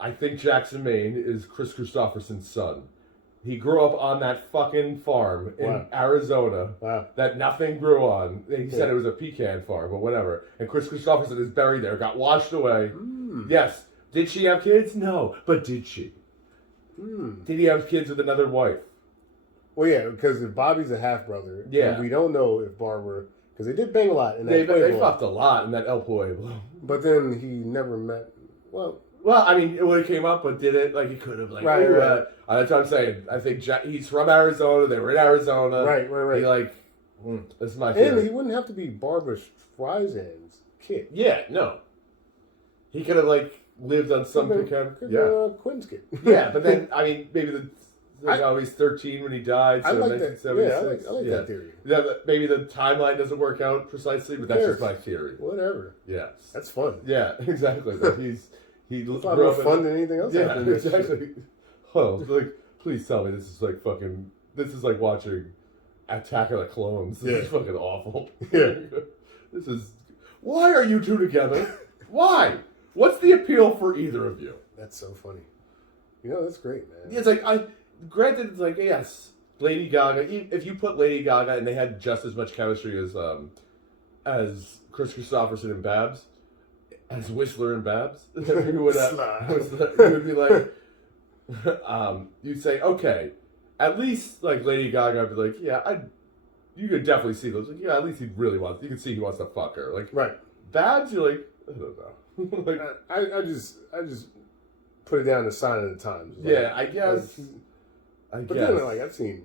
I think Jackson Maine is Chris Christopherson's son. He grew up on that fucking farm in Wow. Arizona Wow. that nothing grew on. He said it was a pecan farm, but whatever. And Chris Christopherson is buried there, got washed away. Yes. Did she have kids? No. But did she? Did he have kids with another wife? Well, yeah, because if Bobby's a half brother, Yeah. and we don't know if Barbara, because they did bang a lot in that They Playboy. fucked a lot in that El Pueblo. But then he never met. Well, Well, I mean, it would have came up, but did it? Like, he could have, like, Right, ooh, right. that's what I'm saying. I think he's from Arizona. They were in Arizona. Right. He, like, this is my and theory. he wouldn't have to be Barbara Streisand's kid. Yeah, no. He could have, like, lived on some pecan. Yeah. Quinn's kid. Yeah, but then, I mean, maybe he's 13 when he died, so I like that. 1976. Yeah, I like that theory. Yeah, maybe the timeline doesn't work out precisely, but that's just my theory. Whatever. Yes. That's fun. Yeah, exactly. But he It's a lot more fun than anything else. Yeah, happening in this shit. exactly. Oh, like, please tell me this is like fucking. This is like watching Attack of the Clones. This is fucking awful. Yeah. This is. Why are you two together? Why? What's the appeal for either of you? That's so funny. You know, that's great, man. It's like granted, it's like yes, Lady Gaga. If you put Lady Gaga and they had just as much chemistry as Chris Christopherson and Babs, as Whistler and Babs, you would be like, you'd say, okay, at least like Lady Gaga would be like, yeah, you could definitely see those. Like, yeah, at least he really wants. You can see he wants to fuck her. Like, Right. Babs, you're like, I don't know. Like, I just put it down the sign of the times. Like, yeah, I guess. But then, like, I've seen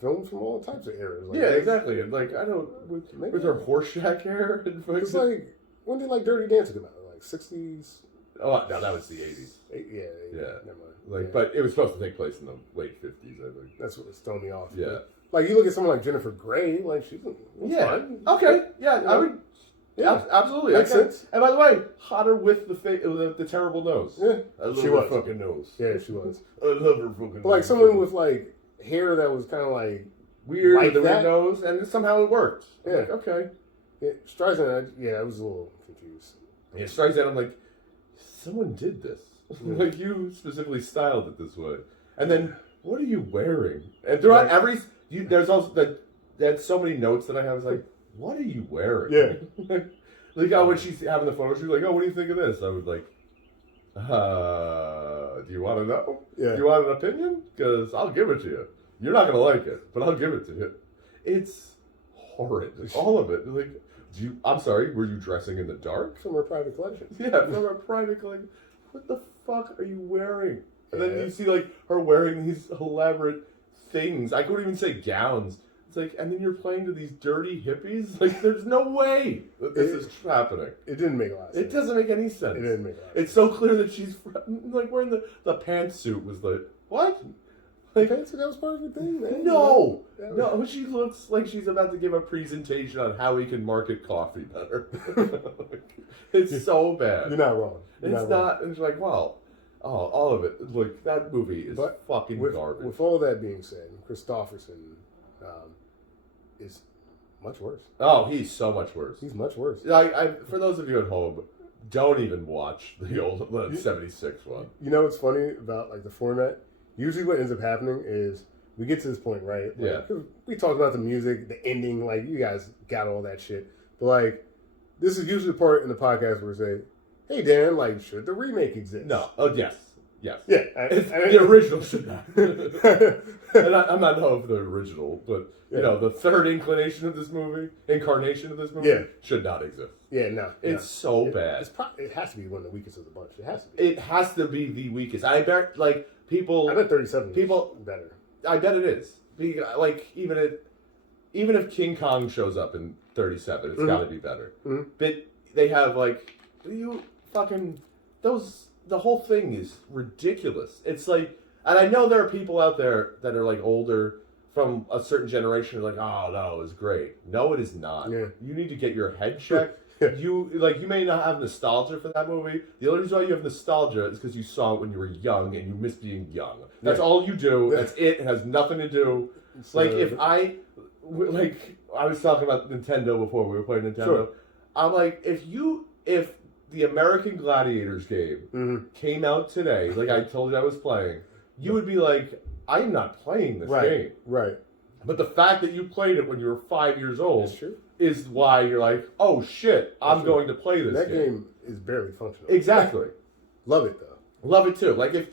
films from all types of eras. Like, Yeah, exactly. And like, I don't with her Horseshack hair. And It's like, when did like Dirty Dancing come out? Like 60s? oh no, that was the 80s. Yeah. Never mind. Like, Yeah. but it was supposed to take place in the late 50s. I think. That's what was throwing me off. Yeah. But, like, you look at someone like Jennifer Grey, like, she's fine. Okay. Yeah, I would. Yeah. Absolutely. Makes sense. And by the way, hotter with the terrible nose. Yeah. I love She her was. fucking nose. Yeah, she was. I love her fucking. But, like, nose. someone with, like, hair that was kind of like weird like with the that. red nose, and somehow it worked. I'm Yeah. like, okay. Yeah, Streisand, I was a little confused. Yeah, Streisand, I'm like, someone did this. Like, you specifically styled it this way. And then, what are you wearing? And throughout there's also there's so many notes that I have. It's like, what are you wearing? Yeah. Like, when she's having the photo, she's like, oh, what do you think of this? I was like, do you want to know? Yeah. Do you want an opinion? Because I'll give it to you. You're not going to like it, but I'll give it to you. It's horrid. All of it. Like, I'm sorry, were you dressing in the dark? From her private collection. Yeah, from a private collection. What the fuck are you wearing? And then Yeah. you see, like, her wearing these elaborate things. I couldn't even say gowns. It's like, and then you're playing to these dirty hippies? Like, there's no way that this is happening. It didn't make a lot of sense. It doesn't make any sense. It didn't make a lot of It's so clear that she's, like, wearing the pantsuit was like, what? Like, sense. That was part of her thing, man. no! That was- No, she looks like she's about to give a presentation on how we can market coffee better. It's so bad. You're not wrong. You're It's wrong. not. It's like, well, all of it. Look, that movie is But fucking with, garbage. With all that being said, Christopherson is much worse. Oh, he's so much worse. He's much worse. For those of you at home, don't even watch the old 76 one. You know what's funny about like the format? Usually, what ends up happening is we get to this point, right? Like, Yeah. 'cause we talked about the music, the ending, like you guys got all that shit. But like, this is usually the part in the podcast where we say, "Hey Dan, like, should the remake exist?" No. Oh, yes. Yes. Yeah. The original should not. And I'm not know of the original, but you know, the third incarnation of this movie Yeah. should not exist. Yeah, no. It's so bad. It has to be one of the weakest of the bunch. It has to be. It has to be the weakest. I bet, like, people. I bet 37 people is better. I bet it is. Like, even if King Kong shows up in 37, it's got to be better. Mm-hmm. But they have, like, the whole thing is ridiculous. It's like, and I know there are people out there that are, like, older from a certain generation who are like, oh, no, it was great. No, it is not. Yeah. You need to get your head checked. Yeah. You may not have nostalgia for that movie. The only reason why you have nostalgia is because you saw it when you were young and you miss being young. That's Yeah. all you do. Yeah. That's it. It has nothing to do. Like, I was talking about Nintendo before we were playing Nintendo. Sure. I'm like, if the American Gladiators game Mm-hmm. came out today, like I told you I was playing, you would be like, I am not playing this game. Right. But the fact that you played it when you were 5 years old That's true. is why you're like, oh shit, I'm going to play this That game. game is barely functional. Exactly. Love it though. Love it too. Like if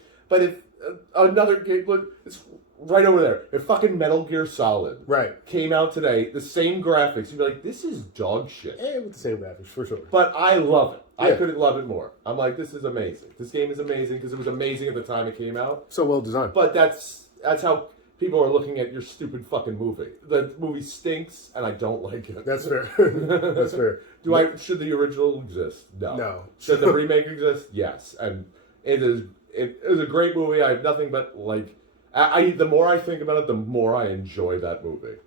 another game, look, it's right over there. If fucking Metal Gear Solid came out today, the same graphics, you'd be like, this is dog shit. With the same graphics for sure. But I love it. Yeah. I couldn't love it more. I'm like, this is amazing. This game is amazing because it was amazing at the time it came out. So well designed. But that's how people are looking at your stupid fucking movie. The movie stinks, and I don't like it. That's fair. That's fair. Should the original exist? No. No. Should the remake exist? Yes. And it is a great movie. I have nothing but like. The more I think about it, the more I enjoy that movie.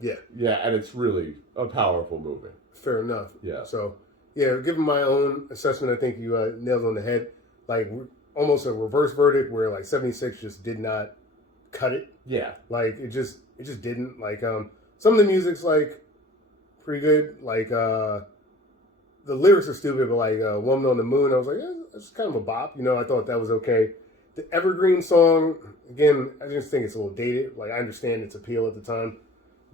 Yeah. Yeah, and it's really a powerful movie. Fair enough. Yeah. So, yeah, given my own assessment, I think you nailed it on the head. Like, almost a reverse verdict where, like, 76 just did not cut it. Yeah. Like, it just didn't. Like, some of the music's, like, pretty good. Like, the lyrics are stupid, but, like, Woman on the Moon, I was like, yeah, that's kind of a bop. You know, I thought that was okay. The Evergreen song, again, I just think it's a little dated. Like, I understand its appeal at the time,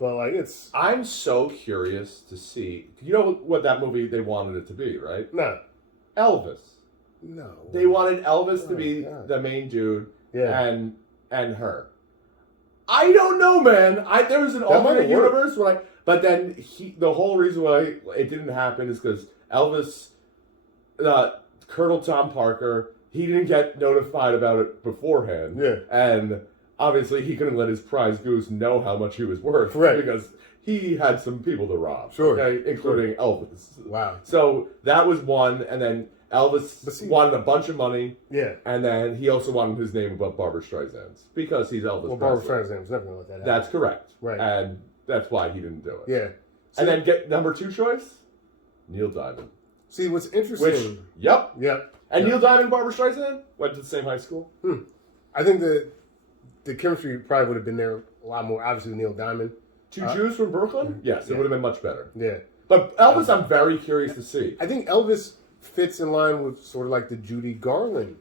but, like, it's... I'm so curious to see... You know what that movie, they wanted it to be, right? No. Elvis. No. They wanted Elvis to be God. the main dude and her. I don't know, man. There was an alternate universe where but then the whole reason why it didn't happen is because Elvis, Colonel Tom Parker... He didn't get notified about it beforehand. Yeah. And obviously he couldn't let his prize goose know how much he was worth. Right. Because he had some people to rob. Sure. Okay? Including Elvis. Wow. So that was one. And then Elvis wanted a bunch of money. Yeah. And then he also wanted his name above Barbra Streisand's. Because he's Elvis Well, Presley. Barbra Streisand was never going to let that happen. That's correct. Right. And that's why he didn't do it. Yeah. And then get number 2 choice? Neil Diamond. See, what's interesting... Yep. And Neil Diamond and Barbra Streisand went to the same high school. I think that the chemistry probably would have been there a lot more, obviously, with Neil Diamond. Two Jews from Brooklyn? Yes, it would have been much better. Yeah. But Elvis, I'm very curious to see. I think Elvis fits in line with sort of like the Judy Garland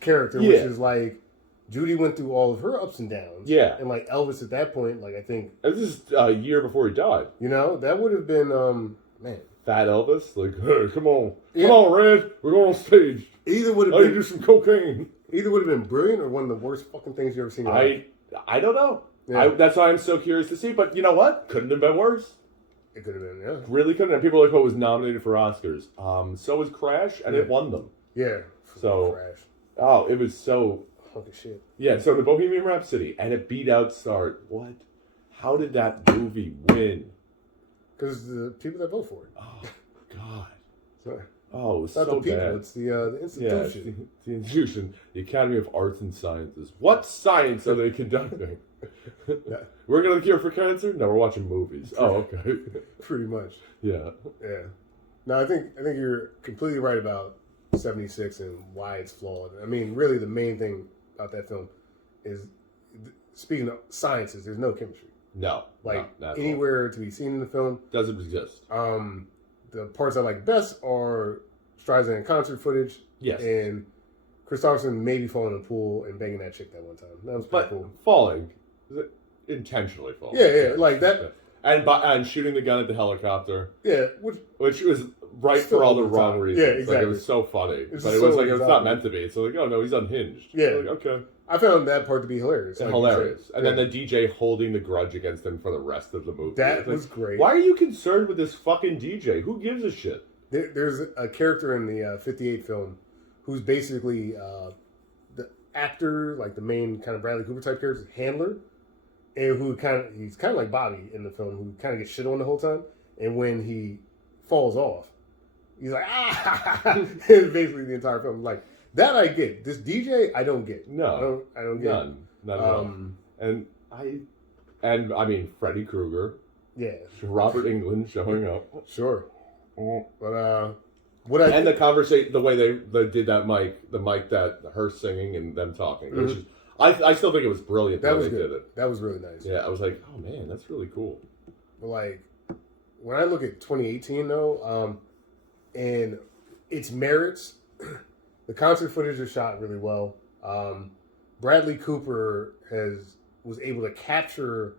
character, Yeah. which is like, Judy went through all of her ups and downs. Yeah. And like Elvis at that point, like I think... This is a year before he died. You know, that would have been, man... Fat Elvis? Like, hey, come on, Red, we're going on stage. Either would have been... been... do some cocaine. Either would have been brilliant or one of the worst fucking things you ever seen in your life. I don't know. Yeah. That's why I'm so curious to see. But you know what? Couldn't have been worse. It could have been, yeah. Really couldn't have. People are like, oh, it was nominated for Oscars. So was Crash, and it won them. Yeah. So, Crash. Oh, it was so... Fucking shit. Yeah, so the Bohemian Rhapsody, and it beat out Star. What? How did that movie win? Because the people that vote for it. Oh, God. Sorry. Oh, it was It's not so the people, bad. it's the institution. Yeah, the institution, the Academy of Arts and Sciences. What science are they conducting? We're going to cure for cancer? No, we're watching movies. Oh, okay. Pretty much. Yeah. Yeah. No, I think you're completely right about 76 and why it's flawed. I mean, really, the main thing about that film is, speaking of sciences, there's no chemistry. No. Like, not anywhere to be seen in the film. Doesn't exist. The parts I like best are Streisand concert footage. Yes. And Christopherson maybe falling in a pool and banging that chick that one time. That was pretty cool. Falling. Intentionally falling. Yeah, like that. And shooting the gun at the helicopter. Yeah. Which was right Still for all the over the wrong top. reasons. Yeah, exactly. Like, it was so funny. It's But it so was like, over it's the not top. meant to be. So like, oh no, he's unhinged. Yeah. Like, okay. I found that part to be hilarious. Like Hilarious. And then Yeah. the DJ holding the grudge against him for the rest of the movie. That It's like, was great. Why are you concerned with this fucking DJ? Who gives a shit? There's a character in the 58 film who's basically the actor, like the main kind of Bradley Cooper type character, handler, and he's kind of like Bobby in the film, who kind of gets shit on the whole time. And when he falls off, he's like, ah! And basically the entire film, like, that I get. This DJ, I don't get. No. I don't get. None at all. And I mean, Freddy Krueger. Yeah. Robert Englund showing up. Sure. But and the conversation, the way they did that mic, the mic that her singing and them talking, which is, I still think it was brilliant. That was they good. did it. That was really nice. Yeah, I was like, oh man, that's really cool. But like, when I look at 2018 though, and its merits, the concert footage is shot really well. Bradley Cooper was able to capture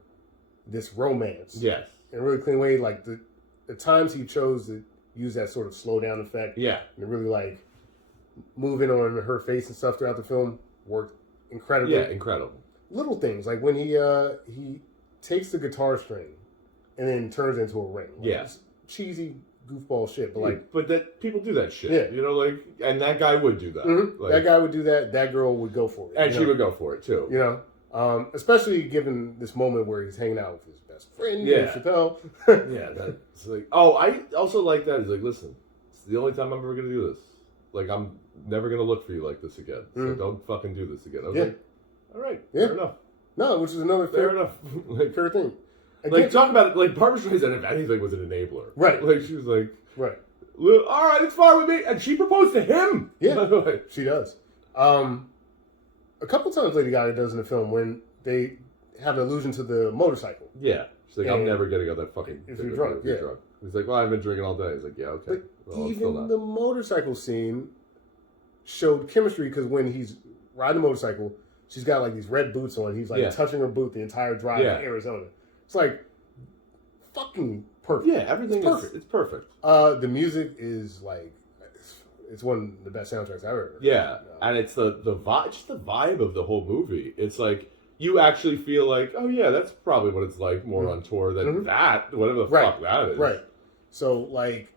this romance Yes. in a really clean way. Like the times he chose to use that sort of slow down effect, Yeah. and really like moving on her face and stuff throughout the film worked incredibly. Yeah, incredible. Little things like when he takes the guitar string and then turns it into a ring. Like, Yeah. it's cheesy goofball shit, but like but that people do that shit. Yeah. You know, like, and that guy would do that. Like, that guy would do that. That girl would go for it, and you she know? would go for it too. You know, especially given this moment where he's hanging out with his best friend, Yeah. Dave Chappelle. Yeah, that's like. Oh, I also like that. He's like, listen, it's the only time I'm ever gonna do this. Like, I'm never gonna look for you like this again. So don't fucking do this again. I was Yeah. like, all right, Yeah. fair enough. No, which is another Fair fair, enough. Like, fair thing. like talk about it. Like Barbra Streisand, if anything, was an enabler. Right. Like she was like, Right. "Well, all right, it's fine with me, and she proposed to him. Yeah. By the way. She does. A couple times Lady Gaga does in the film when they have an allusion to the motorcycle. Yeah. She's like, I'm And never getting on that fucking. if you're drunk, yeah. drunk. He's like, well, I've been drinking all day. He's like, yeah, okay. But Well, I'm still even not. the motorcycle scene showed chemistry because when he's riding the motorcycle, she's got like these red boots on. He's like Yeah. touching her boot the entire drive Yeah. to Arizona. It's like fucking perfect. Yeah, everything It's is perfect. The music is like it's one of the best soundtracks I've ever heard. Yeah, and it's the vibe, just the vibe of the whole movie. It's like you actually feel like, oh yeah, that's probably what it's like more on tour than that, whatever the fuck that is. Right. So like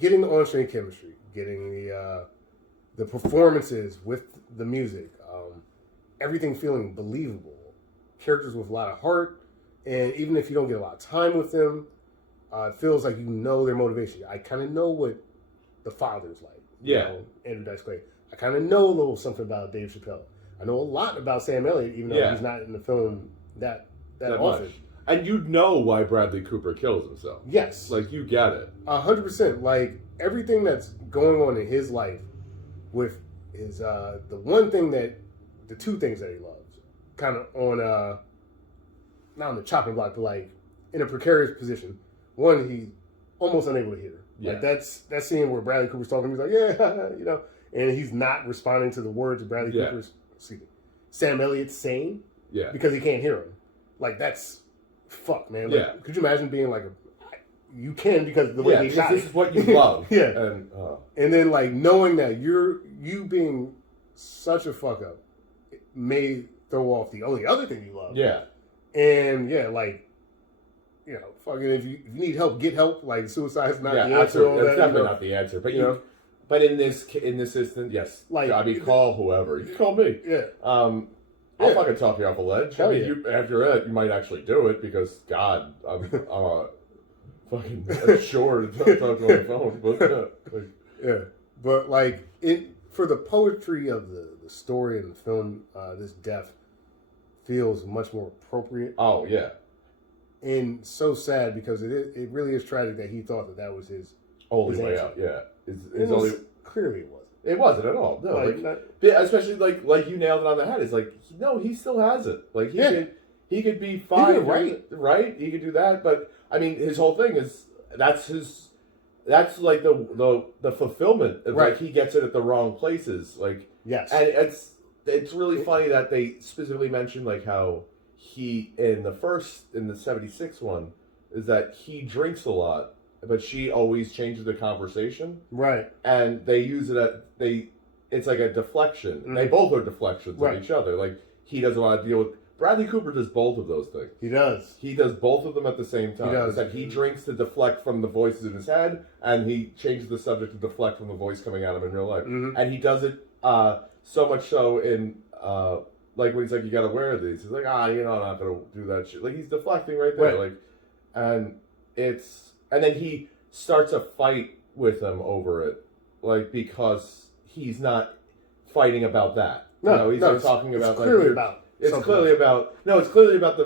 getting the on-screen chemistry, getting the performances with the music, everything feeling believable, characters with a lot of heart, and even if you don't get a lot of time with them, it feels like you know their motivation. I kind of know what the father's like. You Yeah. know, Andrew Dice Clay. I kind of know a little something about Dave Chappelle. I know a lot about Sam Elliott, even though Yeah. he's not in the film that That often. much. And you know why Bradley Cooper kills himself. Yes. Like, you get it. 100%. Like everything that's going on in his life with his the two things that he loves, kind of on not on the chopping block, but like in a precarious position. One, he's almost unable to hear. Yeah. Like that's that scene where Bradley Cooper's talking, he's like, yeah, you know, and he's not responding to the words of Bradley Yeah. Cooper's Sam Elliott's saying Yeah. because he can't hear him. Like that's fuck, man. Like, Yeah. Could you imagine being like you can because of the way Yeah, he because shot this it. is what you love. Yeah. And, And then like knowing that you being such a fuck up may throw off the only other thing you love. yeah. And yeah, like you know, fucking if you need help, get help. Like suicide is not the answer. Absolutely. All That's that, definitely you know. not the answer. But You know? but in this instance, yes. Like- I mean, call whoever. You can call me. Yeah. I'll Yeah. fucking talk you off a ledge. Hell I mean, yeah. you, after it, you might actually do it because, God, I'm a fucking sure to talk to on the phone. But like, Yeah, but like it for the poetry of the story and the film, this death feels much more appropriate oh yeah, and so sad because it really is tragic that he thought that was his only his way answer. out. Yeah, It it's was, only. clearly it wasn't. It wasn't at all. No, Like, like, not- yeah, especially like you nailed it on the head. It's like no, he still has it. Like he could be fine, could write. right? He could do that, but I mean, his whole thing is that's like the fulfillment. Of, Right. Like he gets it at the wrong places. Like Yes. and it's really funny that they specifically mentioned like how he in the 76 one is that he drinks a lot, but she always changes the conversation. Right. And they use it it's like a deflection. Mm-hmm. They both are deflections Right. of each other. Like he doesn't want to deal with Bradley Cooper does both of those things. He does. He does both of them at the same time. He does. It's that he drinks to deflect from the voices in his head, and he changes the subject to deflect from the voice coming at him in real life. Mm-hmm. And he does it so much so in like when he's like, "You got to wear these." He's like, I'm not gonna do that shit. Like he's deflecting right there. Right. Like, and then he starts a fight with him over it, like because he's not fighting about that. No, he's no, like talking it's about clearly like about it's something clearly else. about it's clearly about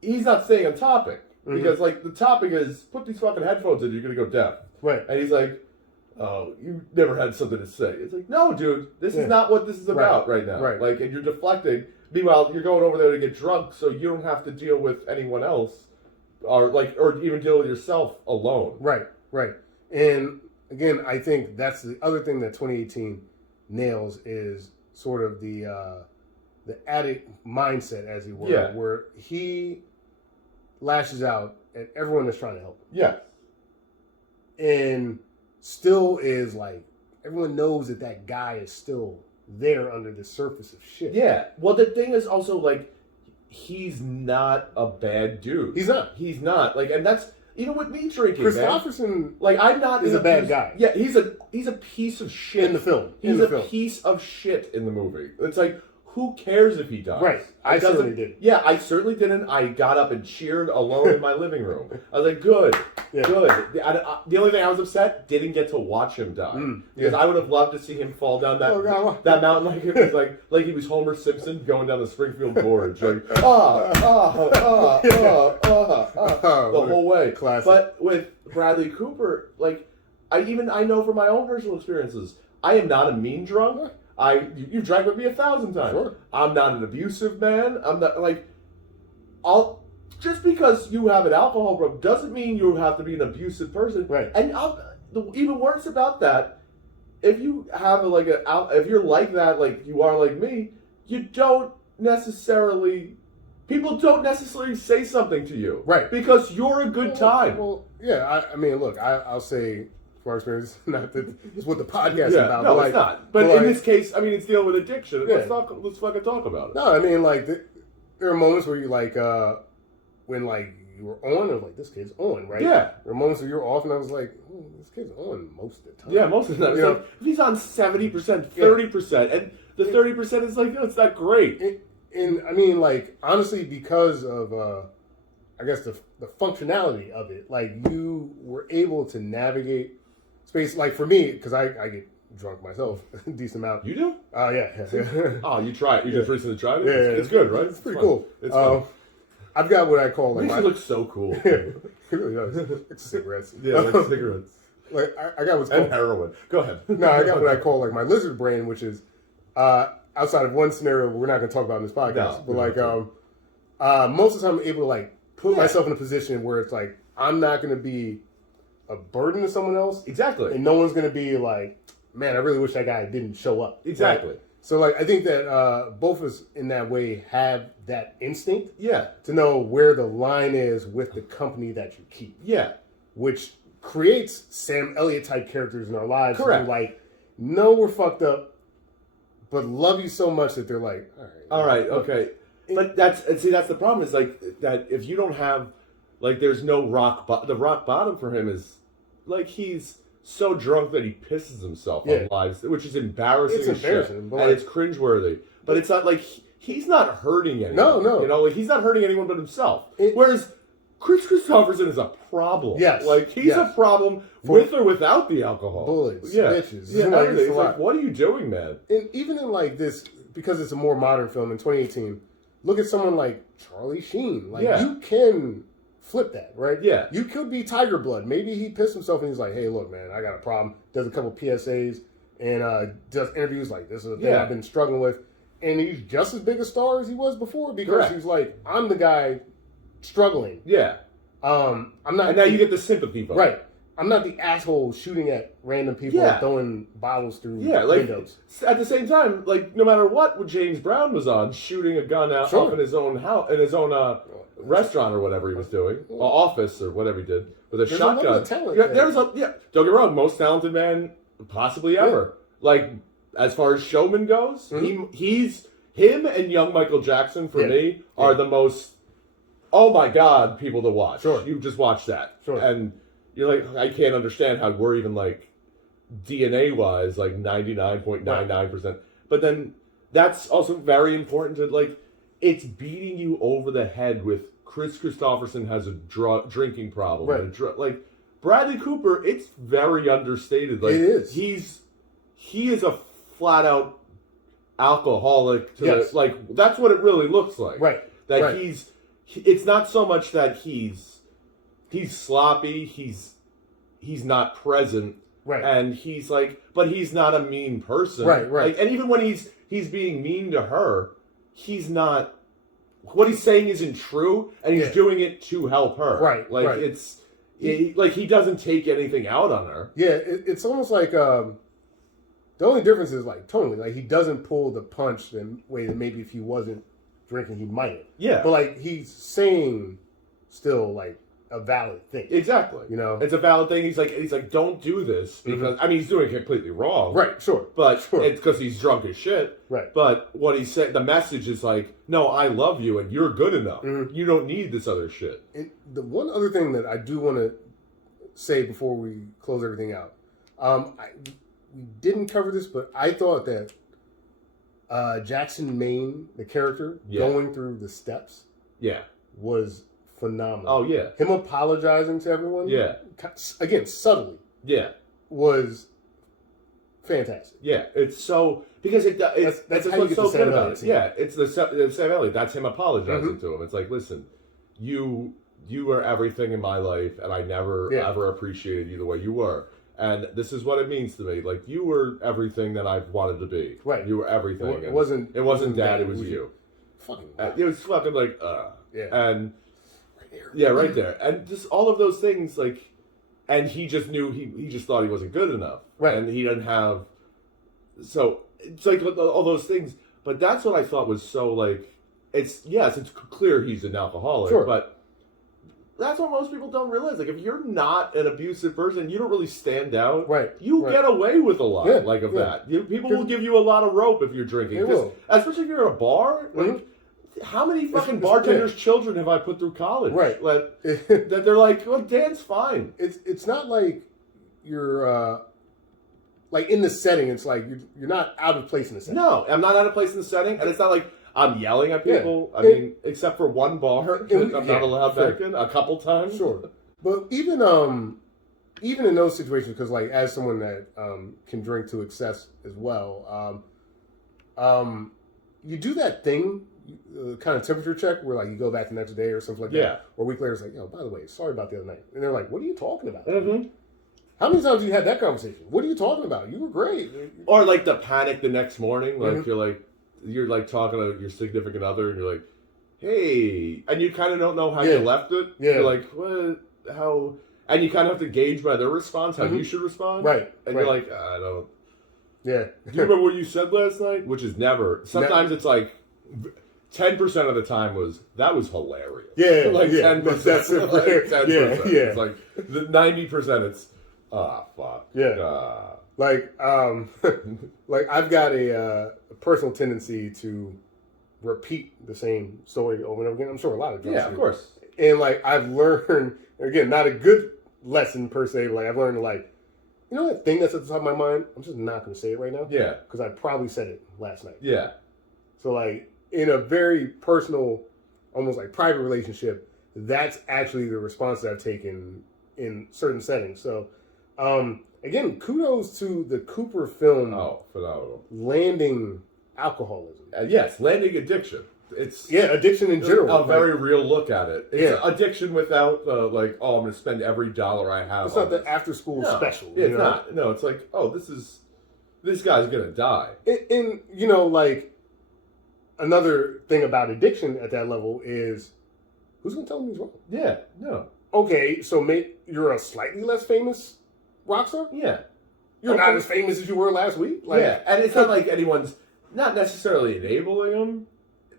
he's not staying on topic Mm-hmm. because like the topic is put these fucking headphones in, you're gonna go deaf. Right. And he's like, oh, you never had something to say. It's like, no, dude, this Yeah. is not what this is about right now. Right. Like, and you're deflecting. Meanwhile, you're going over there to get drunk, so you don't have to deal with anyone else, or even deal with yourself alone. Right. Right. And again, I think that's the other thing that 2018 nails is sort of the the addict mindset, as he were, Yeah. where he lashes out at everyone that's trying to help him. Yeah. And still is like, everyone knows that guy is still there under the surface of shit. Yeah. Well, the thing is also, like, he's not a bad dude. He's not. He's not. Like, and that's, even with me drinking, Christopherson like, I'm not is a bad guy. Yeah, he's a piece of shit. in the film. He's a piece of shit in the movie. It's like, who cares if he dies? Right. I certainly didn't. Yeah, I certainly didn't. I got up and cheered alone in my living room. I was like, good. Yeah. Good. The only thing I was upset, didn't get to watch him die. Because I would have loved to see him fall down that mountain like it was like he was Homer Simpson going down the Springfield Gorge. Like, the whole way. Classic. But with Bradley Cooper, like, I know from my own personal experiences, I am not a mean drunk. You drank with me 1,000 times. Sure. I'm not an abusive man. I'm not like, just because you have an alcohol problem doesn't mean you have to be an abusive person. Right. And even worse about that, if you have if you're like that, like you are like me, people don't necessarily say something to you. Right. Because you're a good time. Well, yeah. I mean, look, I'll say, from our experience, not that it's what the podcast is Yeah, about. no, but it's not. But in like, this case, I mean, it's dealing with addiction. Yeah. Let's fucking talk about it. No, I mean, like, there are moments where you, like, when, like, you were on, and like, this kid's on, right? Yeah. There are moments where you're off, and I was like, this kid's on most of the time. Yeah, most of the time. You It's know? like, if he's on 70%, 30%, and the 30% is like, it's not great. And I mean, like, honestly, because of, I guess, the functionality of it, like, you were able to navigate space. Like, for me, because I get drunk myself a decent amount. You do? Yeah. Oh, you try it. You just recently tried it? Yeah, It's good, right? It's pretty fun. cool. It's fun. I've got what I call, like, Makes you look so cool. it really does. Like cigarettes. Yeah, like cigarettes. Like, I got what's And called... heroin. Go ahead. No, I got what I call, like, my lizard brain, which is outside of one scenario we're not going to talk about in this podcast. But, like, most of the time I'm able to, like, put myself in a position where it's like, I'm not going to be a burden to someone else. Exactly. And no one's going to be like, man, I really wish that guy didn't show up. Exactly. Right? So, like, I think that both of us in that way have that instinct Yeah. to know where the line is with the company that you keep. Yeah. Which creates Sam Elliott type characters in our lives. Correct. Who, like, know we're fucked up, but love you so much that they're like, All right, okay. But that's the problem is, like, that if you don't have, like, there's no the rock bottom for him is, like, he's so drunk that he pisses himself on lives, which is embarrassing. It's as embarrassing, shit, but and like, it's cringeworthy. But it's not like he's not hurting anyone. No. You know, like, he's not hurting anyone but himself. Whereas Chris Christopherson is a problem. Yes. Like, he's a problem with or without the alcohol. Bullets, yeah. bitches. Yeah, Like, everything. It's like, what are you doing, man? And even in, like, this, because it's a more modern film in 2018, look at someone like Charlie Sheen. Like, you can flip that, right? Yeah. You could be Tiger Blood. Maybe he pissed himself and he's like, hey, look, man, I got a problem. Does a couple PSAs and does interviews like, this is a thing I've been struggling with. And he's just as big a star as he was before because he's like, I'm the guy struggling. Yeah. I'm not. And now you get the sympathy vote. Right. I'm not the asshole shooting at random people and throwing bottles through windows. At the same time, like, no matter what James Brown was on, shooking a gun out off in his own house, in his own restaurant or whatever he was doing, office or whatever he did with a shotgun. A lot of talent Don't get me wrong, most talented man possibly ever. Like, as far as showman goes, him and young Michael Jackson for me are the most. Oh my God, people to watch. Sure. You just watch that. Sure. And you're like, I can't understand how we're even, like, DNA-wise, like 99.99%. But then that's also very important to, like, it's beating you over the head with Chris Christopherson has a drinking problem. Right. Like, Bradley Cooper, it's very understated. Like, it is. He is a flat-out alcoholic. Like, that's what it really looks like. Right. That it's not so much that he's sloppy, he's not present, right? And he's like, but he's not a mean person, right? Like, and even when he's being mean to her, he's not. What he's saying isn't true, and he's doing it to help her, right? Like like he doesn't take anything out on her. Yeah, it's almost like The only difference is like totally like he doesn't pull the punch the way that maybe if he wasn't drinking he might. Yeah. But like he's saying still like a valid thing. Exactly. You know? It's a valid thing. He's like, don't do this because I mean he's doing it completely wrong. Right, sure. But Sure. it's because he's drunk as shit. Right. But what he said, the message is like, no, I love you and you're good enough. You don't need this other shit. And the one other thing that I do want to say before we close everything out, we didn't cover this, but I thought that Jackson Maine, the character, going through the steps, was phenomenal. Oh yeah, him apologizing to everyone, again subtly, was fantastic. Yeah, it's so because that's how you get so the good Sam about Elliott it. scene. Yeah, it's the Sam Elliott. That's him apologizing to him. It's like, listen, you were everything in my life, and I never ever appreciated you the way you were. And this is what it means to me. Like, you were everything that I wanted to be. Right. You were everything. It wasn't Dad. It was you. Fucking. It was fucking like, Yeah. And right there. yeah, right there. And just all of those things, like, and he just knew he just thought he wasn't good enough. Right. And he didn't have. So it's like all those things. But that's what I thought was so like. It's clear he's an alcoholic. Sure. But that's what most people don't realize. Like, if you're not an abusive person, you don't really stand out. Right. You right. get away with a lot, that. People will give you a lot of rope if you're drinking. They will. Especially if you're at a bar. Like, how many fucking bartenders' children have I put through college? Right. Like, that they're like, well, Dan's fine. It's not like you're like in the setting. It's like you're not out of place in the setting. No, I'm not out of place in the setting, and it's not like I'm yelling at people. Yeah. I mean, except for one bar that I'm not allowed back in a couple times. Sure, but even in those situations, because like as someone that can drink to excess as well, you do that thing, kind of temperature check, where like you go back the next day or something like that, or a week later, it's like, by the way, sorry about the other night, and they're like, what are you talking about? Mm-hmm. How many times have you had that conversation? What are you talking about? You were great. Or like the panic the next morning, like you're like talking to your significant other, and you're like, hey, and you kind of don't know how you left it. Yeah. You're like, what? How? And you kind of have to gauge by their response how you should respond. Right. And you're like, I don't. Yeah. Do you remember what you said last night? Which is never. Sometimes it's like 10% of the time that was hilarious. Yeah. Like 10%. That's it. Like 10%. Yeah. It's like the 90%. It's fuck. Yeah. Like like I've got a personal tendency to repeat the same story over and over again. I'm sure a lot of drunks do. Of course. And like I've learned, again, not a good lesson per se, but like I've learned like, you know that thing that's at the top of my mind? I'm just not going to say it right now. Yeah. Because I probably said it last night. Yeah. So like in a very personal, almost like private relationship, that's actually the response that I've taken in certain settings. So again, kudos to the Cooper film. Oh, phenomenal. Landing alcoholism. Yes, landing addiction. It's addiction in general. A very real look at it. It's addiction without the like, I'm going to spend every dollar I have. It's not the after school special. It's not. No, it's like, this guy's going to die. And like another thing about addiction at that level is who's going to tell him he's wrong? Yeah, no. Okay, so you're a slightly less famous rock star? Yeah. You're not as famous as you were last week? Like, and it's not like anyone's not necessarily enabling him,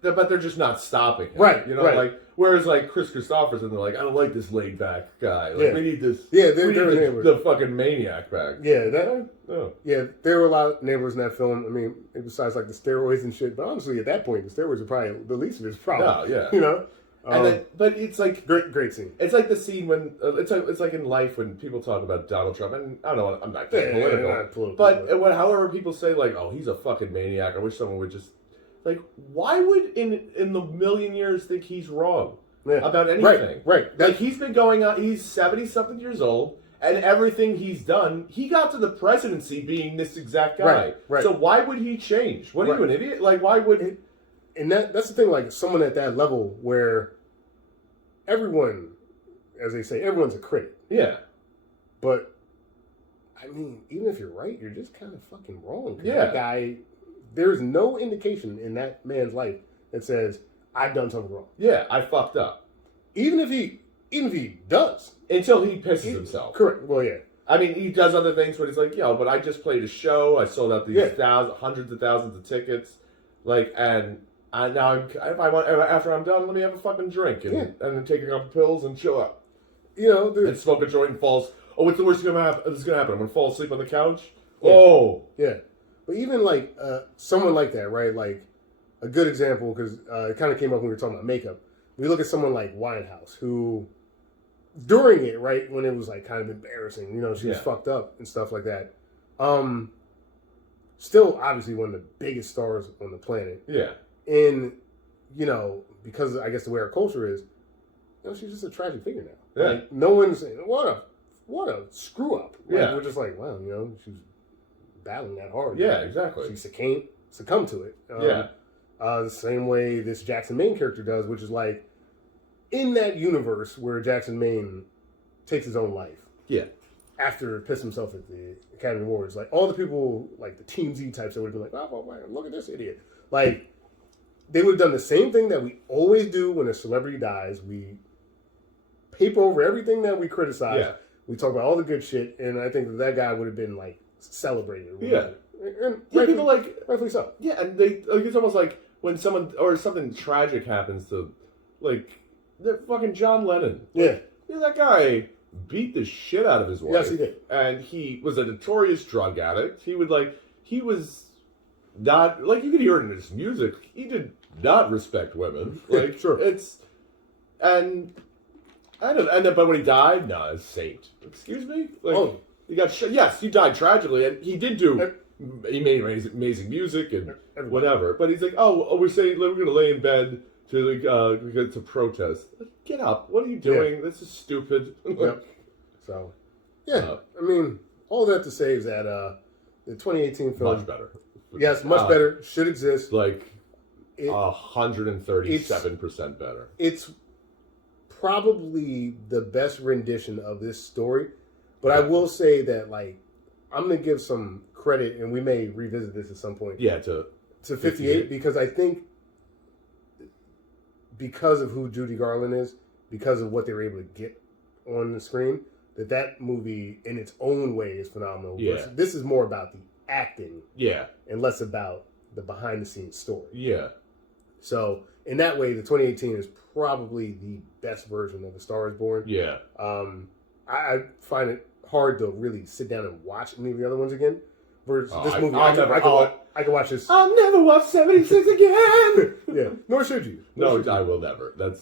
but they're just not stopping him. Right, right. Like, whereas like Chris Christopherson, they're like, I don't like this laid back guy. Like, we need this. Yeah, we need the fucking maniac back. Yeah, there were a lot of neighbors in that film. I mean, besides like the steroids and shit, but honestly, at that point, the steroids are probably the least of his problem. Oh, yeah. And then, but it's like great scene. It's like the scene when it's like in life when people talk about Donald Trump, and I don't know, I'm not getting political, but however people say like, oh, he's a fucking maniac. I wish someone would just like, why would in the million years think he's wrong about anything? Right. Like he's been going on. He's 70-something years old, and everything he's done, he got to the presidency being this exact guy. Right. So why would he change? What are you, an idiot? Like, why would? And that's the thing. Like someone at that level where everyone, as they say, everyone's a critic. Yeah. But, I mean, even if you're right, you're just kind of fucking wrong. Yeah. That guy, there's no indication in that man's life that says, I've done something wrong. Yeah, I fucked up. Even if he does. Until he pisses himself. Correct. Well, yeah. I mean, he does other things where he's like, but I just played a show. I sold out these hundreds of thousands of tickets, and now if I want, after I'm done, let me have a fucking drink and then take a couple pills and chill out. And smoke a joint and falls. Oh, what's the worst thing that's gonna happen? I'm gonna fall asleep on the couch. Yeah. Oh, yeah. But even like someone like that, right? Like a good example because it kind of came up when we were talking about makeup. We look at someone like Winehouse, who during it, right, when it was like kind of embarrassing, she was fucked up and stuff like that. Still, obviously, one of the biggest stars on the planet. Yeah. And because I guess the way our culture is, she's just a tragic figure now. Yeah. Like, no one's saying what a screw up. Like, yeah. We're just like, wow, she's battling that hard. Yeah, exactly. She succumbed to it. The same way this Jackson Maine character does, which is like in that universe where Jackson Maine takes his own life. Yeah. After pissing himself at the Academy Awards, like all the people, like the Team Z types, that would be like, "Oh man, look at this idiot!" Like they would have done the same thing that we always do when a celebrity dies. We paper over everything that we criticize. Yeah. We talk about all the good shit, and I think that guy would have been like celebrated. Yeah. And People rightfully so. Yeah, and it's almost like when someone or something tragic happens to, like, the fucking John Lennon. Yeah. That guy beat the shit out of his wife. Yes, he did. And he was a notorious drug addict. He was not, like, you could hear it in his music. He did not respect women. Like, sure. But when he died, no, a saint. Excuse me? Like, he got shot. Yes, he died tragically, and he did do. He made amazing music and whatever. But he's like, we're going to lay in bed to protest. Like, get up! What are you doing? Yeah. This is stupid. Yep. So, I mean, all that to say is that the 2018 film Much better. Yes, much better. Should exist. Like 137% better. It's probably the best rendition of this story. But I will say that, like, I'm going to give some credit, and we may revisit this at some point. Yeah, to 58, because I think because of who Judy Garland is, because of what they were able to get on the screen, that movie in its own way is phenomenal. Yeah. This is more about the acting. Yeah. And less about the behind-the-scenes story. Yeah. So, in that way, the 2018 is probably the best version of A Star is Born. Yeah. I find it hard to really sit down and watch any of the other ones again. Versus this movie, I can watch this. I'll never watch 76 again. Yeah, nor should you. No, I will never. And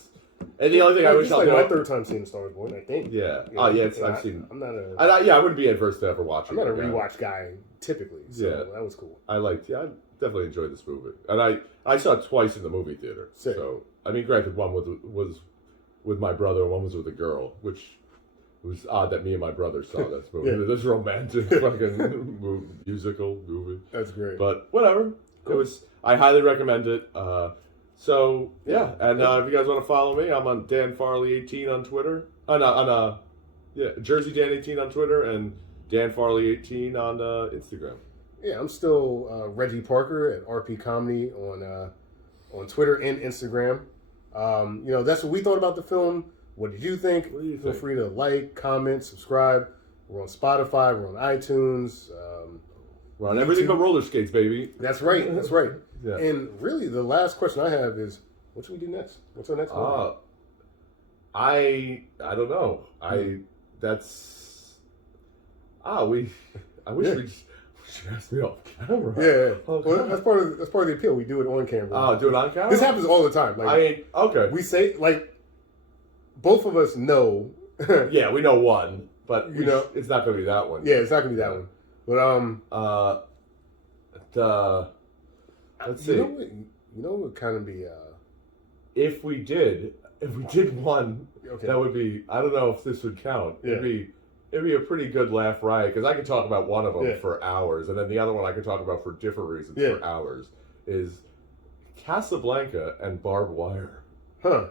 the only thing I wish it's like my third time seeing A Star is Born, I think. Yeah. I've seen. I'm not a. I wouldn't be adverse to ever watching. I'm not a rewatch guy typically. So that was cool. I definitely enjoyed this movie, and I saw it twice in the movie theater. Sick. So I mean, granted, one was with my brother, and one was with a girl, which. It was odd that me and my brother saw this movie. Yeah. This romantic fucking musical movie. That's great. But whatever. Cool. I highly recommend it. And if you guys want to follow me, I'm on Dan Farley 18 on Twitter. Jersey Dan 18 on Twitter and Dan Farley 18 on Instagram. Yeah, I'm still Reggie Parker at RP Comedy on Twitter and Instagram. That's what we thought about the film. What did you think? Feel free to like, comment, subscribe. We're on Spotify. We're on iTunes. We're on everything but roller skates, baby. That's right. That's right. Yeah. And really, the last question I have is, what should we do next? What's our next movie? I don't know. I wish we should ask me off camera. Yeah. Well, that's part of the appeal. We do it on camera. Oh, do it on camera? This happens all the time. Like, okay. We say, like, both of us know. Yeah, we know one, but it's not going to be that one. Yeah, it's not going to be that one. But let's see. You know what would kind of be if we did one, that would be. I don't know if this would count. Yeah. It'd be a pretty good laugh riot because I could talk about one of them for hours, and then the other one I could talk about for different reasons for hours. Is Casablanca and Barbed Wire? Huh.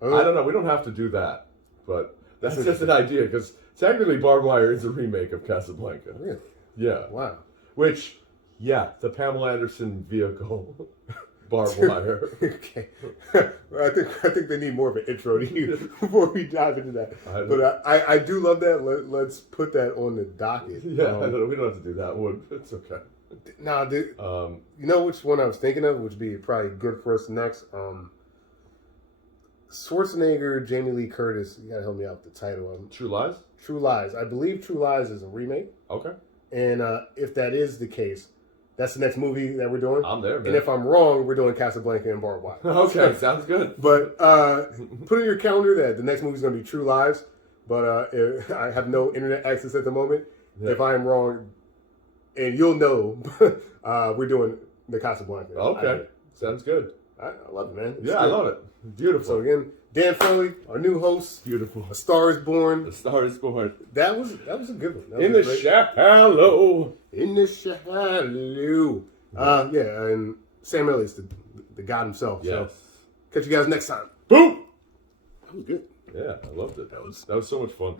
I don't know. We don't have to do that, but that's just an idea because technically Barbed Wire is a remake of Casablanca. Really? Yeah. Wow. Which, the Pamela Anderson vehicle barbed wire. Okay. I think they need more of an intro to you before we dive into that. But I do love that. Let's put that on the docket. Yeah, we don't have to do that one. It's okay. Nah, dude. You know which one I was thinking of, which would be probably good for us next? Schwarzenegger, Jamie Lee Curtis. You gotta help me out with the title. True Lies? True Lies. I believe True Lies is a remake. Okay. And if that is the case, that's the next movie that we're doing. I'm there, man. And if I'm wrong, we're doing Casablanca and Barbed Wire. Okay, sounds good. But put in your calendar that the next movie is going to be True Lies. But I have no internet access at the moment. Yeah. If I am wrong, and you'll know, we're doing the Casablanca. Okay, sounds good. I love it, man. I love it. Beautiful. So again, Dan Foley, our new host. Beautiful. A Star is Born. A Star is Born. That was a good one. In the shallow. In the shallow. Yeah, and Sam Elliott's the god himself. Yes. So catch you guys next time. Boom. That was good. Yeah, I loved it. That was so much fun.